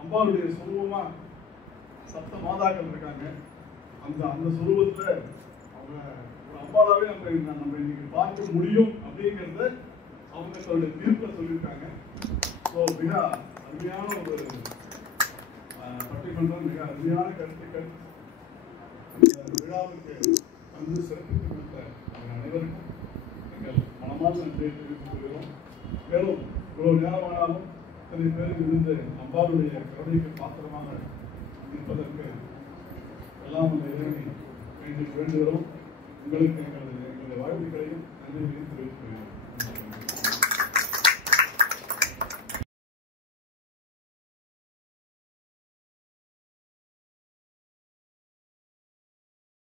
அம்பாவுடைய சுரூபமா சப்த மாதாக்கள் இருக்காங்க. அந்த சுரூபத்துல அவங்க ஒரு அம்பாவாவே நம்ம இன்னைக்கு பார்க்க முடியும் அப்படிங்கிறத அவங்க தன்னுடைய தீர்ப்புல சொல்லியிருக்காங்க. ஸோ மிக அருமையான ஒரு பட்டிமன்றம், மிக அருமையான கருத்துக்கள். இந்த விழாவுக்கு வந்து சிறப்பித்து கொடுத்த அவங்க அனைவருக்கும் எங்கள் மனமார்ந்த நன்றியை தெரிவித்துக் கொள்கிறோம். மேலும் இவ்வளவு நேரமானாலும் இத்தனை பேருக்கு இருந்து அம்பாவுடைய கருணைக்கு பாத்திரமாக இருப்பதற்கு எல்லாம் அந்த இறைவனை வேண்டுகிறோம். உங்களுக்கு எங்களது வாழ்த்துக்களையும் நன்றிகளையும் தெரிவித்துக் கொள்கிறோம்.